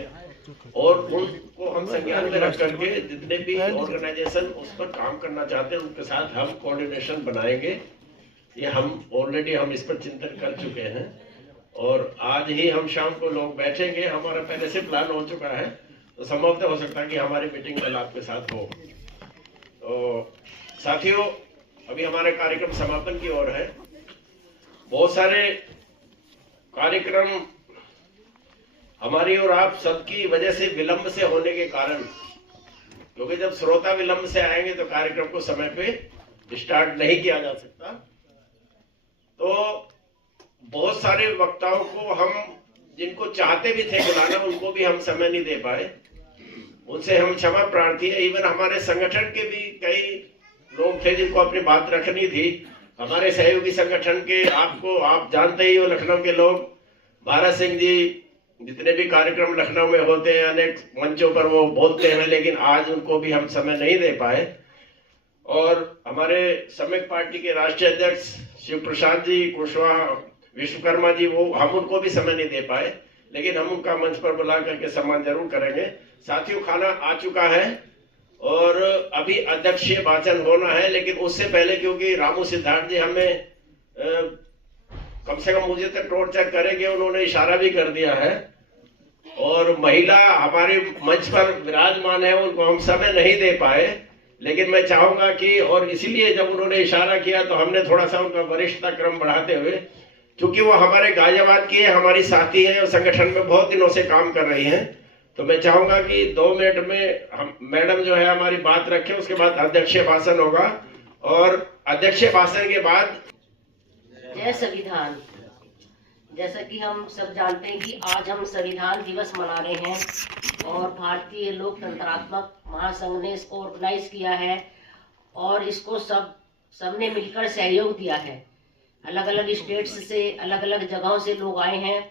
और उनको हम संज्ञान में रख करके जितने भी ऑर्गेनाइजेशन उस पर काम करना चाहते हैं उनके साथ हम कोऑर्डिनेशन बनाएंगे। ये हम ऑलरेडी इस पर चिंतन कर चुके हैं और आज ही हम शाम को लोग बैठेंगे, हमारा पहले से प्लान हो चुका है। तो संभवतः हो सकता है कि हमारी मीटिंग कल आपके साथ हो। तो साथियों, अभी हमारे कार्यक्रम समापन की ओर है। बहुत सारे कार्यक्रम हमारी और आप सबकी वजह से विलंब से होने के कारण, क्योंकि जब श्रोता विलंब से आएंगे तो कार्यक्रम को समय पे स्टार्ट नहीं किया जा सकता। तो बहुत सारे वक्ताओं को हम जिनको चाहते भी थे बुलाना उनको भी हम समय नहीं दे पाए, उनसे हम क्षमा प्रार्थी है। इवन हमारे संगठन के भी कई लोग थे जिनको अपनी बात रखनी थी। हमारे सहयोगी संगठन के आप जानते ही हो, लखनऊ के लोग, भारत सिंह जी, जितने भी कार्यक्रम लखनऊ में होते हैं अनेक मंचों पर वो बोलते हैं, लेकिन आज उनको भी हम समय नहीं दे पाए। और हमारे सम्यक पार्टी के राष्ट्रीय अध्यक्ष शिव प्रसाद जी कुशवाहा, विश्वकर्मा जी, वो हम उनको भी समय नहीं दे पाए, लेकिन हम उनका मंच पर बुला करके सम्मान जरूर करेंगे। साथियों, खाना आ चुका है और अभी अध्यक्षीय भाषण होना है, लेकिन उससे पहले क्योंकि रामू सिद्धार्थ जी हमें कम से कम मुझे तो टॉर्चर करेंगे, उन्होंने इशारा भी कर दिया है और महिला हमारे मंच पर विराजमान है, उनको हम समय नहीं दे पाए। लेकिन मैं चाहूंगा कि, और इसीलिए जब उन्होंने इशारा किया तो हमने थोड़ा सा उनका वरिष्ठता क्रम बढ़ाते हुए, क्योंकि वो हमारे गाजियाबाद की है, हमारी साथी है और संगठन में बहुत दिनों से काम कर रही हैं, तो मैं चाहूंगा कि 2 मिनट में हम मैडम जो है हमारी बात रखें, उसके बाद अध्यक्षीय भाषण होगा और अध्यक्षीय भाषण के बाद जय संविधान। जैसा कि हम सब जानते हैं कि आज हम संविधान दिवस मना रहे हैं और भारतीय लोकतंत्रात्मक महासंघ ने इसको ऑर्गेनाइज किया है और इसको सबने मिलकर सहयोग दिया है। अलग अलग स्टेट्स से, अलग अलग जगहों से लोग आए हैं,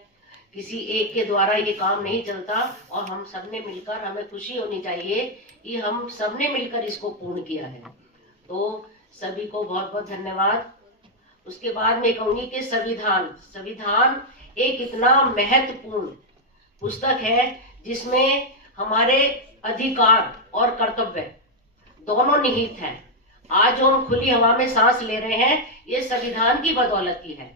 किसी एक के द्वारा ये काम नहीं चलता और हम सबने मिलकर, हमें खुशी होनी चाहिए कि हम सबने मिलकर इसको पूर्ण किया है। तो सभी को बहुत बहुत धन्यवाद। उसके बाद मैं कहूंगी कि संविधान एक इतना महत्वपूर्ण पुस्तक है जिसमें हमारे अधिकार और कर्तव्य दोनों निहित हैं आज जो हम खुली हवा में सांस ले रहे हैं ये संविधान की बदौलत ही है।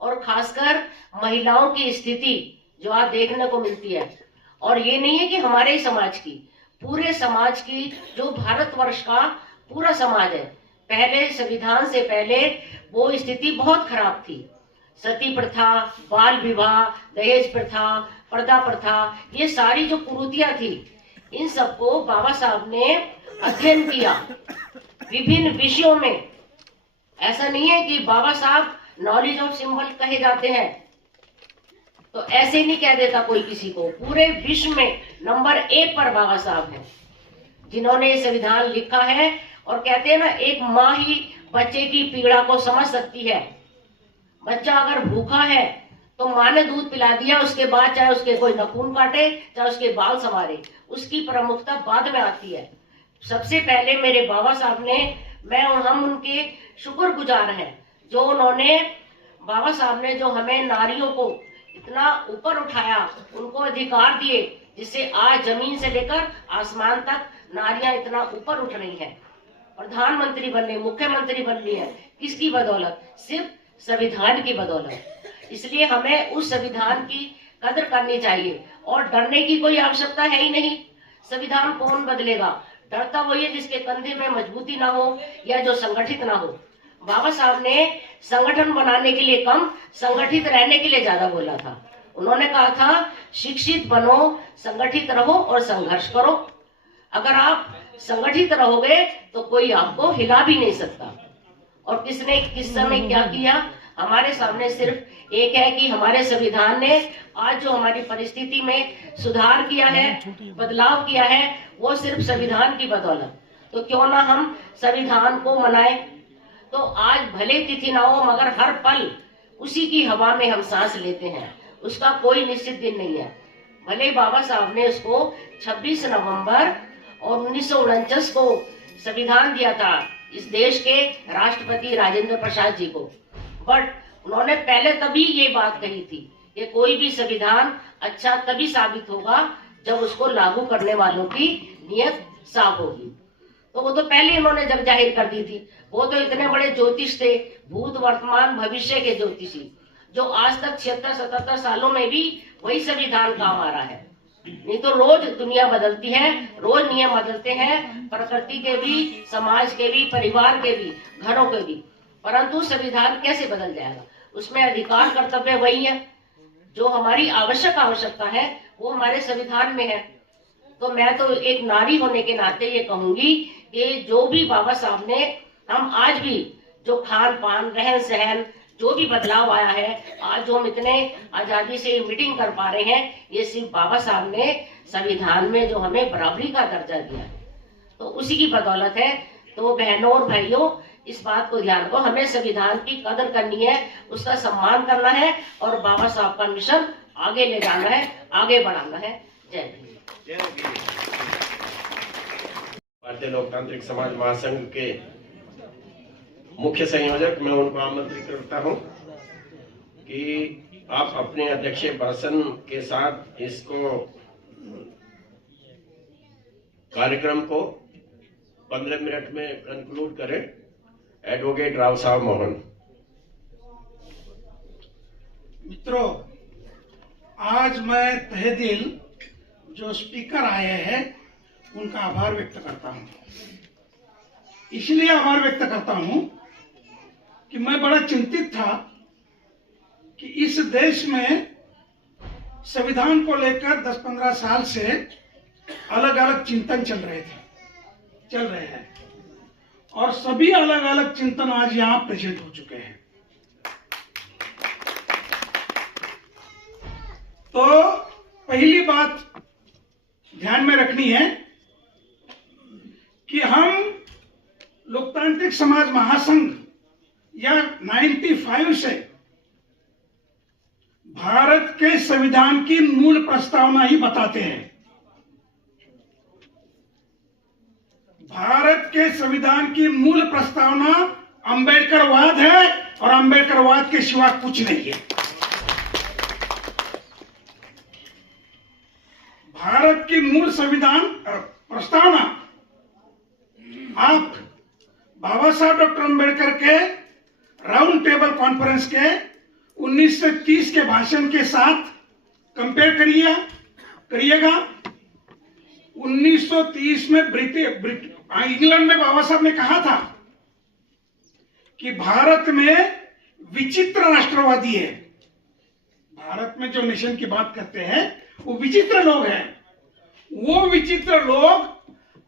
और खासकर महिलाओं की स्थिति जो आज देखने को मिलती है, और ये नहीं है कि हमारे ही समाज की, पूरे समाज की, जो भारतवर्ष का पूरा समाज है, पहले संविधान से पहले वो स्थिति बहुत खराब थी। सती प्रथा, बाल विवाह, दहेज प्रथा, पर्दा प्रथा, ये सारी जो कुरीतियां थी, इन सबको बाबा साहब ने अध्ययन किया विभिन्न विषयों में। ऐसा नहीं है कि बाबा साहब नॉलेज ऑफ सिंबल कहे जाते हैं तो ऐसे नहीं कह देता कोई किसी को। पूरे विश्व में नंबर 1 पर बाबा साहब हैं जिन्होंने संविधान लिखा है। और कहते हैं ना, एक माँ ही बच्चे की पीड़ा को समझ सकती है। बच्चा अगर भूखा है तो माँ ने दूध पिला दिया, उसके बाद चाहे उसके कोई नाखून काटे, चाहे उसके बाल संवारे, उसकी प्रमुखता बाद में आती है। सबसे पहले मेरे बाबा साहब ने, हम उनके शुक्रगुजार हैं जो उन्होंने, बाबा साहब ने जो हमें नारियों को इतना ऊपर उठाया, उनको अधिकार दिए, जिससे आज जमीन से लेकर आसमान तक नारियां इतना ऊपर उठ रही हैं, प्रधानमंत्री बन रही, मुख्यमंत्री बन रही है। किसकी बदौलत? सिर्फ संविधान की बदौलत। इसलिए हमें उस संविधान की कदर करनी चाहिए और डरने की कोई आवश्यकता है ही नहीं। संविधान कौन बदलेगा? डरता वही है जिसके कंधे में मजबूती ना हो या जो संगठित ना हो। बाबा साहब ने संगठन बनाने के लिए कम, संगठित रहने के लिए ज्यादा बोला था। उन्होंने कहा था, शिक्षित बनो, संगठित रहो और संघर्ष करो। अगर आप संगठित रहोगे तो कोई आपको हिला भी नहीं सकता। और किसने किस समय क्या किया, हमारे सामने सिर्फ एक है कि हमारे संविधान ने आज जो हमारी परिस्थिति में सुधार किया है, बदलाव किया है, वो सिर्फ संविधान की बदौलत। तो क्यों ना हम संविधान को मनाएं। तो आज भले तिथि ना हो, मगर हर पल उसी की हवा में हम सांस लेते हैं, उसका कोई निश्चित दिन नहीं है। भले बाबा साहब ने उसको 26 नवंबर और 1949 को संविधान दिया था इस देश के राष्ट्रपति राजेंद्र प्रसाद जी को, बट उन्होंने पहले तभी ये बात कही थी कि कोई भी संविधान अच्छा तभी साबित होगा जब उसको लागू करने वालों की नियत साफ होगी। तो वो तो पहले उन्होंने जब जाहिर कर दी थी। वो तो इतने बड़े ज्योतिष थे, भूत वर्तमान भविष्य के ज्योतिषी, जो आज तक 76-77 सालों में भी वही संविधान काम आ रहा है। नहीं तो रोज दुनिया बदलती है, रोज नियम बदलते हैं, प्रकृति के भी, समाज के भी, परिवार के भी, घरों के भी, परंतु संविधान कैसे बदल जाएगा? उसमें अधिकार कर्तव्य वही है। जो हमारी आवश्यकता है वो हमारे संविधान में है। तो मैं तो एक नारी होने के नाते ये कहूंगी कि जो भी बाबा साहब ने, हम आज भी जो खान पान, रहन सहन, जो भी बदलाव आया है, आज जो हम इतने आजादी से मीटिंग कर पा रहे हैं, ये सिर्फ बाबा साहब ने संविधान में जो हमें बराबरी का दर्जा दिया है, तो उसी की बदौलत है। तो बहनों और भाइयों, इस बात को ध्यान को, हमें संविधान की कदर करनी है, उसका सम्मान करना है और बाबा साहब का मिशन आगे ले जाना है, आगे बढ़ाना है। जय हिंद। भारतीय लोकतांत्रिक समाज महासंघ के मुख्य संयोजक, मैं उनको आमंत्रित करता हूं कि आप अपने अध्यक्षीय भाषण के साथ इसको, कार्यक्रम को 15 मिनट में कंक्लूड करें। एडवोकेट राव साहब मोहन। मित्रों, आज मैं तहे दिल जो स्पीकर आए हैं उनका आभार व्यक्त करता हूं। इसलिए आभार व्यक्त करता हूं कि मैं बड़ा चिंतित था कि इस देश में संविधान को लेकर 10-15 साल से अलग अलग चिंतन चल रहे हैं और सभी अलग अलग चिंतन आज यहां प्रेजेंट हो चुके हैं। तो पहली बात ध्यान में रखनी है कि हम लोकतांत्रिक समाज महासंघ या 95 से भारत के संविधान की मूल प्रस्तावना ही बताते हैं। भारत के संविधान की मूल प्रस्तावना अंबेडकरवाद है और अंबेडकरवाद के सिवा कुछ नहीं है। भारत की मूल संविधान प्रस्तावना आप बाबा साहब डॉक्टर अम्बेडकर के राउंड टेबल कॉन्फ्रेंस के 1930 के भाषण के साथ कंपेयर करिएगा। 1930 में इंग्लैंड में बाबा साहब ने कहा था कि भारत में विचित्र राष्ट्रवादी है। भारत में जो नेशन की बात करते हैं वो विचित्र लोग हैं। वो विचित्र लोग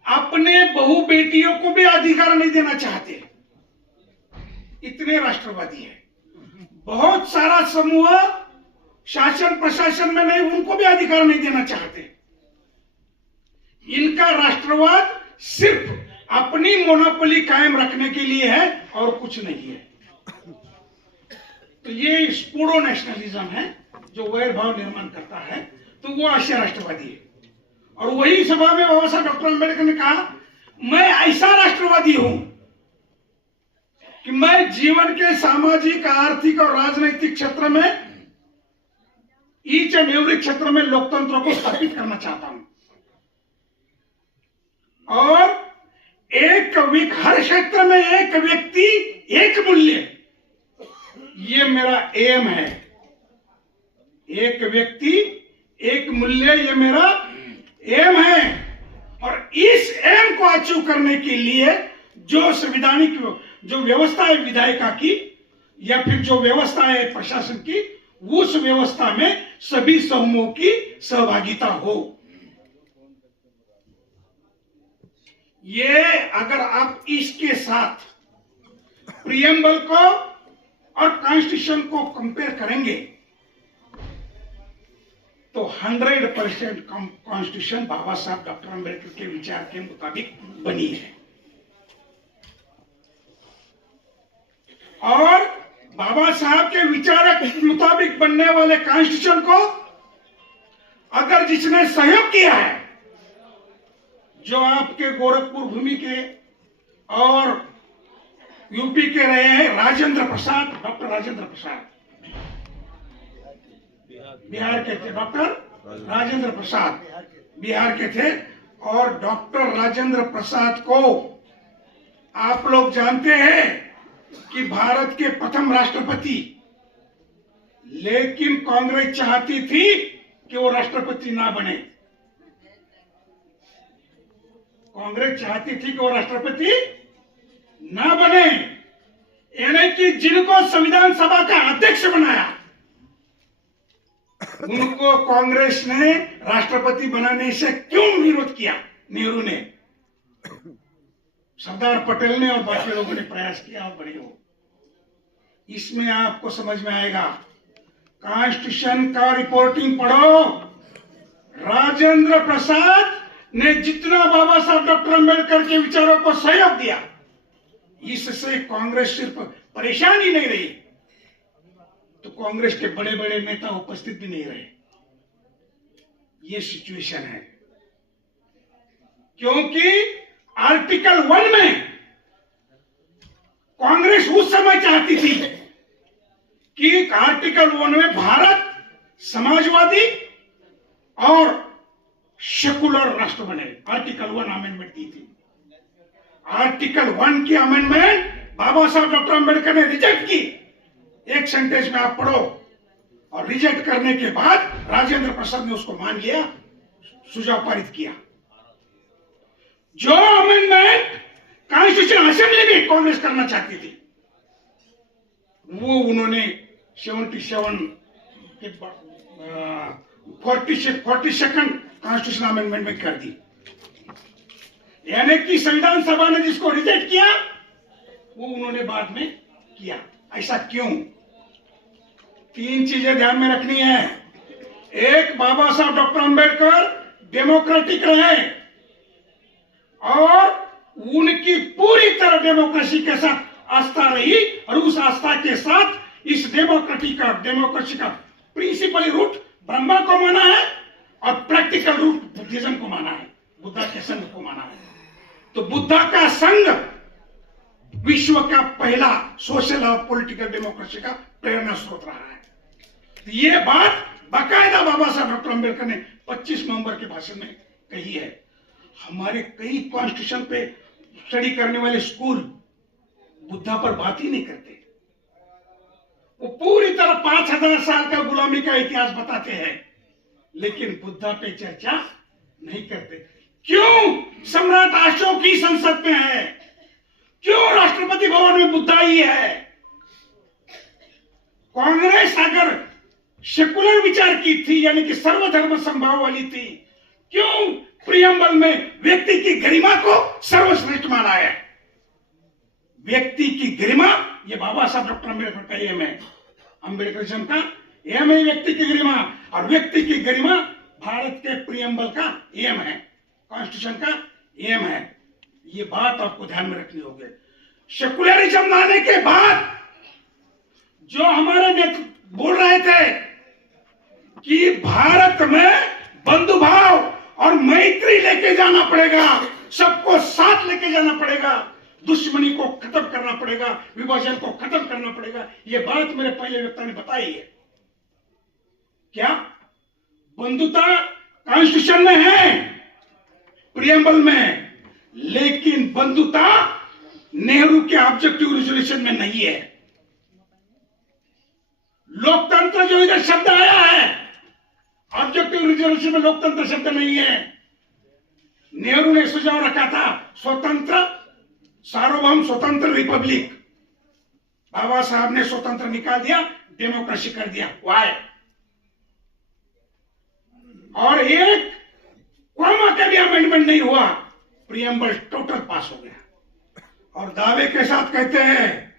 अपने बहू बेटियों को भी अधिकार नहीं देना चाहते, इतने राष्ट्रवादी है। बहुत सारा समूह शासन प्रशासन में नहीं, उनको भी अधिकार नहीं देना चाहते। इनका राष्ट्रवाद सिर्फ अपनी मोनोपोली कायम रखने के लिए है और कुछ नहीं है। तो ये स्पूडो नेशनलिज्म है जो वैर भाव निर्माण करता है, तो वो आशय राष्ट्रवादी है। और वही सभा में बाबा साहब डॉक्टर अम्बेडकर ने कहा, मैं ऐसा राष्ट्रवादी हूं कि मैं जीवन के सामाजिक, आर्थिक और राजनीतिक क्षेत्र में, ईच एंड एवरी क्षेत्र में लोकतंत्र को स्थापित करना चाहता हूं। और हर क्षेत्र में एक व्यक्ति एक मूल्य, ये मेरा एम है। एक व्यक्ति एक मूल्य, ये मेरा एम है। और इस एम को अचीव करने के लिए जो संवैधानिक जो व्यवस्था है विधायिका की, या फिर जो व्यवस्था है प्रशासन की, उस व्यवस्था में सभी समूहों की सहभागिता हो। ये अगर आप इसके साथ प्रियम्बल को और कॉन्स्टिट्यूशन को कंपेयर करेंगे तो 100% कॉन्स्टिट्यूशन बाबा साहब डॉक्टर अम्बेडकर के विचार के मुताबिक बनी है। और बाबा साहब के विचार के मुताबिक बनने वाले कॉन्स्टिट्यूशन को अगर जिसने सहयोग किया है, जो आपके गोरखपुर भूमि के और यूपी के रहे हैं राजेंद्र प्रसाद, डॉक्टर राजेंद्र प्रसाद, बिहार के थे डॉक्टर राजेंद्र प्रसाद, बिहार के थे। और डॉक्टर राजेंद्र प्रसाद को आप लोग जानते हैं कि भारत के प्रथम राष्ट्रपति, लेकिन कांग्रेस चाहती थी कि वो राष्ट्रपति ना बने। कांग्रेस चाहती थी कि वो राष्ट्रपति ना बने, यानी कि जिनको संविधान सभा का अध्यक्ष बनाया उनको कांग्रेस ने राष्ट्रपति बनाने से क्यों विरोध किया? नेहरू ने, सरदार पटेल ने और बाकी लोगों ने प्रयास किया और बड़े हो। इसमें आपको समझ में आएगा। कॉन्स्टिट्यूशन का रिपोर्टिंग पढ़ो। राजेंद्र प्रसाद ने जितना बाबा साहब डॉक्टर अम्बेडकर के विचारों को सहयोग दिया, इससे कांग्रेस सिर्फ परेशान ही नहीं रही, तो कांग्रेस के बड़े बड़े नेता उपस्थित भी नहीं रहे। ये सिचुएशन है, क्योंकि आर्टिकल 1 में कांग्रेस उस समय चाहती थी कि आर्टिकल 1 में भारत समाजवादी और सेकुलर राष्ट्र बने। आर्टिकल 1 अमेंडमेंट दी थी। आर्टिकल 1 की अमेंडमेंट बाबा साहब डॉक्टर अम्बेडकर ने रिजेक्ट की। एक सेंटेंस में आप पढ़ो। और रिजेक्ट करने के बाद राजेंद्र प्रसाद ने उसको मान लिया, सुझाव पारित किया। जो अमेंडमेंट कॉन्स्टिट्यूशन असेंबली में कांग्रेस करना चाहती थी, वो उन्होंने 42nd कॉन्स्टिट्यूशन अमेंडमेंट में कर दी। यानी कि संविधान सभा ने जिसको रिजेक्ट किया वो उन्होंने बाद में किया। ऐसा क्यों? 3 चीजें ध्यान में रखनी है। एक, बाबा साहब डॉक्टर अम्बेडकर डेमोक्रेटिक रहे और उनकी पूरी तरह डेमोक्रेसी के साथ आस्था रही, और उस आस्था के साथ इस डेमोक्रेसी का प्रिंसिपली रूट ब्रह्मा को माना है और प्रैक्टिकल रूट बुद्धिज्म को माना है, बुद्धा के संघ को माना है। तो बुद्धा का संघ विश्व का पहला सोशल और पॉलिटिकल डेमोक्रेसी का प्रेरणा स्रोत रहा है। तो ये बात बाकायदा बाबा साहब डॉक्टर अम्बेडकर ने 25 नवंबर के भाषण में कही है। हमारे कई कॉन्स्टिट्यूशन पे स्टडी करने वाले स्कूल बुद्धा पर बात ही नहीं करते। वो पूरी तरह 5000 साल का गुलामी का इतिहास बताते हैं, लेकिन बुद्धा पे चर्चा नहीं करते। क्यों सम्राट अशोक की संसद में है? क्यों राष्ट्रपति भवन में बुद्धा ही है? कांग्रेस अगर सेकुलर विचार की थी, यानी कि सर्वधर्म संभाव वाली थी, क्यों प्रियम्बल में व्यक्ति की गरिमा को सर्वश्रेष्ठ माना है? व्यक्ति की गरिमा, ये बाबा साहब डॉक्टर अम्बेडकर का एम है, अम्बेडकरिज्म का एम है व्यक्ति की गरिमा, और व्यक्ति की गरिमा भारत के प्रियम्बल का एम है, कॉन्स्टिट्यूशन का एम है। ये बात आपको ध्यान में रखनी होगी। सेकुलरिज्म लाने के बाद जो हमारे नेता बोल रहे थे कि भारत में बंधुभाव और मैत्री लेके जाना पड़ेगा, सबको साथ लेके जाना पड़ेगा, दुश्मनी को खत्म करना पड़ेगा, विभाजन को खत्म करना पड़ेगा, ये बात मेरे पहले वक्ता ने बताई है। क्या बंधुता कॉन्स्टिट्यूशन में है, प्रियम्बल में, लेकिन बंधुता नेहरू के ऑब्जेक्टिव रेजोल्यूशन में नहीं है। लोकतंत्र जो इधर शब्द आया है, ऑब्जेक्टिव रेजोल्यूशन में लोकतंत्र शब्द नहीं है। नेहरू ने सुझाव रखा था स्वतंत्र, सार्वभौम स्वतंत्र रिपब्लिक। बाबा साहब ने स्वतंत्र निकाल दिया, डेमोक्रेसी कर दिया। वाई? और एक कॉमा का भी अमेंडमेंट नहीं हुआ, प्रियम्बल टोटल पास हो गया। और दावे के साथ कहते हैं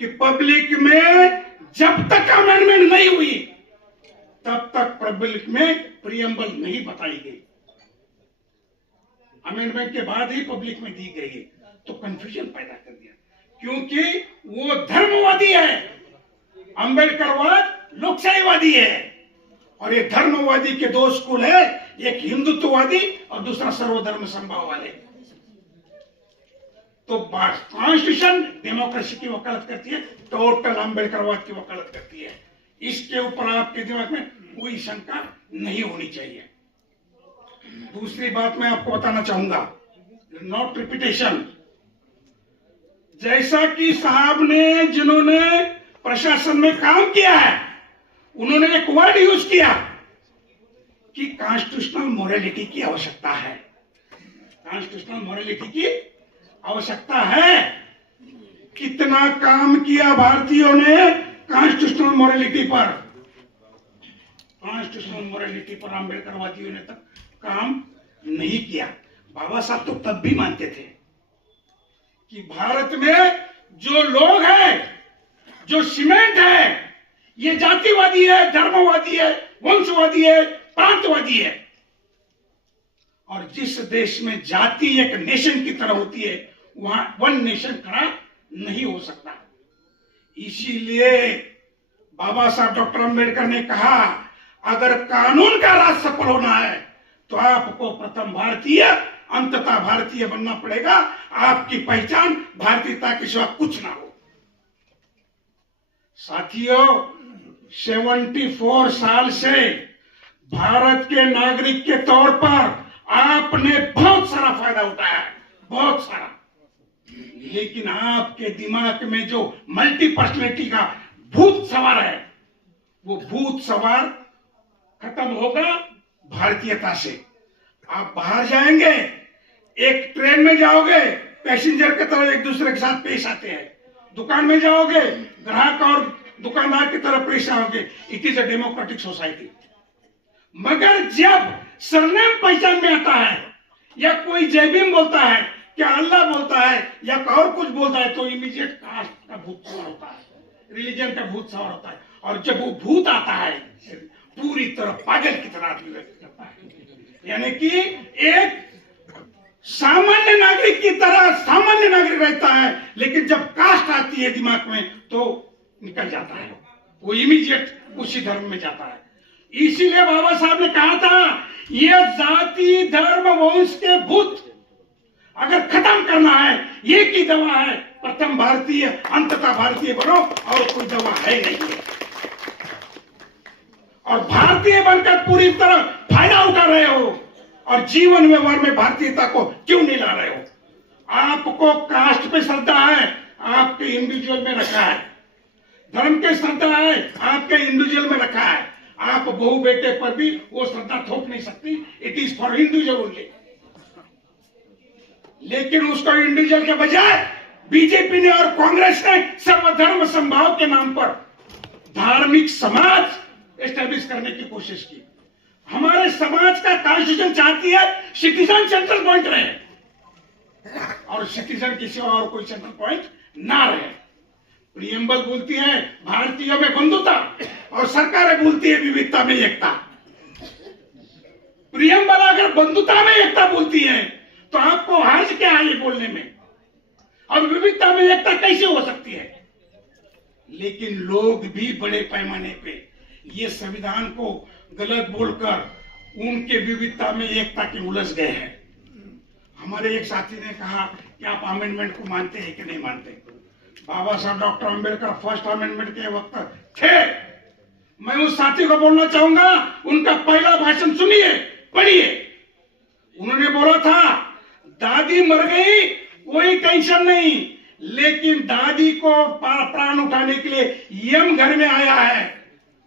कि पब्लिक में जब तक अमेंडमेंट नहीं हुई तब तक पब्लिक में प्रियम्बल नहीं बताई गई। अमेंडमेंट के बाद ही पब्लिक में दी गई है, तो कंफ्यूजन पैदा कर दिया, क्योंकि वो धर्मवादी है, अंबेडकरवाद लोकशाहीवादी है, और ये धर्मवादी के दो स्कूल है, एक हिंदुत्ववादी और दूसरा सर्वधर्म संभाव वाले। तो कॉन्स्टिट्यूशन डेमोक्रेसी की वकालत करती है, टोटल अंबेडकरवाद की वकालत करती है। इसके ऊपर आपके दिमाग में कोई शंका नहीं होनी चाहिए। दूसरी बात मैं आपको बताना चाहूंगा, नॉट रिपीटेशन। जैसा कि साहब ने, जिन्होंने प्रशासन में काम किया है, उन्होंने एक वर्ड यूज किया कि कॉन्स्टिट्यूशनल मोरालिटी की आवश्यकता है। कॉन्स्टिट्यूशनल मोरालिटी की आवश्यकता है। कितना काम किया भारतीयों ने कॉन्स्टिट्यूशनल मोरालिटी पर? कॉन्स्टिट्यूशनल मोरालिटी पर अंबेडकरवादियों ने तक काम नहीं किया। बाबा साहब तो तब भी मानते थे कि भारत में जो लोग हैं, जो सीमेंट है, ये जातिवादी है, धर्मवादी है, वंशवादी है, प्रांतवादी है। और जिस देश में जाति एक नेशन की तरह होती है, वहां वन नेशन खड़ा नहीं हो सकता। इसीलिए बाबा साहब डॉक्टर अंबेडकर ने कहा, अगर कानून का राज सफल होना है तो आपको प्रथम भारतीय अंततः भारतीय बनना पड़ेगा। आपकी पहचान भारतीयता के सिवा कुछ ना हो। साथियों, 74 साल से भारत के नागरिक के तौर पर आपने बहुत सारा फायदा उठाया है, बहुत सारा। लेकिन आपके दिमाग में जो मल्टी पर्सनैलिटी का भूत सवार है, वो भूत सवार खत्म होगा भारतीयता से। आप बाहर जाएंगे, एक ट्रेन में जाओगे, पैसेंजर की तरह एक दूसरे के साथ पेश आते हैं। दुकान में जाओगे, ग्राहक और दुकानदार की तरह पेश आओगे। It is a democratic society. मगर जब सरनेम पहचान में आता है, या कोई जय भीम बोलता है, क्या अल्लाह बोलता है, या और कुछ बोलता है, तो इमीडिएट कास्ट का भूत सवार होता है, रिलीजन का भूत सवार होता है। और जब वो भूत आता है, पूरी तरह पागल की तरह आदमी व्यक्त करता है। यानी कि एक सामान्य नागरिक की तरह सामान्य नागरिक रहता है, लेकिन जब कास्ट आती है दिमाग में तो निकल जाता है, वो इमीडिएट उसी धर्म में जाता है। इसीलिए बाबा साहब ने कहा था, ये जाति धर्म वंश के भूत अगर खत्म करना है, ये की दवा है, प्रथम भारतीय अंततः भारतीय बनो, और कोई दवा है नहीं है। और भारतीय बनकर पूरी तरह फायदा उठा रहे हो, और जीवन व्यवहार में भारतीयता को क्यों नहीं ला रहे हो? आपको कास्ट पे श्रद्धा है, आपके इंडिविजुअल में रखा है, धर्म के श्रद्धा है आपके इंडिविजुअल में रखा है। आप बहू बेटे पर भी वो श्रद्धा थोप नहीं सकती, it is for individual only. लेकिन उसको इंडिविजुअल के बजाय बीजेपी ने और कांग्रेस ने सर्वधर्म समभाव के नाम पर धार्मिक समाज एस्टेब्लिश करने की कोशिश की। हमारे समाज का कॉन्स्टिट्यूशन चाहती है सिटीजन सेंट्रल पॉइंट रहे और सिटीजन किसी और कोई सेंट्रल पॉइंट ना रहे। प्रियम्बल बोलती है भारतीयों में बंधुता और सरकारें बोलती है विविधता में एकता। प्रियम्बल अगर बंधुता में एकता बोलती है तो आपको हर्ज क्या है ये बोलने में, और विविधता में एकता कैसे हो सकती है? लेकिन लोग भी बड़े पैमाने पे ये संविधान को गलत बोलकर उनके विविधता में एकता के उलझ गए हैं। हमारे एक साथी ने कहा कि आप अमेंडमेंट को मानते हैं कि नहीं मानते। बाबा साहब डॉक्टर अंबेडकर फर्स्ट अमेंडमेंट के वक्त थे। मैं उस साथी को बोलना चाहूंगा, उनका पहला भाषण सुनिए, पढ़िए। उन्होंने बोला था दादी मर गई कोई टेंशन नहीं, लेकिन दादी को प्राण उठाने के लिए यम घर में आया है,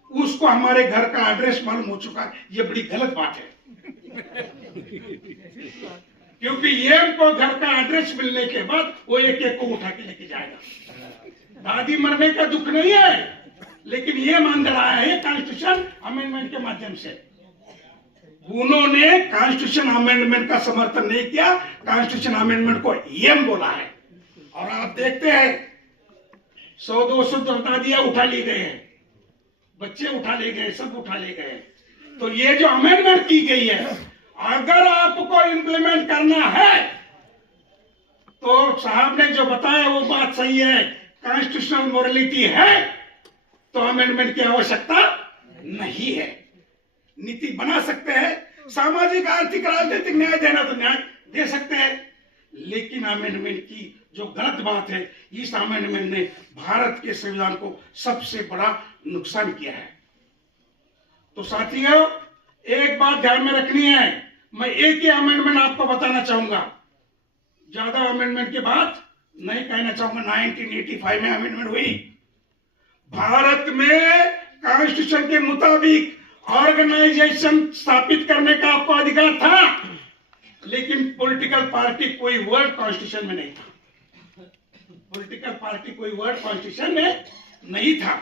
उसको हमारे घर का एड्रेस मालूम हो चुका है। ये बड़ी गलत बात है क्योंकि यम को घर का एड्रेस मिलने के बाद वो एक एक को उठा के लेके जाएगा। दादी मरने का दुख नहीं है, लेकिन ये मान रहा है कॉन्स्टिट्यूशन अमेंडमेंट के माध्यम से। उन्होंने कॉन्स्टिट्यूशन अमेंडमेंट का समर्थन नहीं किया, कॉन्स्टिट्यूशन अमेंडमेंट को यम बोला है। और आप देखते हैं 100-200 दादियां उठा ली गए हैं, बच्चे उठा ले गए, सब उठा ले गए। तो ये जो अमेंडमेंट की गई है, अगर आपको इंप्लीमेंट करना है तो साहब ने जो बताया वो बात सही है, कॉन्स्टिट्यूशनल मोरालिटी है तो अमेंडमेंट की आवश्यकता नहीं है। नीति बना सकते हैं, सामाजिक आर्थिक राजनीतिक न्याय देना तो न्याय दे सकते हैं, लेकिन अमेंडमेंट की जो गलत बात है, इस अमेंडमेंट ने भारत के संविधान को सबसे बड़ा नुकसान किया है। तो साथियों, एक बात ध्यान में रखनी है, मैं एक ही अमेंडमेंट आपको बताना चाहूंगा, ज्यादा अमेंडमेंट के बाद नहीं कहना चाहूंगा। 1985 में अमेंडमेंट हुई। भारत में कॉन्स्टिट्यूशन के मुताबिक ऑर्गेनाइजेशन स्थापित करने का आपको अधिकार था, लेकिन पॉलिटिकल पार्टी कोई वर्ड कॉन्स्टिट्यूशन में नहीं था। पॉलिटिकल पार्टी कोई वर्ड कॉन्स्टिट्यूशन में नहीं था।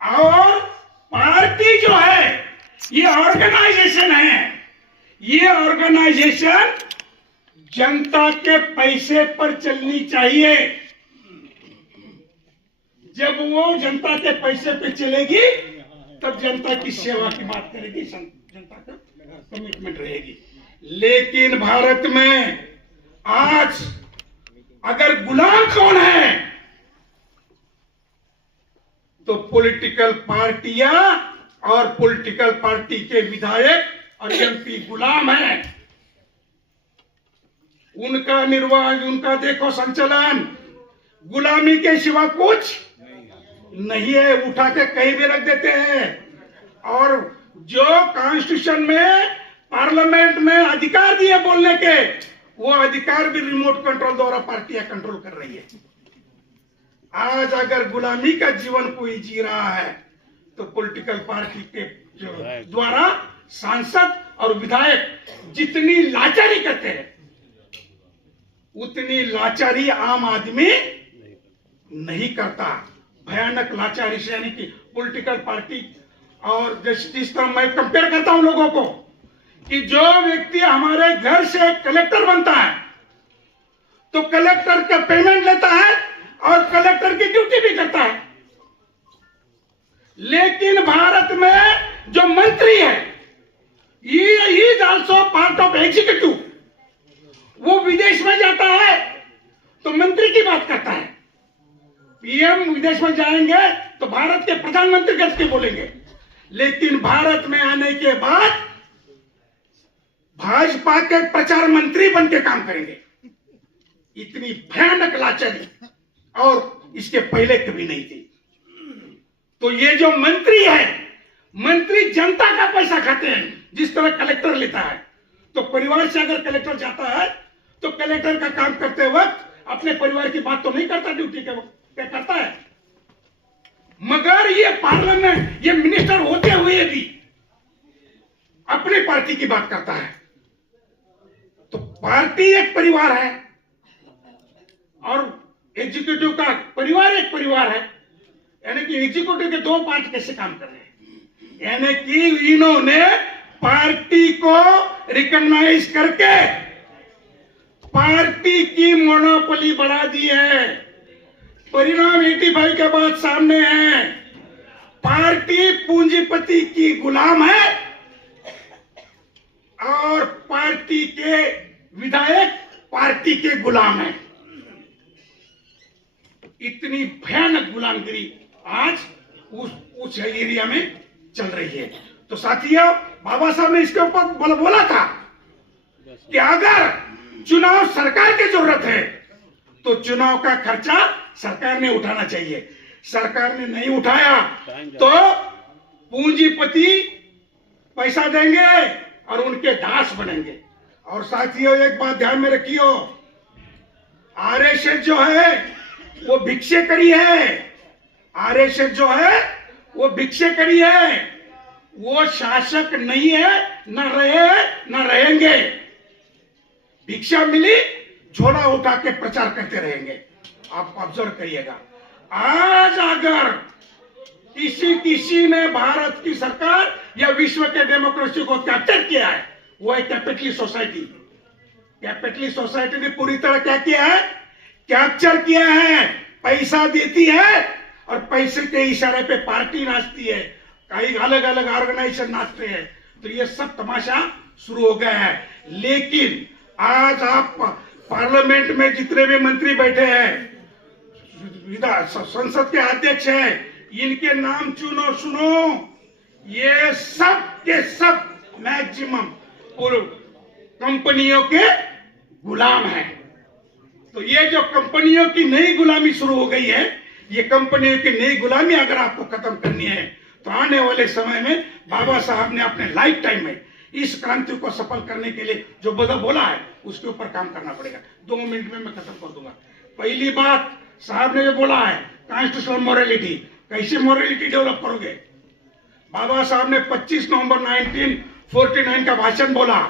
और पार्टी जो है ये ऑर्गेनाइजेशन है, ये ऑर्गेनाइजेशन जनता के पैसे पर चलनी चाहिए। जब वो जनता के पैसे पे चलेगी तब जनता की सेवा की बात करेगी, जनता का कमिटमेंट रहेगी। लेकिन भारत में आज अगर गुलाम कौन है तो पॉलिटिकल पार्टियां और पॉलिटिकल पार्टी के विधायक और एमपी गुलाम हैं। उनका निर्वाह, उनका देखो संचालन गुलामी के सिवा कुछ नहीं है, उठा के कहीं भी रख देते हैं। और जो कॉन्स्टिट्यूशन में पार्लियामेंट में अधिकार दिए बोलने के, वो अधिकार भी रिमोट कंट्रोल द्वारा पार्टियां कंट्रोल कर रही है। आज अगर गुलामी का जीवन कोई जी रहा है तो पॉलिटिकल पार्टी के द्वारा सांसद और विधायक जितनी लाचारी करते हैं उतनी लाचारी आम आदमी नहीं करता। भयानक लाचारी से, यानी कि पॉलिटिकल पार्टी और जिस तरह मैं कंपेयर करता हूं लोगों को कि जो व्यक्ति हमारे घर से कलेक्टर बनता है तो कलेक्टर का पेमेंट लेता है और कलेक्टर की ड्यूटी भी करता है, लेकिन भारत में जो मंत्री है he is also part of executive. वो विदेश में जाता है तो मंत्री की बात करता है, पीएम विदेश में जाएंगे तो भारत के प्रधानमंत्री करके बोलेंगे, लेकिन भारत में आने के बाद भाजपा के प्रचार मंत्री बन के काम करेंगे। इतनी भयानक लाचारी और इसके पहले कभी नहीं थी। तो ये जो मंत्री है, मंत्री जनता का पैसा खाते हैं। जिस तरह कलेक्टर लेता है, तो परिवार से अगर कलेक्टर जाता है तो कलेक्टर का काम करते वक्त अपने परिवार की बात तो नहीं करता ड्यूटी के वक्त, क्या करता है? मगर ये पार्लियामेंट, ये मिनिस्टर होते हुए भी अपनी पार्टी की बात करता है। तो पार्टी एक परिवार है और एग्जीक्यूटिव का परिवार एक परिवार है। यानी कि एग्जीक्यूटिव के दो पार्ट कैसे काम कर रहे हैं, यानी कि इन्होंने पार्टी को रिकॉग्नाइज करके पार्टी की मोनोपोली बढ़ा दी है। परिणाम 85 के बाद सामने है। पार्टी पूंजीपति की गुलाम है और पार्टी के विधायक पार्टी के गुलाम है। इतनी भयानक गुलामगिरी आज उस एरिया में चल रही है। तो साथियों, बाबा साहब ने इसके ऊपर बोला था कि अगर चुनाव सरकार की जरूरत है तो चुनाव का खर्चा सरकार ने उठाना चाहिए। सरकार ने नहीं उठाया तो पूंजीपति पैसा देंगे और उनके दास बनेंगे। और साथियों, एक बात ध्यान में रखियो, आरएसएस जो है वो भिक्षे करी है। आरएसएस जो है वो भिक्षे करी है। वो शासक नहीं है, न रहे न रहेंगे। भिक्षा मिली, झोला उठा के प्रचार करते रहेंगे। आप ऑब्जर्व करिएगा। आज अगर किसी ने भारत की सरकार या विश्व के डेमोक्रेसी को कैप्चर किया है, वो है कैपिटलिस्ट सोसाइटी। कैपिटलिस्ट सोसाइटी ने पूरी तरह क्या किया है? कैप्चर किया है। पैसा देती है और पैसे के इशारे पे पार्टी नाचती है, कई अलग अलग ऑर्गेनाइजेशन नाचते हैं। तो ये सब तमाशा शुरू हो गया है। लेकिन आज आप पार्लियामेंट में जितने भी मंत्री बैठे हैं, संसद के अध्यक्ष हैं, इनके नाम चुनो सुनो, ये सब के सब मैक्सिमम कंपनियों के गुलाम हैं। तो ये जो कंपनियों की नई गुलामी शुरू हो गई है, ये कंपनियों की नई गुलामी अगर आपको खत्म करनी है तो आने वाले समय में बाबा साहब ने अपने लाइफ टाइम में इस क्रांति को सफल करने के लिए जो बोला है उसके ऊपर काम करना पड़ेगा। 2 मिनट में मैं खत्म कर दूंगा। पहली बात, साहब ने जो बोला है कॉन्स्टिट्यूशनल मोरालिटी, कैसे मोरालिटी डेवलप करोगे? बाबा साहब ने 25 नवंबर 1949 का भाषण बोला,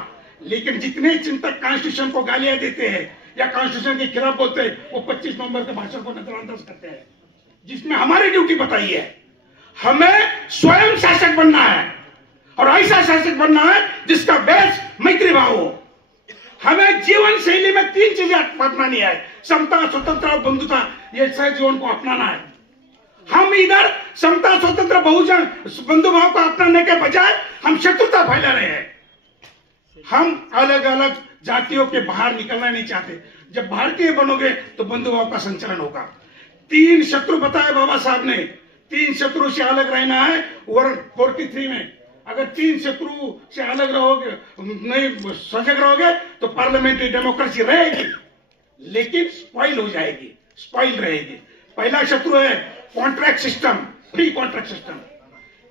लेकिन जितने चिंतक कॉन्स्टिट्यूशन को गालियां देते हैं या कॉन्स्टिट्यूशन के खिलाफ बोलते हैं, वो 25 नवंबर के भाषण को नजरअंदाज करते हैं, जिसमें हमारी ड्यूटी बताई है। हमें स्वयं शासक बनना है और ऐसा शासक बनना है जिसका बेस मैत्री भाव हो। हमें जीवन शैली में 3 चीजें अपनानी है: समता, स्वतंत्र और बंधुता। ये सह जीवन को अपनाना है। हम इधर समता, स्वतंत्र, बहुजन, बंधु भाव को अपनाने के बजाय हम शत्रुता फैला रहे हैं। हम अलग अलग जातियों के बाहर निकलना नहीं चाहते। जब भारतीय बनोगे तो बंधु भाव का संचालन होगा। 3 शत्रु बताए बाबा साहब ने। 3 शत्रु से अलग रहना है। वर्ग 43 में अगर 3 शत्रु से अलग रहोगे, नहीं सजग रहोगे, तो पार्लियामेंट्री डेमोक्रेसी रहेगी लेकिन स्पॉइल हो जाएगी, स्पॉइल रहेगी। पहला शत्रु है contract system, free contract system.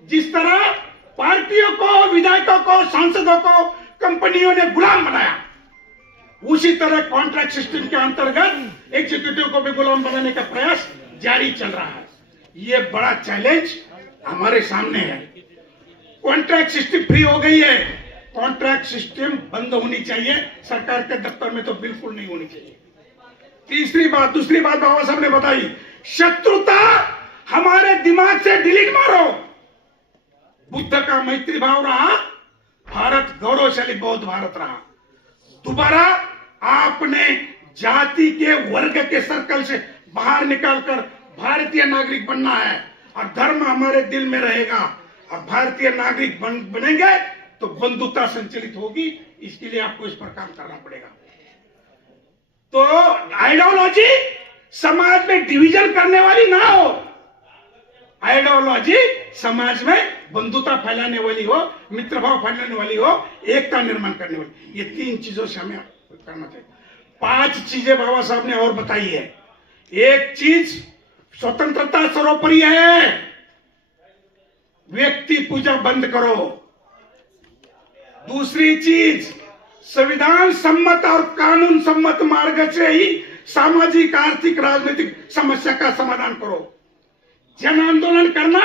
जिस तरह पार्टियों को, विधायकों को, सांसदों को कंपनियों ने गुलाम बनाया, उसी तरह कॉन्ट्रैक्ट सिस्टम के अंतर्गत एग्जीक्यूटिव को भी गुलाम बनाने का प्रयास जारी चल रहा है। यह बड़ा चैलेंज हमारे सामने है। कॉन्ट्रैक्ट सिस्टम फ्री हो गई है, कॉन्ट्रैक्ट सिस्टम बंद होनी चाहिए। सरकार के दफ्तर में तो बिल्कुल नहीं होनी चाहिए। दूसरी बात बाबा साहब ने बताई, शत्रुता हमारे दिमाग से डिलीट मारो। बुद्ध का मैत्री भाव रहा, भारत गौरवशाली बौद्ध भारत रहा। दोबारा आपने जाति के, वर्ग के सर्कल से बाहर निकालकर भारतीय नागरिक बनना है और धर्म हमारे दिल में रहेगा। और भारतीय नागरिक बनेंगे तो बंधुता संचालित होगी। इसके लिए आपको इस पर काम करना पड़ेगा। तो आइडियोलॉजी समाज में डिवीजन करने वाली ना हो, आइडियोलॉजी समाज में बंधुता फैलाने वाली हो, मित्रभाव फैलाने वाली हो, एकता निर्माण करने वाली। ये 3 चीजों से हमें करना चाहिए। 5 चीजें बाबा साहब ने और बताई है। एक चीज, स्वतंत्रता सर्वोपरि है, व्यक्ति पूजा बंद करो। दूसरी चीज, संविधान सम्मत और कानून सम्मत मार्ग से ही सामाजिक, आर्थिक, राजनीतिक समस्या का समाधान करो। जन आंदोलन करना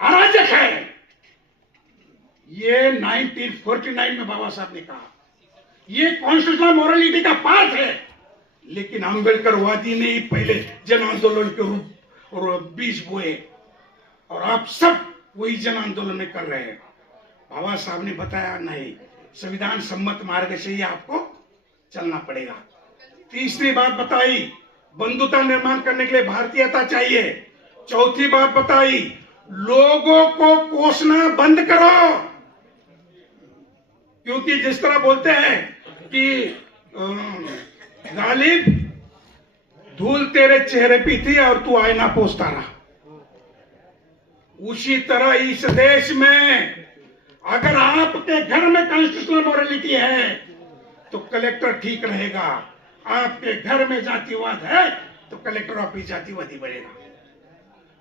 अराजक है, ये 1949 में बाबा साहब ने कहा। ये कॉन्स्टिट्यूशनल मोरालिटी का पार्ट है, लेकिन अम्बेडकर वादी ने ही पहले जन आंदोलन के रूप और बीज बोए, और आप सब वही जन आंदोलन में कर रहे हैं। बाबा साहब ने बताया नहीं, संविधान सम्मत मार्ग से ही आपको चलना पड़ेगा। तीसरी बात बताई, बंधुता निर्माण करने के लिए भारतीयता चाहिए। चौथी बात बताई, लोगों को कोसना बंद करो, क्योंकि जिस तरह बोलते हैं कि गालिब धूल तेरे चेहरे पे थी और तू आईना पोंछता रहा, उसी तरह इस देश में अगर आपके घर में कॉन्स्टिट्यूशनल मोरालिटी है तो कलेक्टर ठीक रहेगा। आपके घर में जातिवाद है तो कलेक्टर ऑफिस जातिवादी बनेगा।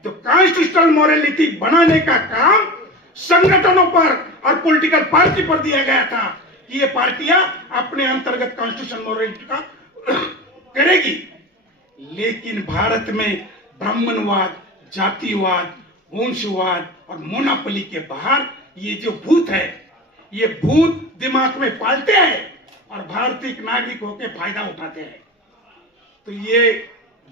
तो कॉन्स्टिट्यूशनल मोरालिटी बनाने का काम संगठनों पर और पॉलिटिकल पार्टी पर दिया गया था कि ये पार्टियां अपने अंतर्गत कॉन्स्टिट्यूशनल मोरालिटी का करेगी। लेकिन भारत में ब्राह्मणवाद, जातिवाद, वंशवाद और मोनापली के बाहर ये जो भूत है, ये भूत दिमाग में पालते हैं और भारतीय नागरिक होकर फायदा उठाते हैं। तो ये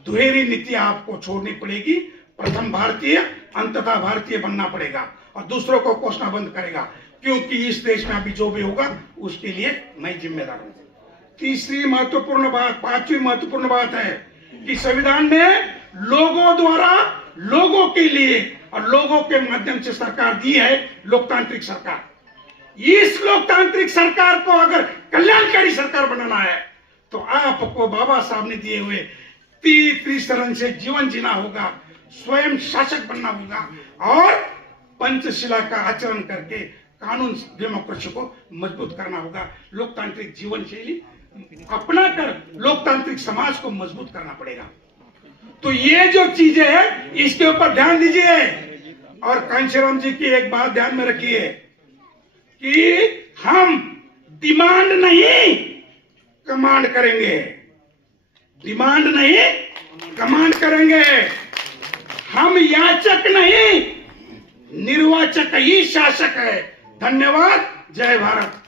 दुहेरी नीति आपको छोड़नी पड़ेगी। प्रथम भारतीय, अंततः भारतीय बनना पड़ेगा और दूसरों को कोसना बंद करेगा, क्योंकि इस देश में अभी जो भी होगा उसके लिए मैं जिम्मेदार हूं। तीसरी महत्वपूर्ण बात, पांचवी महत्वपूर्ण बात है कि संविधान ने लोगों द्वारा लोगों के लिए और लोगों के माध्यम से सरकार दी है, लोकतांत्रिक सरकार। इस लोकतांत्रिक सरकार को अगर कल्याणकारी सरकार बनाना है तो आपको बाबा साहब ने दिए हुए त्रिशरण से जीवन जीना होगा, स्वयं शासक बनना होगा और पंचशिला का आचरण करके कानून डेमोक्रेसी को मजबूत करना होगा। लोकतांत्रिक जीवन शैली अपना कर लोकतांत्रिक समाज को मजबूत करना पड़ेगा। तो ये जो चीजें हैं इसके ऊपर ध्यान दीजिए। और कांशीराम जी की एक बात ध्यान में रखिए कि हम डिमांड नहीं कमांड करेंगे, डिमांड नहीं कमांड करेंगे। हम याचक नहीं, निर्वाचक ही शासक है। धन्यवाद। जय भारत।